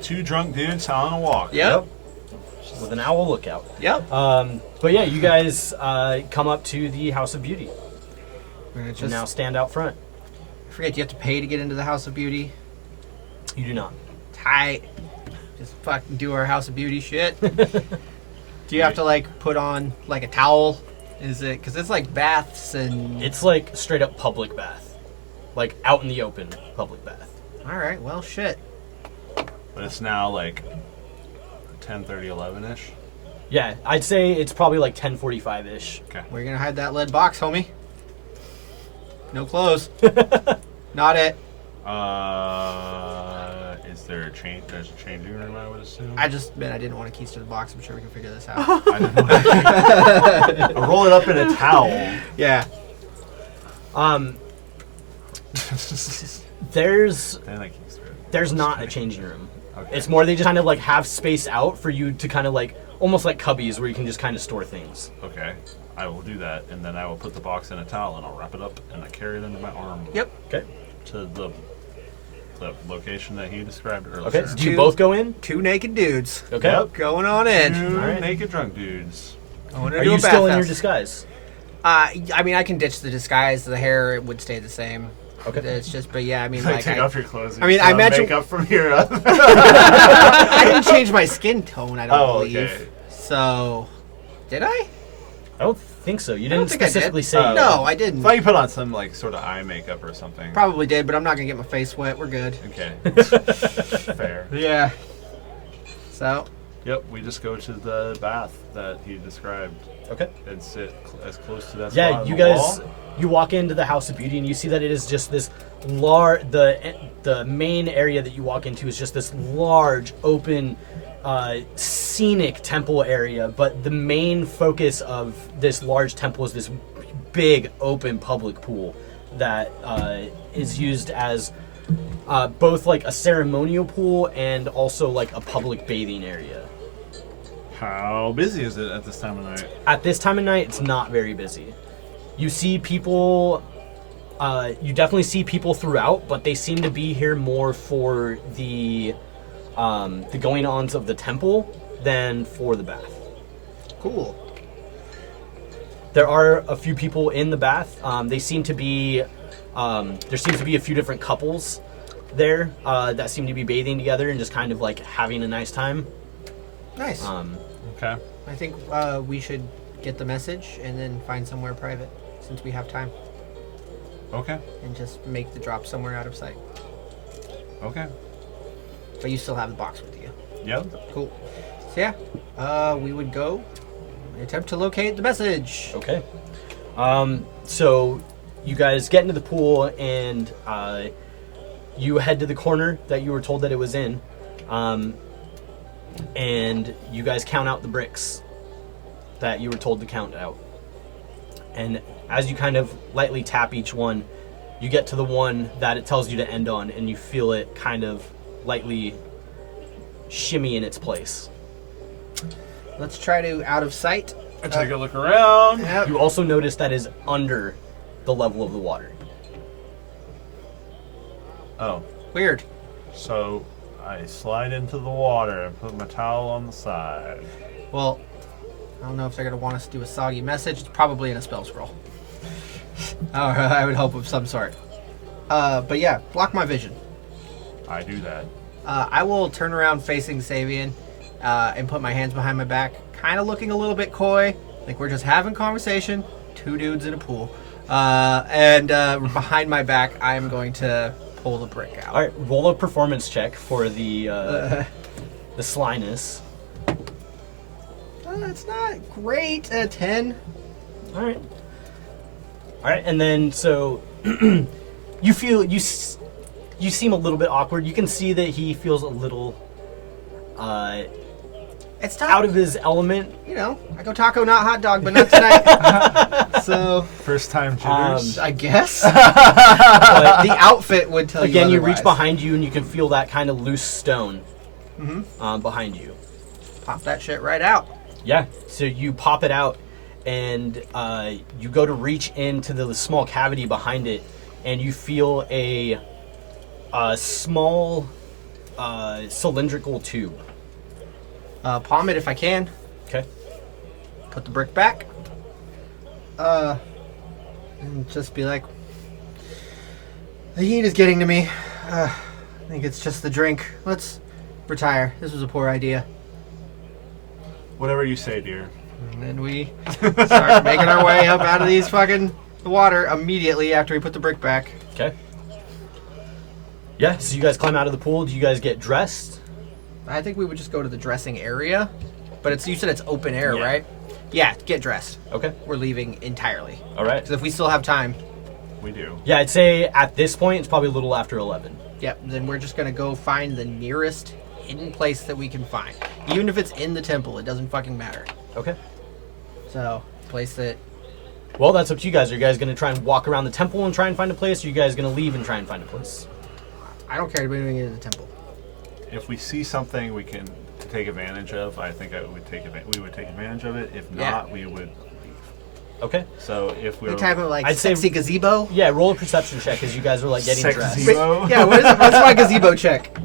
two drunk dudes on a walk. Yep. with an owl lookout. Yep. But yeah, you guys come up to the House of Beauty. We're gonna And just now stand out front. forget you have to pay to get into the House of Beauty. You do not. Tight. Just fucking do our House of Beauty shit. Do you have to like put on like a towel? Is it because it's like baths and? It's like straight up public bath, like out in the open public bath. All right. Well, shit. But it's now like 10:30, 11-ish. Yeah, I'd say it's probably like 10:45-ish. Okay. Where you gonna hide that lead box, homie? No clothes. Not it. Is there a change? There's a changing room, I would assume. I didn't want a keys to the box. I'm sure we can figure this out. I didn't know. I'll roll it up in a towel. Yeah. There's And I keys through it. there's not a changing room. Okay. It's more they just kind of like have space out for you to kind of like almost like cubbies where you can just kind of store things. Okay. I will do that, and then I will put the box in a towel, and I'll wrap it up, and I carry it under my arm. Yep. Okay. To the location that he described earlier. Okay. Do you Two- both go in? 2 naked dudes. Okay. Yep. Going on in. Two All right. naked drunk dudes. Going Are into you a still in your bathhouse. disguise? I mean, I can ditch the disguise. The hair would stay the same. Okay. It's just, but yeah, I mean, Like, like, take I, off your clothes. I mean, I imagine- make up from here up. I didn't change my skin tone. I don't Oh, believe. okay. So, did I? I don't think so. You I don't didn't think I did. specifically say. No, I didn't. Thought you put on some like sort of eye makeup or something. Probably did, but I'm not gonna get my face wet. We're good. Okay. Fair. Yeah. So, Yep. We just go to the bath that he described Okay. and sit as close to that spot Yeah, on you the guys, wall. you walk into the House of Beauty and you see that it is just this the main area that you walk into is just this large, open, scenic temple area. But the main focus of this large temple is this big, open public pool that is used as both like a ceremonial pool and also like a public bathing area. How busy is it at this time of night? At this time of night, it's not very busy. You see people, you definitely see people throughout, but they seem to be here more for the going-ons of the temple than for the bath. cool. There are a few people in the bath. They seem to be, there seems to be a few different couples there that seem to be bathing together and just kind of like having a nice time. Nice. Okay. I think we should get the message and then find somewhere private since we have time Okay. and just make the drop somewhere out of sight. Okay. But you still have the box with you. Yep. Cool. So yeah, we would go and attempt to locate the message. Okay. So you guys get into the pool and you head to the corner that you were told that it was in. And you guys count out the bricks that you were told to count out. And as you kind of lightly tap each one, you get to the one that it tells you to end on, and you feel it kind of lightly shimmy in its place. Let's try to out of sight. I take a look around. Yep. You also notice that is under the level of the water. Oh. Weird. So I slide into the water and put my towel on the side. Well, I don't know if they're gonna want us to do a soggy message. It's probably in a spell scroll. Or I would hope of some sort. But yeah, block my vision. I do that. I will turn around facing Savian and put my hands behind my back, kind of looking a little bit coy, like we're just having conversation. Two dudes in a pool. And behind my back, I am going to pull the brick out. All right, roll a performance check for the slyness. It's not great. 10. All right. All right, and then so you feel you seem a little bit awkward. You can see that he feels a little It's tough. out of his element. You know, I go taco, not hot dog, but not tonight. So, First time jitters. I guess. But The outfit would tell again, you you reach otherwise. behind you and you can feel that kind of loose stone behind you. Pop that shit right out. Yeah, so you pop it out and you go to reach into the small cavity behind it, and you feel a small cylindrical tube. palm it if I can. Okay. Put the brick back. And just be like, the heat is getting to me. I think it's just the drink. Let's retire. This was a poor idea. Whatever you say, dear. And then we start making our way up out of these fucking water immediately after we put the brick back. Okay. Yeah, so you guys climb out of the pool. Do you guys get dressed? I think we would just go to the dressing area. But you said it's open air, Yeah. right? Yeah, get dressed. Okay. We're leaving entirely. All right. Because if we still have time, We do. Yeah, I'd say at this point it's probably a little after 11. yep, then we're just going to go find the nearest hidden place that we can find. Even if it's in the temple, it doesn't fucking matter. Okay. So, place that... Well, that's up to you guys. Are you guys going to try and walk around the temple and try and find a place? Or are you guys going to leave and try and find a place? I don't care about doing it in the temple. If we see something we can take advantage of, I think we would take advantage of it. If Yeah. not, we would leave. Okay. So if we're Any type of, like, I'd say- sexy gazebo? Yeah, roll a perception check as you guys are like getting Sex dressed. gazebo? Yeah, what is it? What's my gazebo check?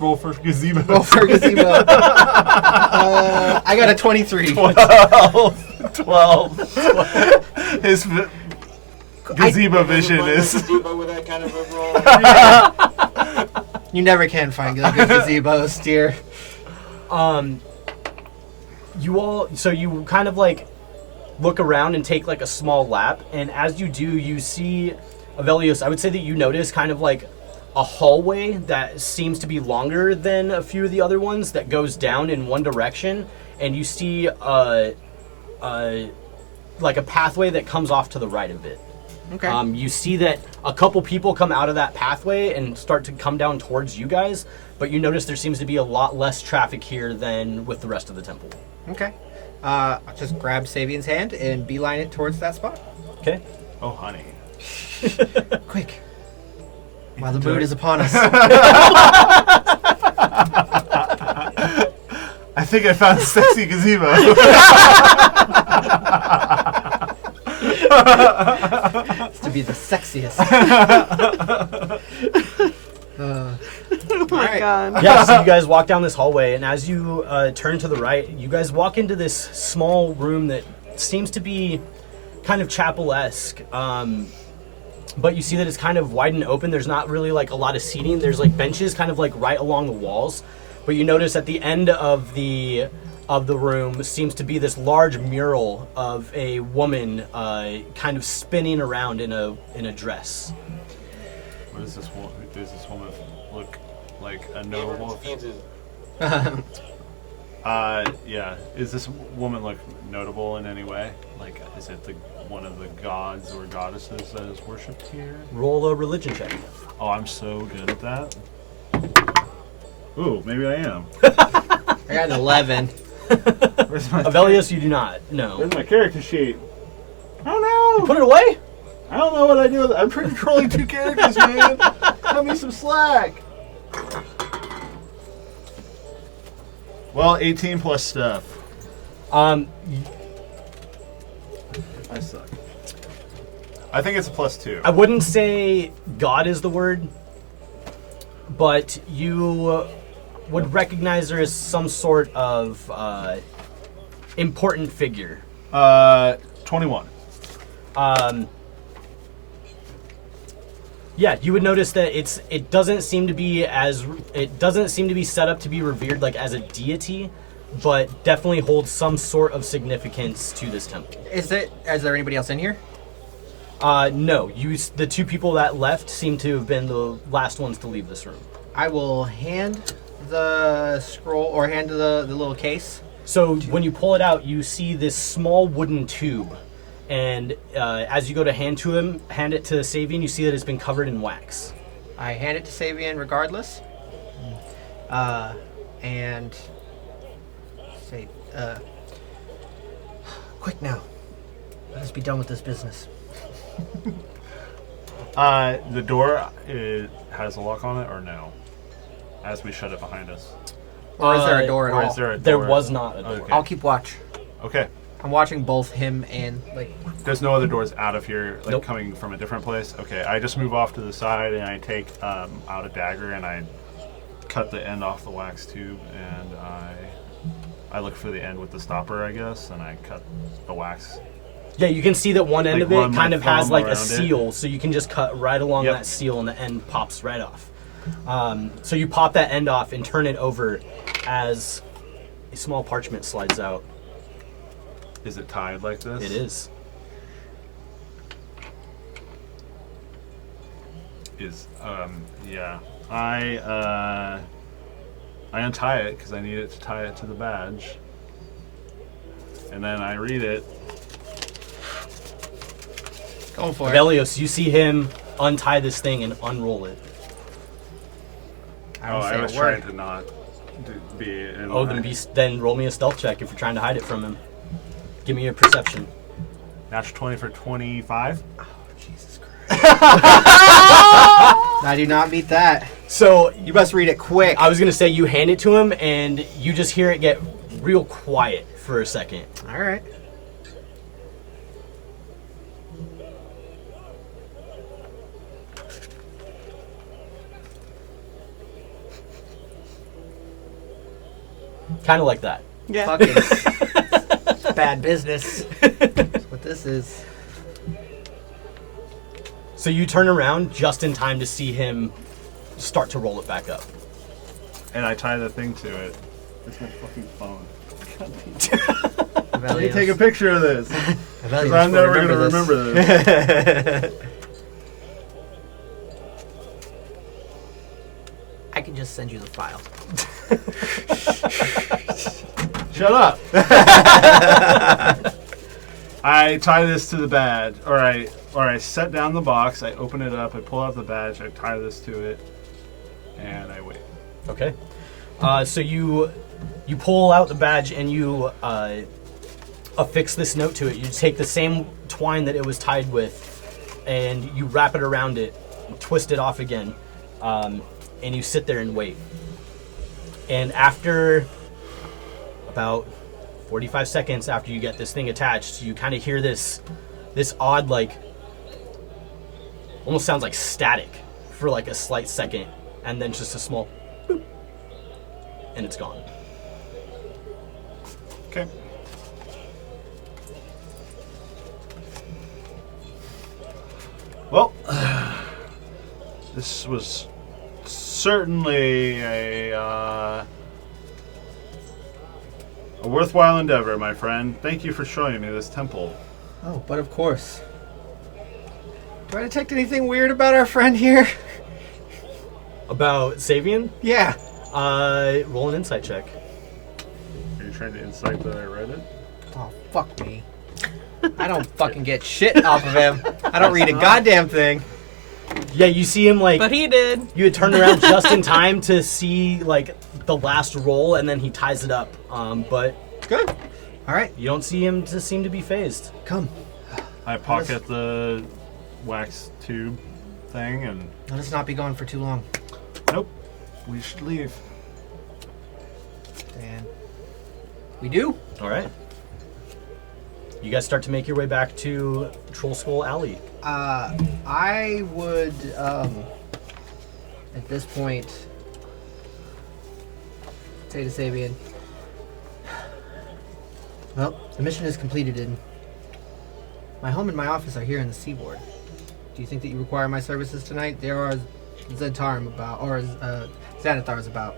roll for gazebo. Roll for gazebo. I got a 23. 12. His gazebo vision Everyone is. gazebo with that kind of a roll. You never can find good gazebos, dear. You kind of like look around and take like a small lap, and as you do, you see Avelios. I would say that you notice kind of like a hallway that seems to be longer than a few of the other ones that goes down in one direction, and you see like a pathway that comes off to the right of it. Okay. You see that a couple people come out of that pathway and start to come down towards you guys, but you notice there seems to be a lot less traffic here than with the rest of the temple. Okay. I'll just grab Savian's hand and beeline it towards that spot. Okay. Oh, honey. Quick. While the mood is upon us. I think I found a sexy gazebo. It's to be the sexiest. Oh my Alright. god. Yeah, so you guys walk down this hallway, and as you turn to the right, you guys walk into this small room that seems to be kind of chapel-esque. But you see that it's kind of wide and open. There's not really like a lot of seating. There's like benches kind of like right along the walls. But you notice at the end of the room seems to be this large mural of a woman kind of spinning around in a dress. What is this woman? Does this woman look like a Neighbor notable? Fiends Yeah. Is this woman look notable in any way? Like, is it one of the gods or goddesses that is worshipped here? Roll a religion check. Oh, I'm so good at that. Ooh, maybe I am. I got an 11. Where's my Avelios, you do not. No. Where's my character sheet? I don't know. Put it away? I don't know what I do with it. I'm controlling 2 characters, man. Cut me some slack. Well, 18 plus stuff. Um, I suck. I think it's a +2. I wouldn't say God is the word, but you would recognize her as some sort of important figure. 21. Yeah, you would notice that it doesn't seem to be set up to be revered like as a deity, but definitely holds some sort of significance to this temple. Is there anybody else in here? No, the 2 people that left seem to have been the last ones to leave this room. I will hand the scroll, or hand the little case. So when you pull it out, you see this small wooden tube, and as you go to hand it to Savian, you see that it's been covered in wax. I hand it to Savian regardless. And say, quick now. Let us be done with this business. The door has a lock on it, or no? As we shut it behind us. Or is there a door at Or all? is there a door? There was not a door. Okay. I'll keep watch. Okay. I'm watching both him and, like... There's no other doors out of here, like Nope. coming from a different place? Okay, I just move off to the side and I take out a dagger and I cut the end off the wax tube, and I look for the end with the stopper, I guess, and I cut the wax. Yeah, you can see that one end Like of it run my kind of has thumb like a around it. seal, so you can just cut right along Yep. that seal, and the end pops right off. So you pop that end off and turn it over as a small parchment slides out. Is it tied like this? It is. Yeah. I untie it because I need it to tie it to the badge, and then I read it. Going for it. Velios, you see him untie this thing and unroll it. I don't say I was a word. trying to not be in Oh, my- then roll me a stealth check if you're trying to hide it from him. Give me a perception. Natural 20 for 25. Jesus Christ. I do not beat that. So You must read it quick. I was gonna say you hand it to him and you just hear it get real quiet for a second. All right. Kind of like that. Yeah. Fucking bad business. That's what this is. So you turn around just in time to see him start to roll it back up. And I tie the thing to it. It's my fucking phone. Let me Velios. take a picture of this. Velios Because I'm will never going to remember this. I can just send you the file. Shut up. I tie this to the badge. Or I set down the box, I open it up, I pull out the badge, I tie this to it, and I wait. Okay. So you pull out the badge and you affix this note to it. You take the same twine that it was tied with, and you wrap it around it, twist it off again, and you sit there and wait. And after about 45 seconds after you get this thing attached, you kind of hear this odd, like, almost sounds like static for like a slight second, and then just a small boop, and it's gone. Okay. Well, this was certainly a worthwhile endeavor, my friend. Thank you for showing me this temple. Oh, but of course. Do I detect anything weird about our friend here? About Savian, Yeah. roll an insight check. Are you trying to incite that I read it? Oh, fuck me. I don't fucking get shit off of him. I don't read a goddamn thing. Yeah, you see him like But he did. you had turned around just in time to see like the last roll, and then he ties it up. But Good. All right, you don't see him to seem to be phased. come. I pocket the wax tube thing and Let us not be gone for too long. nope, we should leave. And we do? All right. You guys start to make your way back to Troll Skull Alley. I would, at this point, say to Sabian, well, the mission is completed in. My home and my office are here in the seaboard. Do you think that you require my services tonight? There are Xanathar's about.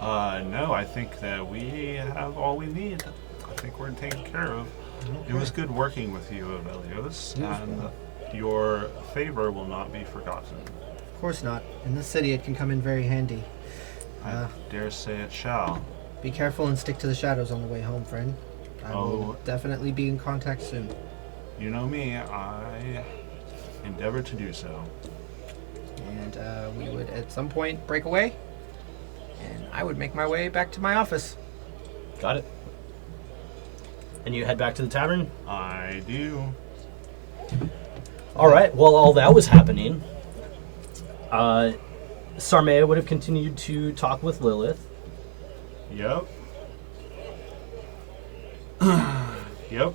No, I think that we have all we need. I think we're taken care of. It was good working with you, Avelios, and your favor will not be forgotten. Of course not. In this city, it can come in very handy. I dare say it shall. Be careful and stick to the shadows on the way home, friend. I will definitely be in contact soon. You know me, I endeavor to do so. And we would at some point break away, and I would make my way back to my office. Got it. And you head back to the tavern? I do. All right. While all that was happening, Sarmea would have continued to talk with Lilith. Yep. Yep.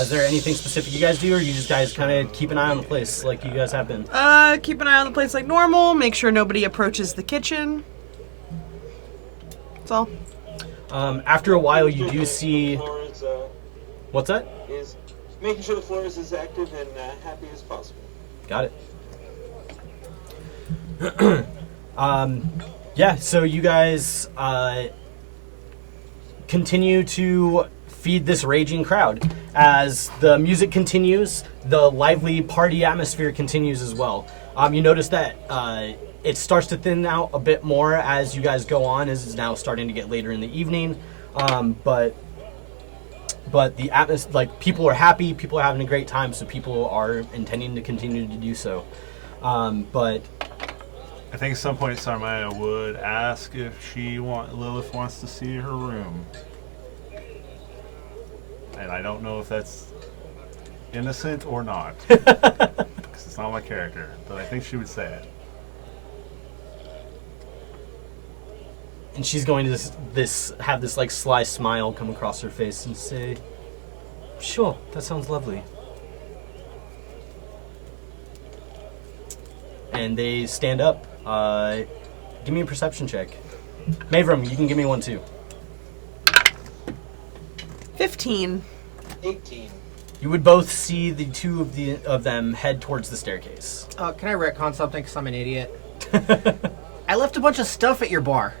Is there anything specific you guys do, or you just guys kind of keep an eye on the place like you guys have been? Keep an eye on the place like normal. Make sure nobody approaches the kitchen. That's all. After a while, you do see... What's that? Is making sure the floor is as active and happy as possible. Got it. Yeah, so you guys continue to feed this raging crowd. As the music continues, the lively party atmosphere continues as well. You notice that it starts to thin out a bit more as you guys go on, as it's now starting to get later in the evening. But the atmosphere, like, people are happy, people are having a great time, so people are intending to continue to do so. But I think at some point Sarmaya would ask if Lilith wants to see her room. And I don't know if that's innocent or not. Because it's not my character. But I think she would say it. and she's going to have this like sly smile come across her face and say, "Sure, that sounds lovely." And they stand up. Give me a perception check. Mavram, you can give me one too. 15. 18. You would both see the two of them head towards the staircase. Can I retcon something because I'm an idiot? I left a bunch of stuff at your bar.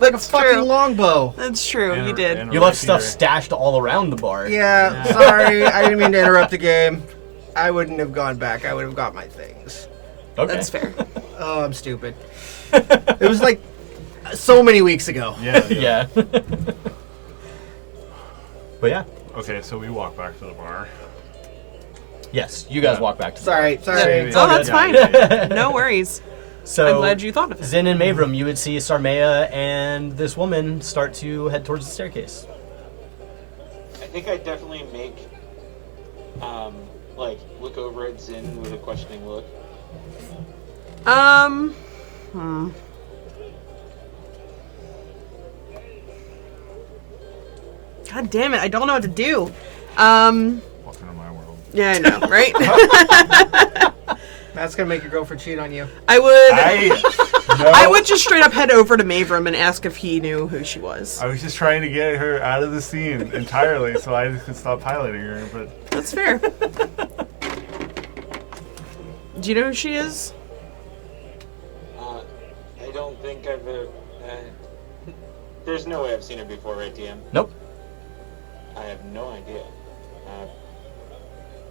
Like a fucking true. longbow. That's true, you did. You left stuff stashed all around the bar. Yeah, sorry. I didn't mean to interrupt the game. I wouldn't have gone back. I would have got my things. Okay. That's fair. Oh, I'm stupid. It was like so many weeks ago. Yeah. Yeah. But yeah. Okay, so we walk back to the bar. Yes, you guys walk back to the Sorry. Oh, that's fine. No worries. So I'm glad you thought of it. Zin and Mavram, you would see Sarmaya and this woman start to head towards the staircase. I think I definitely make, look over at Zin with a questioning look. God damn it, I don't know what to do. Welcome to my world. Yeah, I know, right? That's gonna make your girlfriend cheat on you. I I would just straight up head over to Mavram and ask if he knew who she was. I was just trying to get her out of the scene entirely so I could stop piloting her, but That's fair. Do you know who she is? I don't think I've there's no way I've seen her before, right, DM? Nope. I have no idea.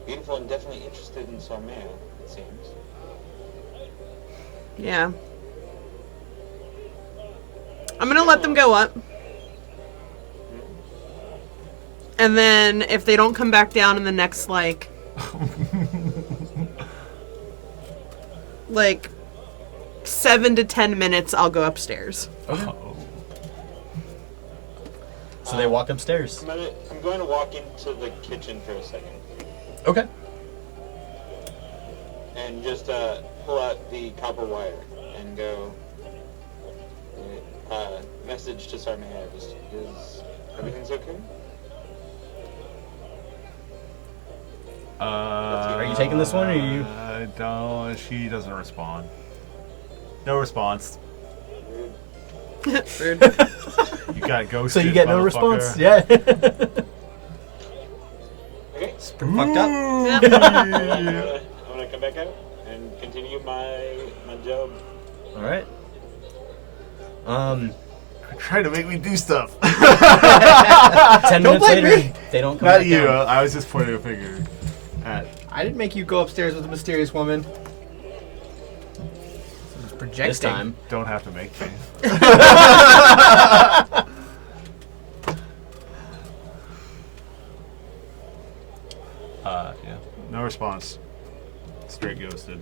Beautiful and definitely interested in Sarmaya, it seems. Yeah. I'm gonna let them go up. And then if they don't come back down in the next, like 7 to 10 minutes, I'll go upstairs. So they walk upstairs. I'm going to walk into the kitchen for a second. Okay. And just pull out the copper wire and go message to Sarmaya. Just, is everything's okay? Are you taking this one, or are you? Don't. She doesn't respond. No response. Rude. You got ghosted. So you get no motherfucker. response? Yeah. Okay. Pretty fucked up. Yep. I'm gonna come back out and continue my job. All right. Trying to make me do stuff. 10 minutes blame later, me. they don't come Not back you. down. I was just pointing a finger at. I didn't make you go upstairs with a mysterious woman. This is projecting. This time. Don't have to make me. Yeah. No response. Straight ghosted.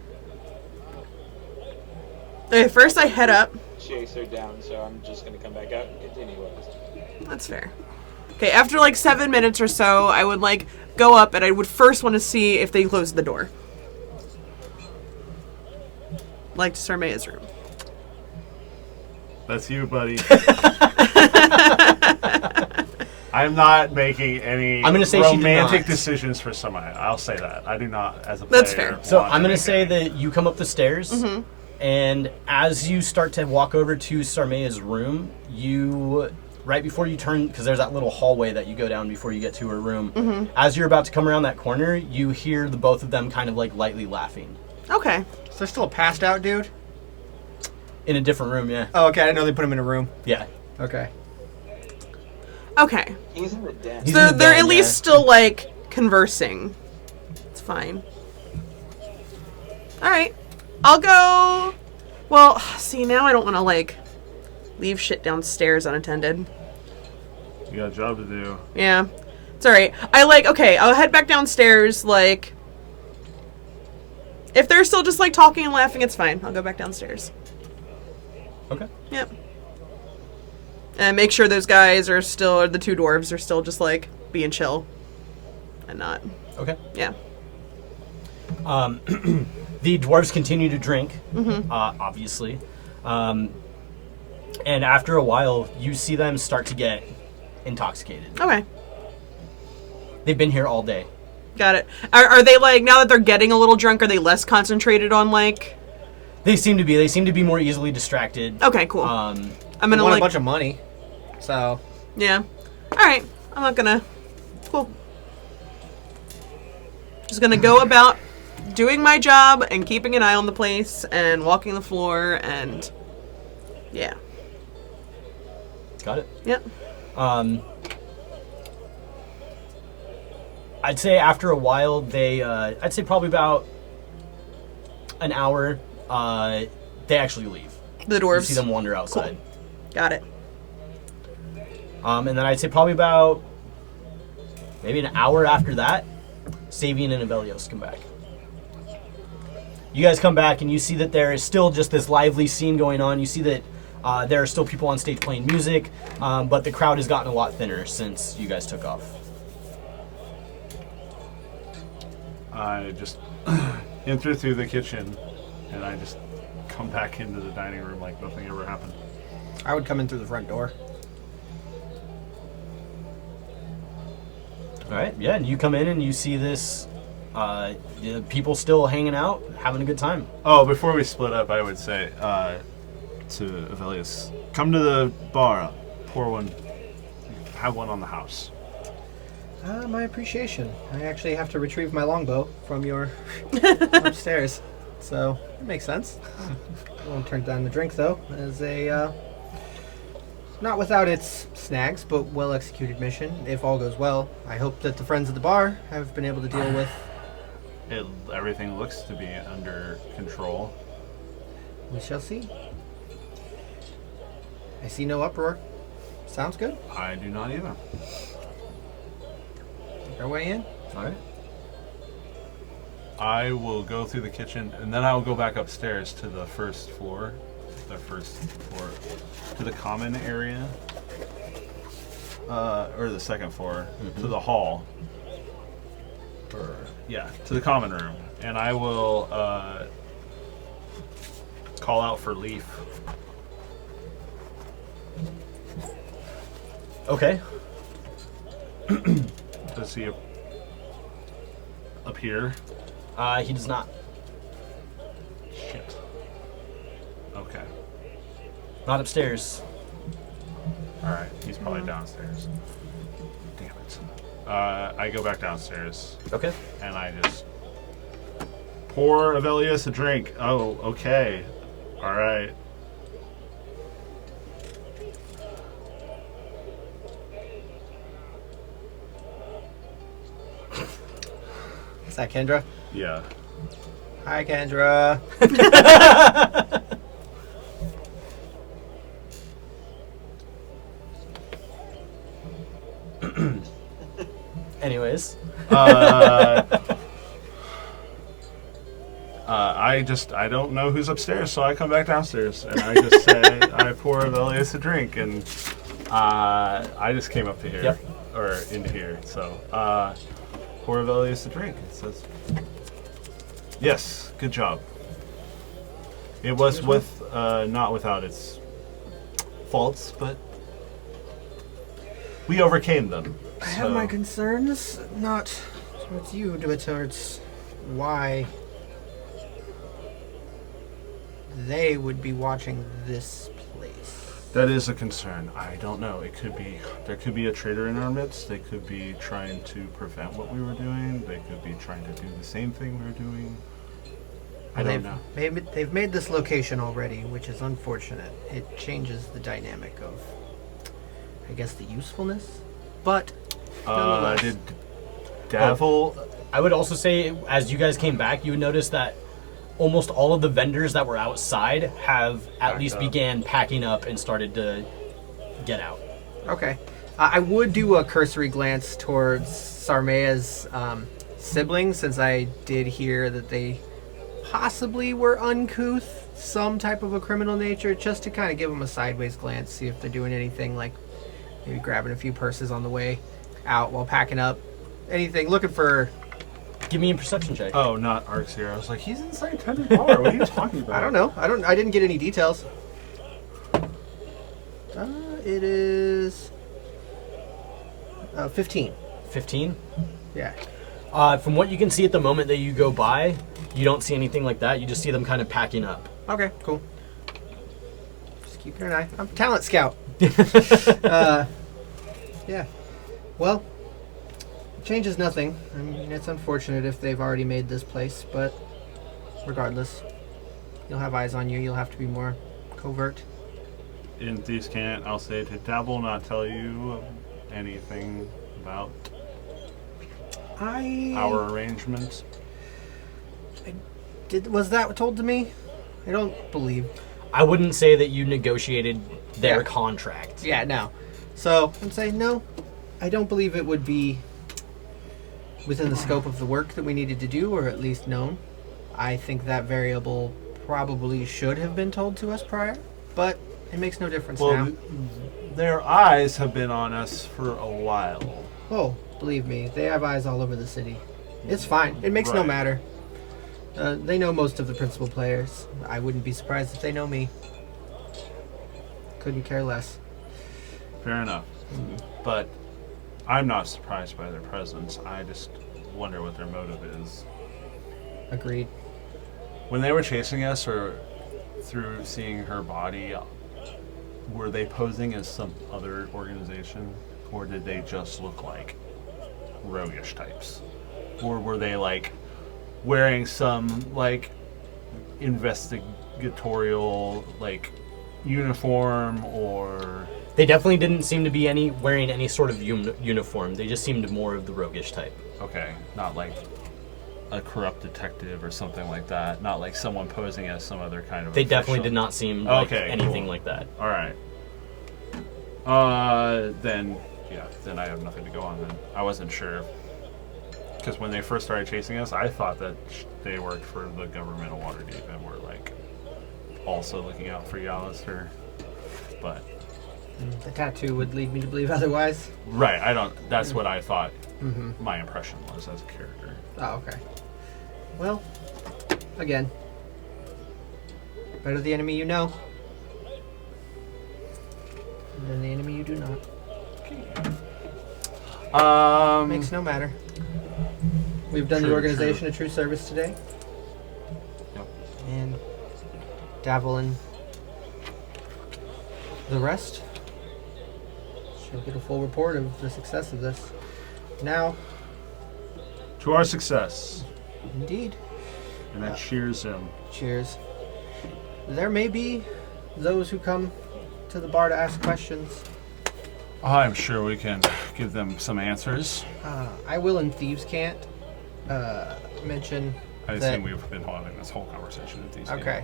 Okay, first I head up. Chase her down, so I'm just gonna come back out and continue what I was doing. That's fair. Okay, after 7 minutes or so, I would go up and I would first want to see if they closed the door. Like to Sarmaya's room. That's you, buddy. I'm not making any I'm gonna say she did romantic not. decisions for somebody. I'll say that. I do not, as a player. That's fair. So want I'm gonna make say any- that you come up the stairs, and as you start to walk over to Sarmea's room, you right before you turn, because there's that little hallway that you go down before you get to her room. As you're about to come around that corner, you hear the both of them kind of like lightly laughing Okay. Is there still a passed out dude? in a different room. Yeah, Oh, okay. I didn't know they put him in a room. yeah. Okay. Okay. He's in the den. He's So in the they're den, at least yeah. still like conversing. It's fine. All right. I'll go. Well, see, now I don't want to like leave shit downstairs unattended. You got a job to do. Yeah. It's all right. I'll head back downstairs like if they're still just like talking and laughing, it's fine. I'll go back downstairs. Okay. Yep. And make sure those guys are still, or the two dwarves are still just like being chill and not. Okay. Yeah. The dwarves continue to drink, obviously. And after a while, you see them start to get intoxicated. Okay. They've been here all day. Got it. Are they like, now that they're getting a little drunk, are they less concentrated on like. They seem to be. They seem to be more easily distracted. Okay, cool. Um, I'm They gonna want like. a bunch of money. So. Yeah. Alright. I'm not gonna. Cool. Just gonna go about doing my job and keeping an eye on the place and walking the floor and. Yeah. got it. Yep. I'd say after a while, they. I'd say probably about an hour. They actually leave. The You dwarves. see them wander outside. Got it. And then I'd say probably about maybe an hour after that, Savian and Avelios come back. You guys come back and you see that there is still just this lively scene going on. You see that there are still people on stage playing music, but the crowd has gotten a lot thinner since you guys took off. I just enter through the kitchen, and I just come back into the dining room like nothing ever happened. I would come in through the front door. All right, yeah, and you come in and you see this, people still hanging out, having a good time. Oh, before we split up, I would say to Avelius, come to the bar, pour one, have one on the house. My appreciation. I actually have to retrieve my longbow from your upstairs. So, it makes sense. I won't turn down the drink, though, as a, not without its snags, but well-executed mission, if all goes well. I hope that the friends at the bar have been able to deal with... Everything looks to be under control. We shall see. I see no uproar. Sounds good. I do not either. Make our way in. All right. I will go through the kitchen, and then I will go back upstairs to the first floor. To the common area. Or the second floor. To the hall. To the common room. And I will call out for Leaf. Okay. Does he appear? He does not. Shit. Okay. Not upstairs. Alright, he's probably downstairs. Damn it. I go back downstairs Okay. and I just pour Avelius a drink. Oh, okay. Alright. Is that Kendra? Yeah. Hi, Kendra. Anyways. I don't know who's upstairs, so I come back downstairs and I just say, I pour Avelius a drink, and I just came up to here, Yep. or into here, so pour Avelius a drink. It says, yes, good job. It was not without its faults, but we overcame them. I have my concerns, not towards you, but towards why they would be watching this place. That is a concern. I don't know. There could be a traitor in our midst. They could be trying to prevent what we were doing. They could be trying to do the same thing we were doing. I don't know. They've made this location already, which is unfortunate. It changes the dynamic of, I guess, the usefulness. But nonetheless. Did Davil... I would also say, as you guys came back, you would notice that almost all of the vendors that were outside have at least began packing up and started to get out. Okay. I would do a cursory glance towards Sarmea's siblings, since I did hear that they possibly were uncouth, some type of a criminal nature, just to kind of give them a sideways glance, see if they're doing anything, like maybe grabbing a few purses on the way out while packing up. Anything, looking for... Give me a perception check. Oh, not Arcs here. I was like, he's inside Tended Bar. What are you talking about? I don't know. I didn't get any details. It is 15. 15? Yeah. From what you can see at the moment that you go by, you don't see anything like that. You just see them kind of packing up. Okay, cool. Just keep an eye. I'm a talent scout. Yeah. Well, changes nothing. I mean, it's unfortunate if they've already made this place, but regardless, you'll have eyes on you. You'll have to be more covert. In Thieves Can't, I'll say, did Davil not tell you anything about our arrangements? Was that told to me? I don't believe. I wouldn't say that you negotiated their Yeah. contract. Yeah, no. So I'm saying no. I don't believe it would be within the scope of the work that we needed to do, or at least known. I think that variable probably should have been told to us prior, but it makes no difference now. Their eyes have been on us for a while. Oh, believe me, they have eyes all over the city. It's fine. It makes no Right. matter. They know most of the principal players. I wouldn't be surprised if they know me. Couldn't care less. Fair enough. But I'm not surprised by their presence. I just wonder what their motive is. Agreed. When they were chasing us, or through seeing her body, were they posing as some other organization? Or did they just look like roguish types? Or were they like wearing some like investigatorial like uniform, or... They definitely didn't seem to be wearing any sort of uniform. They just seemed more of the roguish type. Okay, not like a corrupt detective or something like that. Not like someone posing as some other kind of They official. definitely did not seem like Okay, anything cool. like that. All right. Then I have nothing to go on then. I wasn't sure. Because when they first started chasing us, I thought that they worked for the government of Waterdeep and were like also looking out for Yalister. But The tattoo would lead me to believe otherwise. right, that's what I thought my impression was as a character. Oh, okay. Well, again, better the enemy you know than the enemy you do not. Makes no matter. We've done the True, organization a true service today. Yep. And Davil and the rest shall get a full report of the success of this. Now, To our success. indeed, And that cheers him. cheers. There may be those who come to the bar to ask questions. I'm sure we can give them some answers. I will in Thieves Can't mention I that... assume we've been having this whole conversation at these Okay.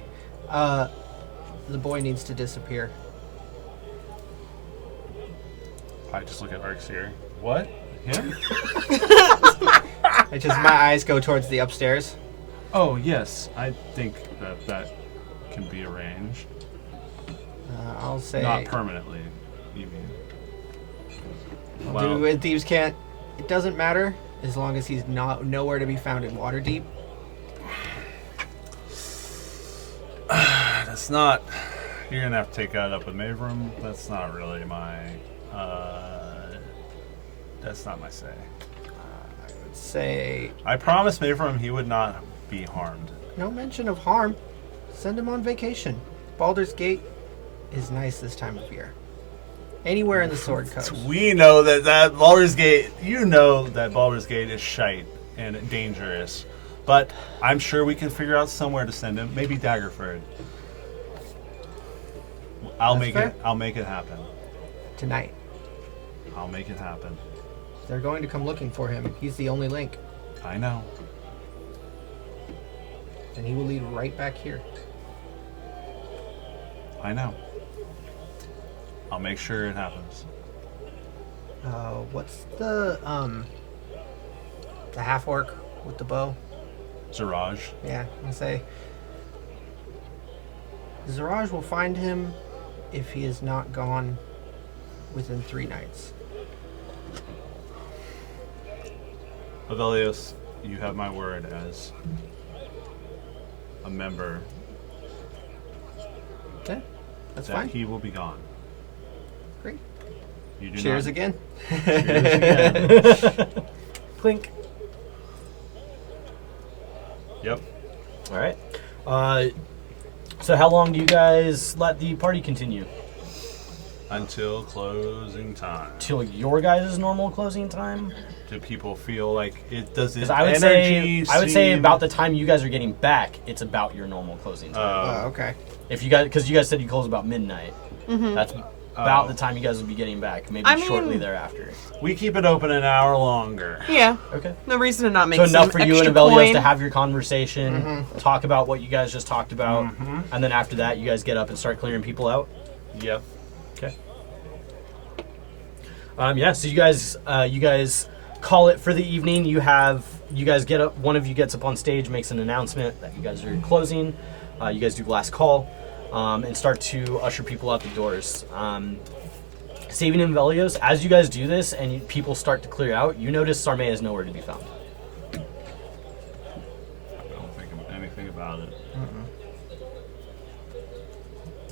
The boy needs to disappear. I just look at Arcs here. What? Him? It's just my eyes go towards the upstairs. Oh, yes. I think that can be arranged. I'll say... Not permanently, you mean. I'll do in Thieves Can't. It doesn't matter as long as he's not nowhere to be found in Waterdeep. That's not... You're going to have to take that up with Mavram. That's not really my That's not my say. Say I promised Mayfram he would not be harmed. no mention of harm. Send him on vacation. Baldur's Gate is nice this time of year. Anywhere in the Sword Coast. We know that Baldur's Gate. You know that Baldur's Gate is shite and dangerous, but I'm sure we can figure out somewhere to send him. Maybe Daggerford. I'll That's make fair. it. I'll make it happen. Tonight. I'll make it happen. They're going to come looking for him. He's the only link. I know. And he will lead right back here. I know. I'll make sure it happens. What's the half orc with the bow? Ziraj. Yeah, I'm gonna say Ziraj will find him if he is not gone within 3 nights. Avelios, you have my word as a member Okay, that's that fine. he will be gone. Great. You do Cheers not. again. Clink. Yep. All right. So how long do you guys let the party continue? Until closing time. Till your guys' normal closing time? Do people feel like it does? Because It I would say seem- about the time you guys are getting back, it's about your normal closing time. Okay. If you guys, because you guys said you close about midnight, that's about Oh. the time you guys will be getting back. Maybe I mean- shortly thereafter. we keep it open an hour longer. Yeah. Okay. No reason to not make So some enough for you and extra Avelios coin. to have your conversation, talk about what you guys just talked about, Mm-hmm. and then after that, you guys get up and start clearing people out. Yep. Okay. Yeah. So you guys call it for the evening. You guys get up. One of you gets up on stage, makes an announcement that you guys are closing. You guys do last call, and start to usher people out the doors. Saving and Velios, as you guys do this and people start to clear out, you notice Sarmea is nowhere to be found. I don't think anything about it.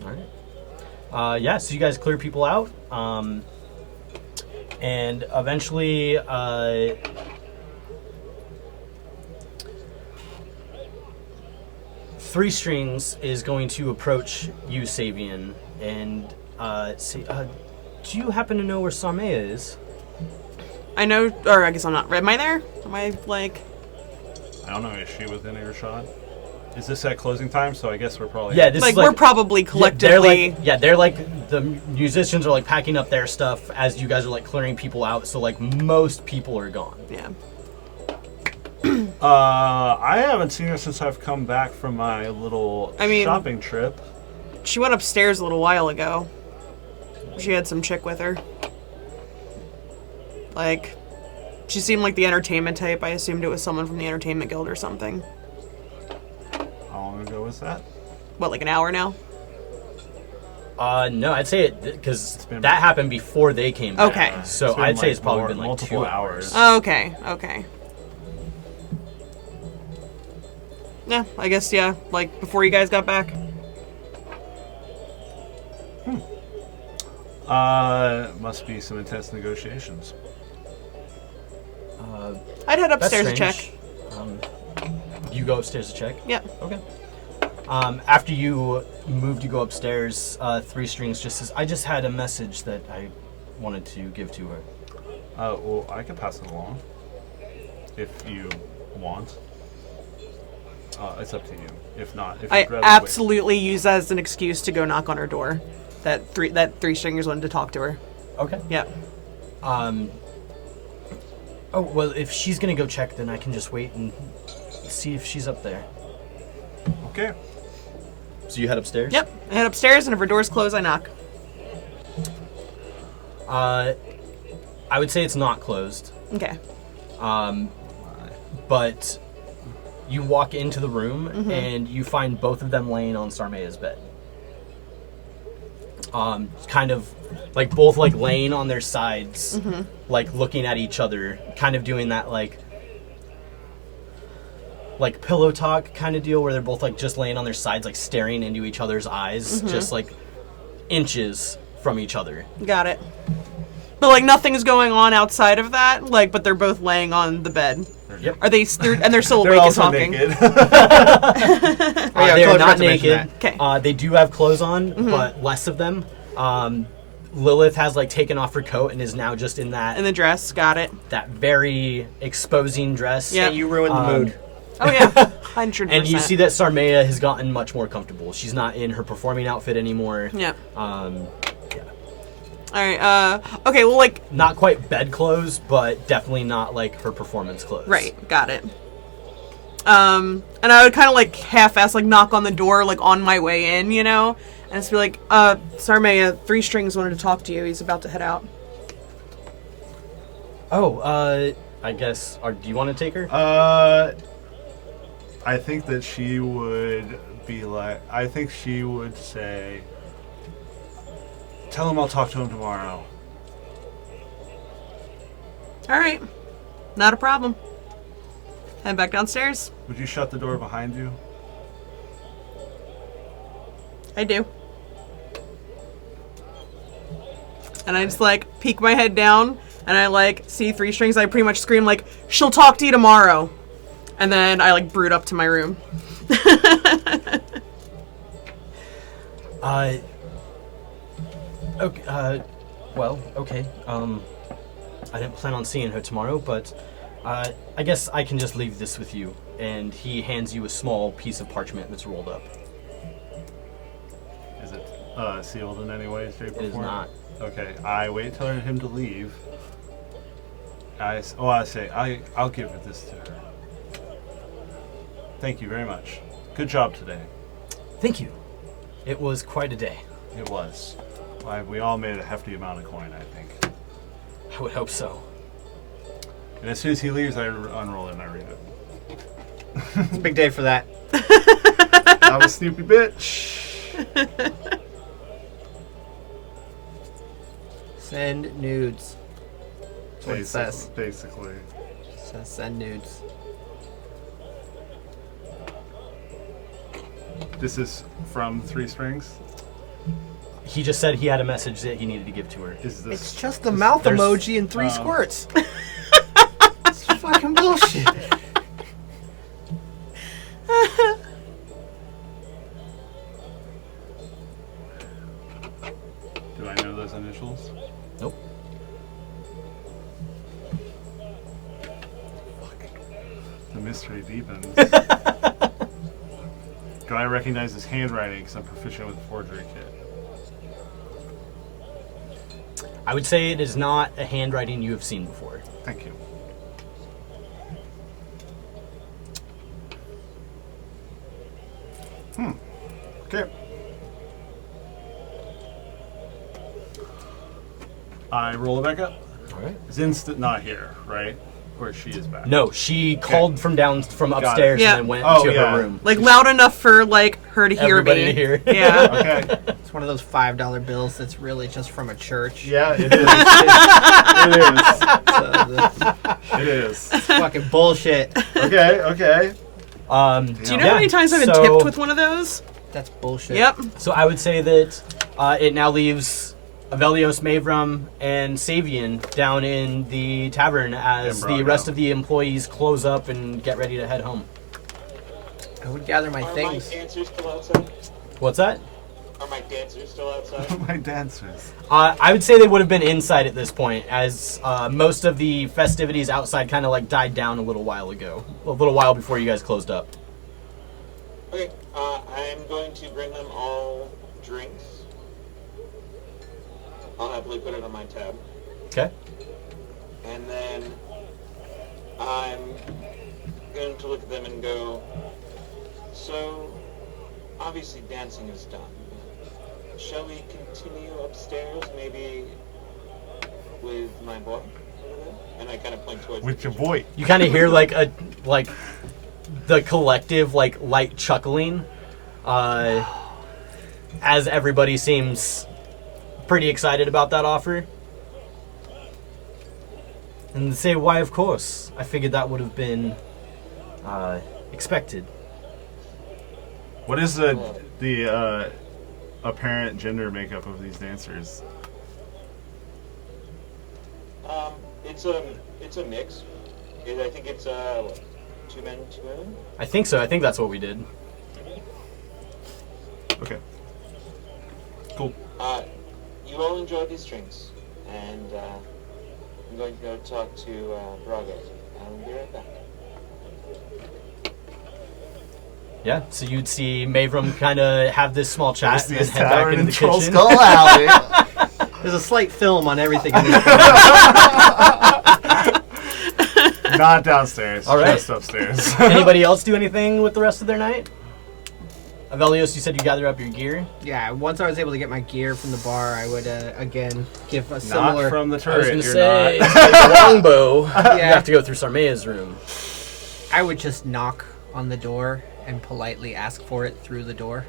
All right. Yeah, so you guys clear people out. And eventually, Three Strings is going to approach you, Savian, and say, do you happen to know where Sarmea is? I know, or I guess I'm not. Am I there? Am I like? I don't know. Is she within earshot? Is this at closing time? So I guess we're probably. Yeah, this Like is we're probably collectively. they're like the musicians are like packing up their stuff as you guys are like clearing people out. So like most people are gone. Yeah. I haven't seen her since I've come back from my little shopping trip. She went upstairs a little while ago. She had some chick with her. Like, she seemed like the entertainment type. I assumed it was someone from the entertainment guild or something. How long ago was that? What, like an hour now? No, I'd say it because been- that happened before they came back. Okay. So been, I'd say like, it's probably more- been like multiple 2 hours. Oh, okay, okay. Yeah, I guess, yeah, like before you guys got back. Must be some intense negotiations. I'd head That's upstairs to check. strange. You go upstairs to check? Yeah. Okay. After you move to go upstairs, Three Strings just says, I just had a message that I wanted to give to her. Well, I can pass it along if you want. It's up to you. If not, if I you'd rather absolutely use that as an excuse to go knock on her door. That three stringers wanted to talk to her. Okay. Yeah. Oh, well, if she's going to go check, then I can just wait and see if she's up there. wait. Okay. So you head upstairs? Yep. I head upstairs, and if her door's closed, I knock. I would say it's not closed. Okay. But you walk into the room and you find both of them laying on Sarmea's bed. Kind of like both like laying on their sides, like looking at each other, kind of doing that like pillow talk kind of deal where they're both like just laying on their sides, like staring into each other's eyes, just like inches from each other. Got it. But like nothing's going on outside of that. Like, but they're both laying on the bed. Yep. Are they? And they're still They're awake and also talking. naked. Oh, yeah, They are totally forgot not to mention naked. that. Okay. They do have clothes on, but less of them. Lilith has like taken off her coat and is now just in that In the dress, got it. that very exposing dress. Yeah. And you ruined the mood. Oh yeah, 100%. And you see that Sarmea has gotten much more comfortable. She's not in her performing outfit anymore. Yeah. Yeah. All right. Okay. Well, like. Not quite bed clothes, but definitely not like her performance clothes. Right. Got it. And I would kind of like half-ass like knock on the door like on my way in, you know, and just be like, Sarmea, 3 Strings wanted to talk to you. He's about to head out. Oh, I guess. Do you want to take her? I think that she would be like. I think she would say, "Tell him I'll talk to him tomorrow." All right. Not a problem. Head back downstairs. Would you shut the door behind you? I do. And I just like peek my head down and I like see 3 Strings. I pretty much scream like, "She'll talk to you tomorrow." And then I like brood up to my room. Okay. Well, okay. I didn't plan on seeing her tomorrow, but I guess I can just leave this with you. And he hands you a small piece of parchment that's rolled up. Is it sealed in any way, shape, or It is form? not. Okay. I wait till him to leave. I say I'll give this to her. Thank you very much. Good job today. Thank you. It was quite a day. It was. We all made a hefty amount of coin, I think. I would hope so. And as soon as he leaves, I unroll it and I read it. It's a big day for that. I'm a snoopy bitch. Send nudes. That's what it says. Basically. It says send nudes. This is from 3 Strings. He just said he had a message that he needed to give to her. Is this? It's just the mouth there's- emoji and 3 squirts. It's fucking bullshit. Do I know those initials? Nope. The mystery deepens. Do I recognize his handwriting because I'm proficient with the forgery kit? I would say it is not a handwriting you have seen before. Thank you. Okay. I roll it back up. All right. Is Instant not here, right? Or she is back? No, she called from it. upstairs Yeah. and then went Oh, to yeah. her room. Like loud enough for like her to hear Everybody me. to hear. Yeah. Okay. It's one of those $5 bills that's really just from a church. Yeah, it is. It is. So it's fucking bullshit. Okay, okay. Do you know how many times I've been so- tipped with one of those? That's bullshit. Yep. So I would say that it now leaves Avelios, Mavrum, and Savian down in the tavern as the Embrago. rest of the employees close up and get ready to head home. I would gather my Are things. my dancers still outside? What's that? Are my dancers still outside? My dancers. I would say they would have been inside at this point, as most of the festivities outside kind of like died down a little while ago, a little while before you guys closed up. Okay, I'm going to bring them all drinks. I'll happily put it on my tab. Okay. And then I'm going to look at them and go, so obviously dancing is done. Shall we continue upstairs, maybe with my boy over there? And I kind of point towards With your boy. You kind of hear like the collective like light chuckling, as everybody seems pretty excited about that offer. And they say, why, of course. I figured that would have been expected. What is the apparent gender makeup of these dancers? it's a mix. I think it's what, 2 men, 2 women. I think so. I think that's what we did. Okay. Cool. You all enjoy these drinks, and I'm going to go talk to Braga. I'll be right back. Yeah. So you'd see Mavram kind of have this small chat and then This head back tavern into in the Troll kitchen. Skull Alley. There's a slight film on everything in this. Not downstairs. All right. Just upstairs. Anybody else do anything with the rest of their night? Avelios, you said you gather up your gear. Yeah, once I was able to get my gear from the bar, I would again give a Not similar. from the I was turret. going to You're say, not. the longbow. You Yeah. have to go through Sarmea's room. I would just knock on the door and politely ask for it through the door.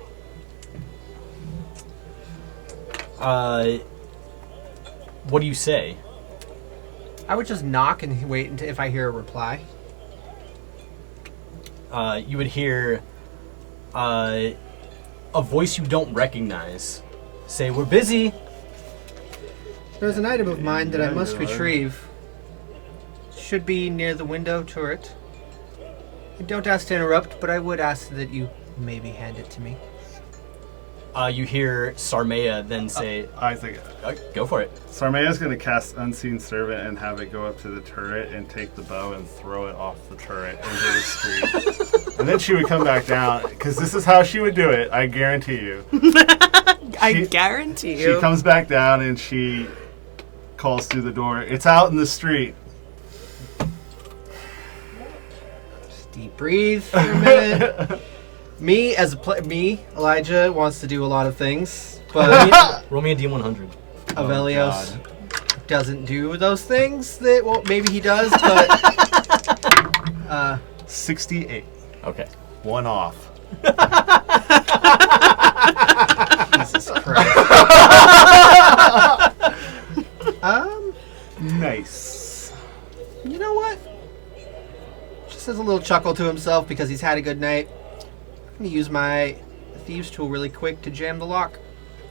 What do you say? I would just knock and wait until if I hear a reply. You would hear a voice you don't recognize say, "We're busy." There's an item of mine that I Yeah, must you're right. retrieve. Should be near the window turret. I don't ask to interrupt, but I would ask that you maybe hand it to me. You hear Sarmea then say, I think "Go for it." Sarmea's going to cast Unseen Servant and have it go up to the turret and take the bow and throw it off the turret into the street. And then she would come back down, because this is how she would do it, I guarantee you. I She- guarantee She you. comes back down and she calls through the door. It's out in the street. Just deep breathe for a minute. Me, Elijah, wants to do a lot of things, but Roll me a D100. Avelios doesn't do those things. That well, maybe he does, but 68. Okay. One off. Jesus Christ. Nice. You know what? Just has a little chuckle to himself because he's had a good night. I'm gonna use my thieves tool really quick to jam the lock.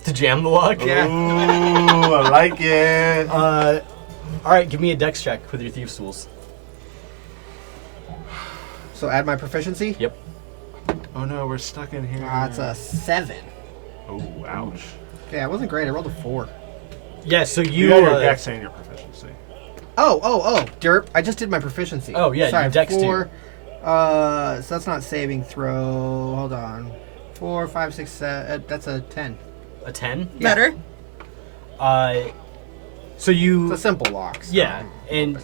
To jam the lock? Yeah. Ooh, I like it. All right, give me a dex check with your thieves tools. So add my proficiency. Yep. Oh no, we're stuck in here. That's a 7. Oh, ouch. Yeah, it wasn't great. I rolled a 4. Yeah, so You you. got your dex and your proficiency. Oh, derp. I just did my proficiency. Oh, yeah, Sorry, your dex 4. So that's not saving throw. Hold on. 4, 5, 6, 7. That's a 10. A 10? Yeah. Better. So you. It's a simple lock. So Yeah, and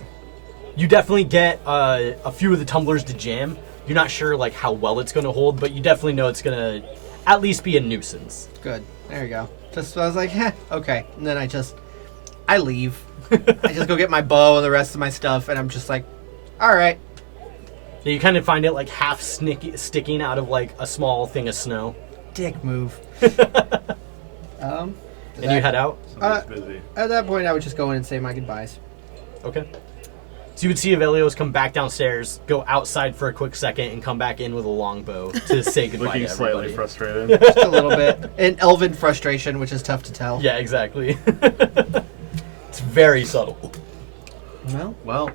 you definitely get a few of the tumblers to jam. You're not sure like how well it's going to hold, but you definitely know it's going to at least be a nuisance. Good. There you go. Just I was like, okay. And then I leave. I just go get my bow and the rest of my stuff, and I'm just like, all right. Yeah, you kind of find it like half sticking out of like a small thing of snow, Dick move. and you head out. Somebody's busy. At that point, I would just go in and say my goodbyes. Okay. So you would see Avelios come back downstairs, go outside for a quick second, and come back in with a longbow to say goodbye Looking to everybody. slightly frustrated. Just a little bit. An elven frustration, which is tough to tell. Yeah, exactly. It's very subtle. Well, Well,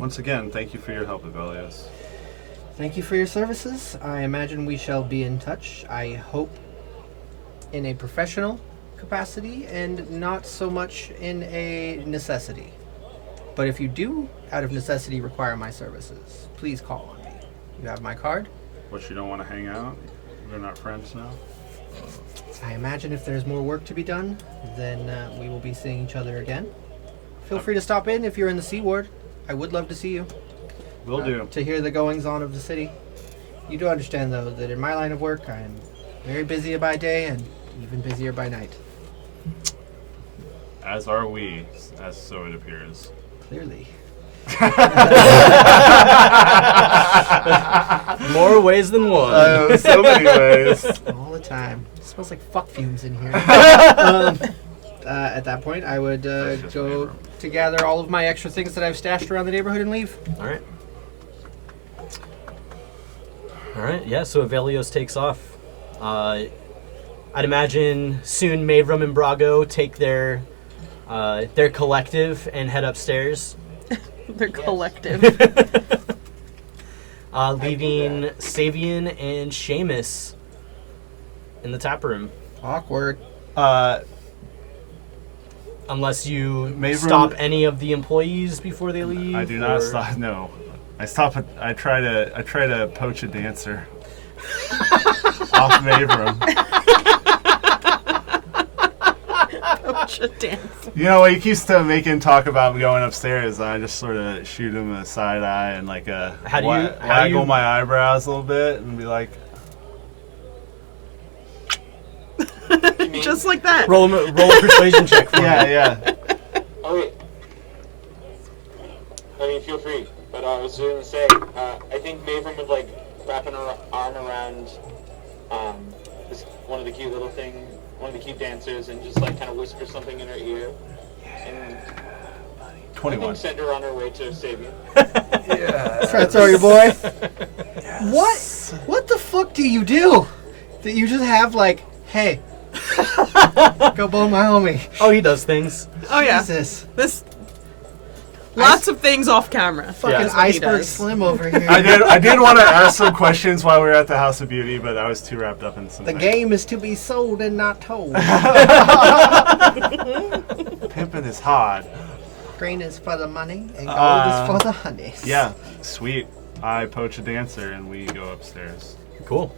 once again, thank you for your help, Avelios. thank you for your services. I imagine we shall be in touch. I hope in a professional capacity and not so much in a necessity. But if you do, out of necessity, require my services, please call on me. You have my card. What, you don't want to hang out? We're not friends now? I imagine if there's more work to be done, then we will be seeing each other again. Feel free to stop in if you're in the Sea Ward. I would love to see you. Will do. To hear the goings-on of the city. You do understand, though, that in my line of work, I am very busy by day and even busier by night. As are we, as so it appears. Clearly. More ways than one. So many ways. All the time. It smells like fuck fumes in here. At that point, I would just go neighbor. to gather all of my extra things that I've stashed around the neighborhood and leave. All right. Yeah. So Avelios takes off. I'd imagine soon Mavram and Brago take their collective and head upstairs. They're collective. Leaving Savian and Seamus in the tap room. Awkward. Unless you Maverick- stop any of the employees before they leave. I do not or- stop. No, I stop. I try to poach a dancer off Maverick. Dance. You know, he keeps making talk about going upstairs. I just sort of shoot him a side eye and like How do you- waggle my eyebrows a little bit and be like, You mean- Just like that. Roll a persuasion check for me. yeah. Oh wait. I mean, feel free. But I was going to say, I think Maverick would like wrap her arm around this, one of the cute little thing, one of the cute dancers, and just like kind of whisper something in her ear, and I 21. think send her on her way to Savian. Try to throw your boy. What the fuck do you do? That you just have like, hey, go bone my homie. Oh, he does things. Oh yeah. Jesus. This. Lots of things off camera. Fucking That's what he iceberg does. slim over here. I did want to ask some questions while we were at the House of Beauty, but I was too wrapped up in some The things. game is to be sold and not told. Pimping is hard. Green is for the money and gold Uh, is for the honey. Yeah, sweet. I poach a dancer and we go upstairs. Cool.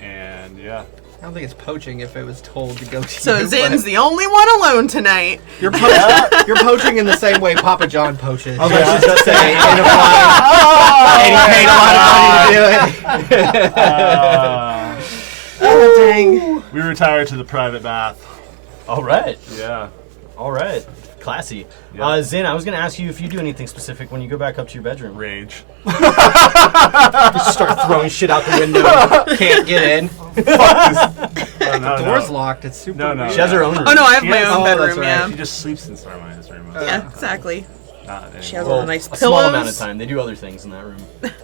And yeah. I don't think it's poaching if it was told to go to So you. Zin's but the only one alone tonight. you're poaching in the same way Papa John poaches. I was actually just saying, and he paid a lot of money to do it. Oh dang. We retire to the private bath. all right. Yeah. All right. Classy. Yeah. Zin, I was going to ask you if you do anything specific when you go back up to your bedroom. Rage. Just start throwing shit out the window. Can't get in. No, Door's locked. It's super No, no. weird. She has her own room. Oh no, I have my Yes. own Oh, that's bedroom. right. Yeah. She just sleeps in Starmine's room. Yeah, exactly. Not anymore. She has Well, all the nice a pillows. small amount of time. They do other things in that room.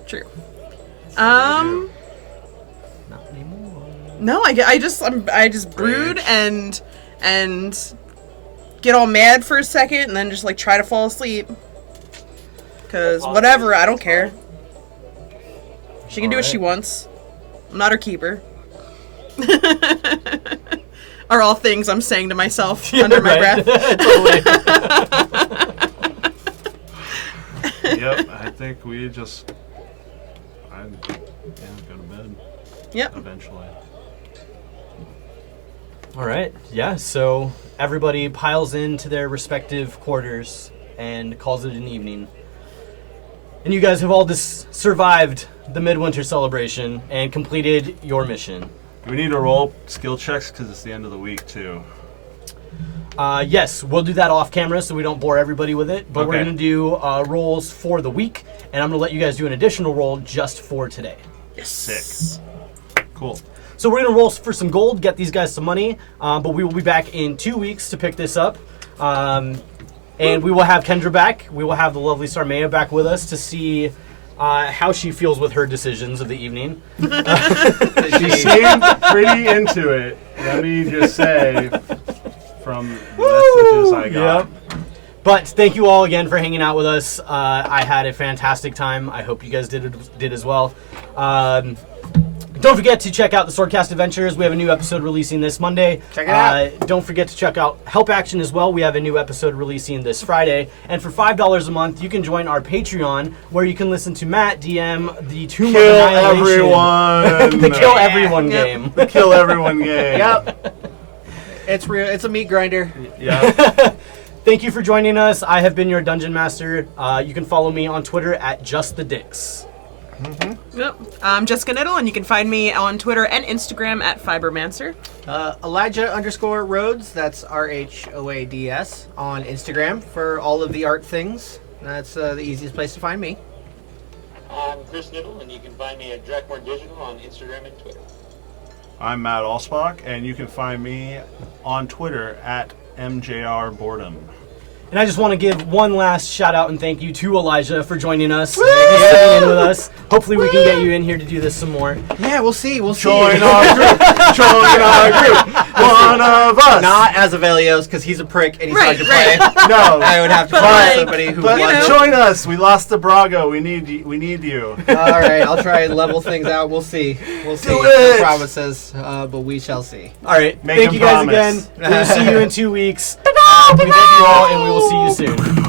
True. Not anymore. No, I just brood Rage. and get all mad for a second and then just like try to fall asleep. Cause whatever, I don't care. She can do what she wants. I'm not her keeper. Are all things I'm saying to myself under my breath. Totally. Yep, I think we just. I'd go to bed Yep. eventually. All right. Yeah. So everybody piles into their respective quarters and calls it an evening. And you guys have all survived the midwinter celebration and completed your mission. Do we need to roll skill checks because it's the end of the week too? Yes, we'll do that off camera so we don't bore everybody with it. But we're Okay. going to do rolls for the week, and I'm going to let you guys do an additional roll just for today. Sick. Cool. So we're going to roll for some gold, get these guys some money, but we will be back in 2 weeks to pick this up. And we will have Kendra back. We will have the lovely Sarmea back with us to see how she feels with her decisions of the evening. She seemed pretty into it. Let me just say, from the messages I got. Yep. But thank you all again for hanging out with us. I had a fantastic time. I hope you guys did as well. Don't forget to check out the Swordcast Adventures. We have a new episode releasing this Monday. Check it out. Don't forget to check out Help Action as well. We have a new episode releasing this Friday. And for $5 a month, you can join our Patreon, where you can listen to Matt DM the Tomb of Kill Annihilation. everyone. The Kill Everyone Yep. game. The kill everyone game. Yep. It's real. It's a meat grinder. Yeah. Thank you for joining us. I have been your Dungeon Master. You can follow me on Twitter at JustTheDicks. Yep. I'm Jessica Niddle, and you can find me on Twitter and Instagram at Fibermancer. Elijah_Rhodes. That's RHOADS on Instagram for all of the art things. That's the easiest place to find me. I'm Chris Niddle, and you can find me at Drakmore Digital on Instagram and Twitter. I'm Matt Allsbach, and you can find me on Twitter at MJRBoredom. And I just want to give one last shout out and thank you to Elijah for joining us and sitting in with us. Hopefully we can get you in here to do this some more. Yeah, we'll see. We'll see. Join our group. Join our group. One of us. Not as Avelios, because he's a prick and he's hard to Right, play. No. I would have to But find like- somebody who But wants join us. We lost to Brago. We need you. All right, I'll try and level things out. We'll see. We'll see. Do No it. promises, but we shall see. All right. Make Thank him you guys promise. again. We'll see you in 2 weeks. We thank you all, and we will see you soon.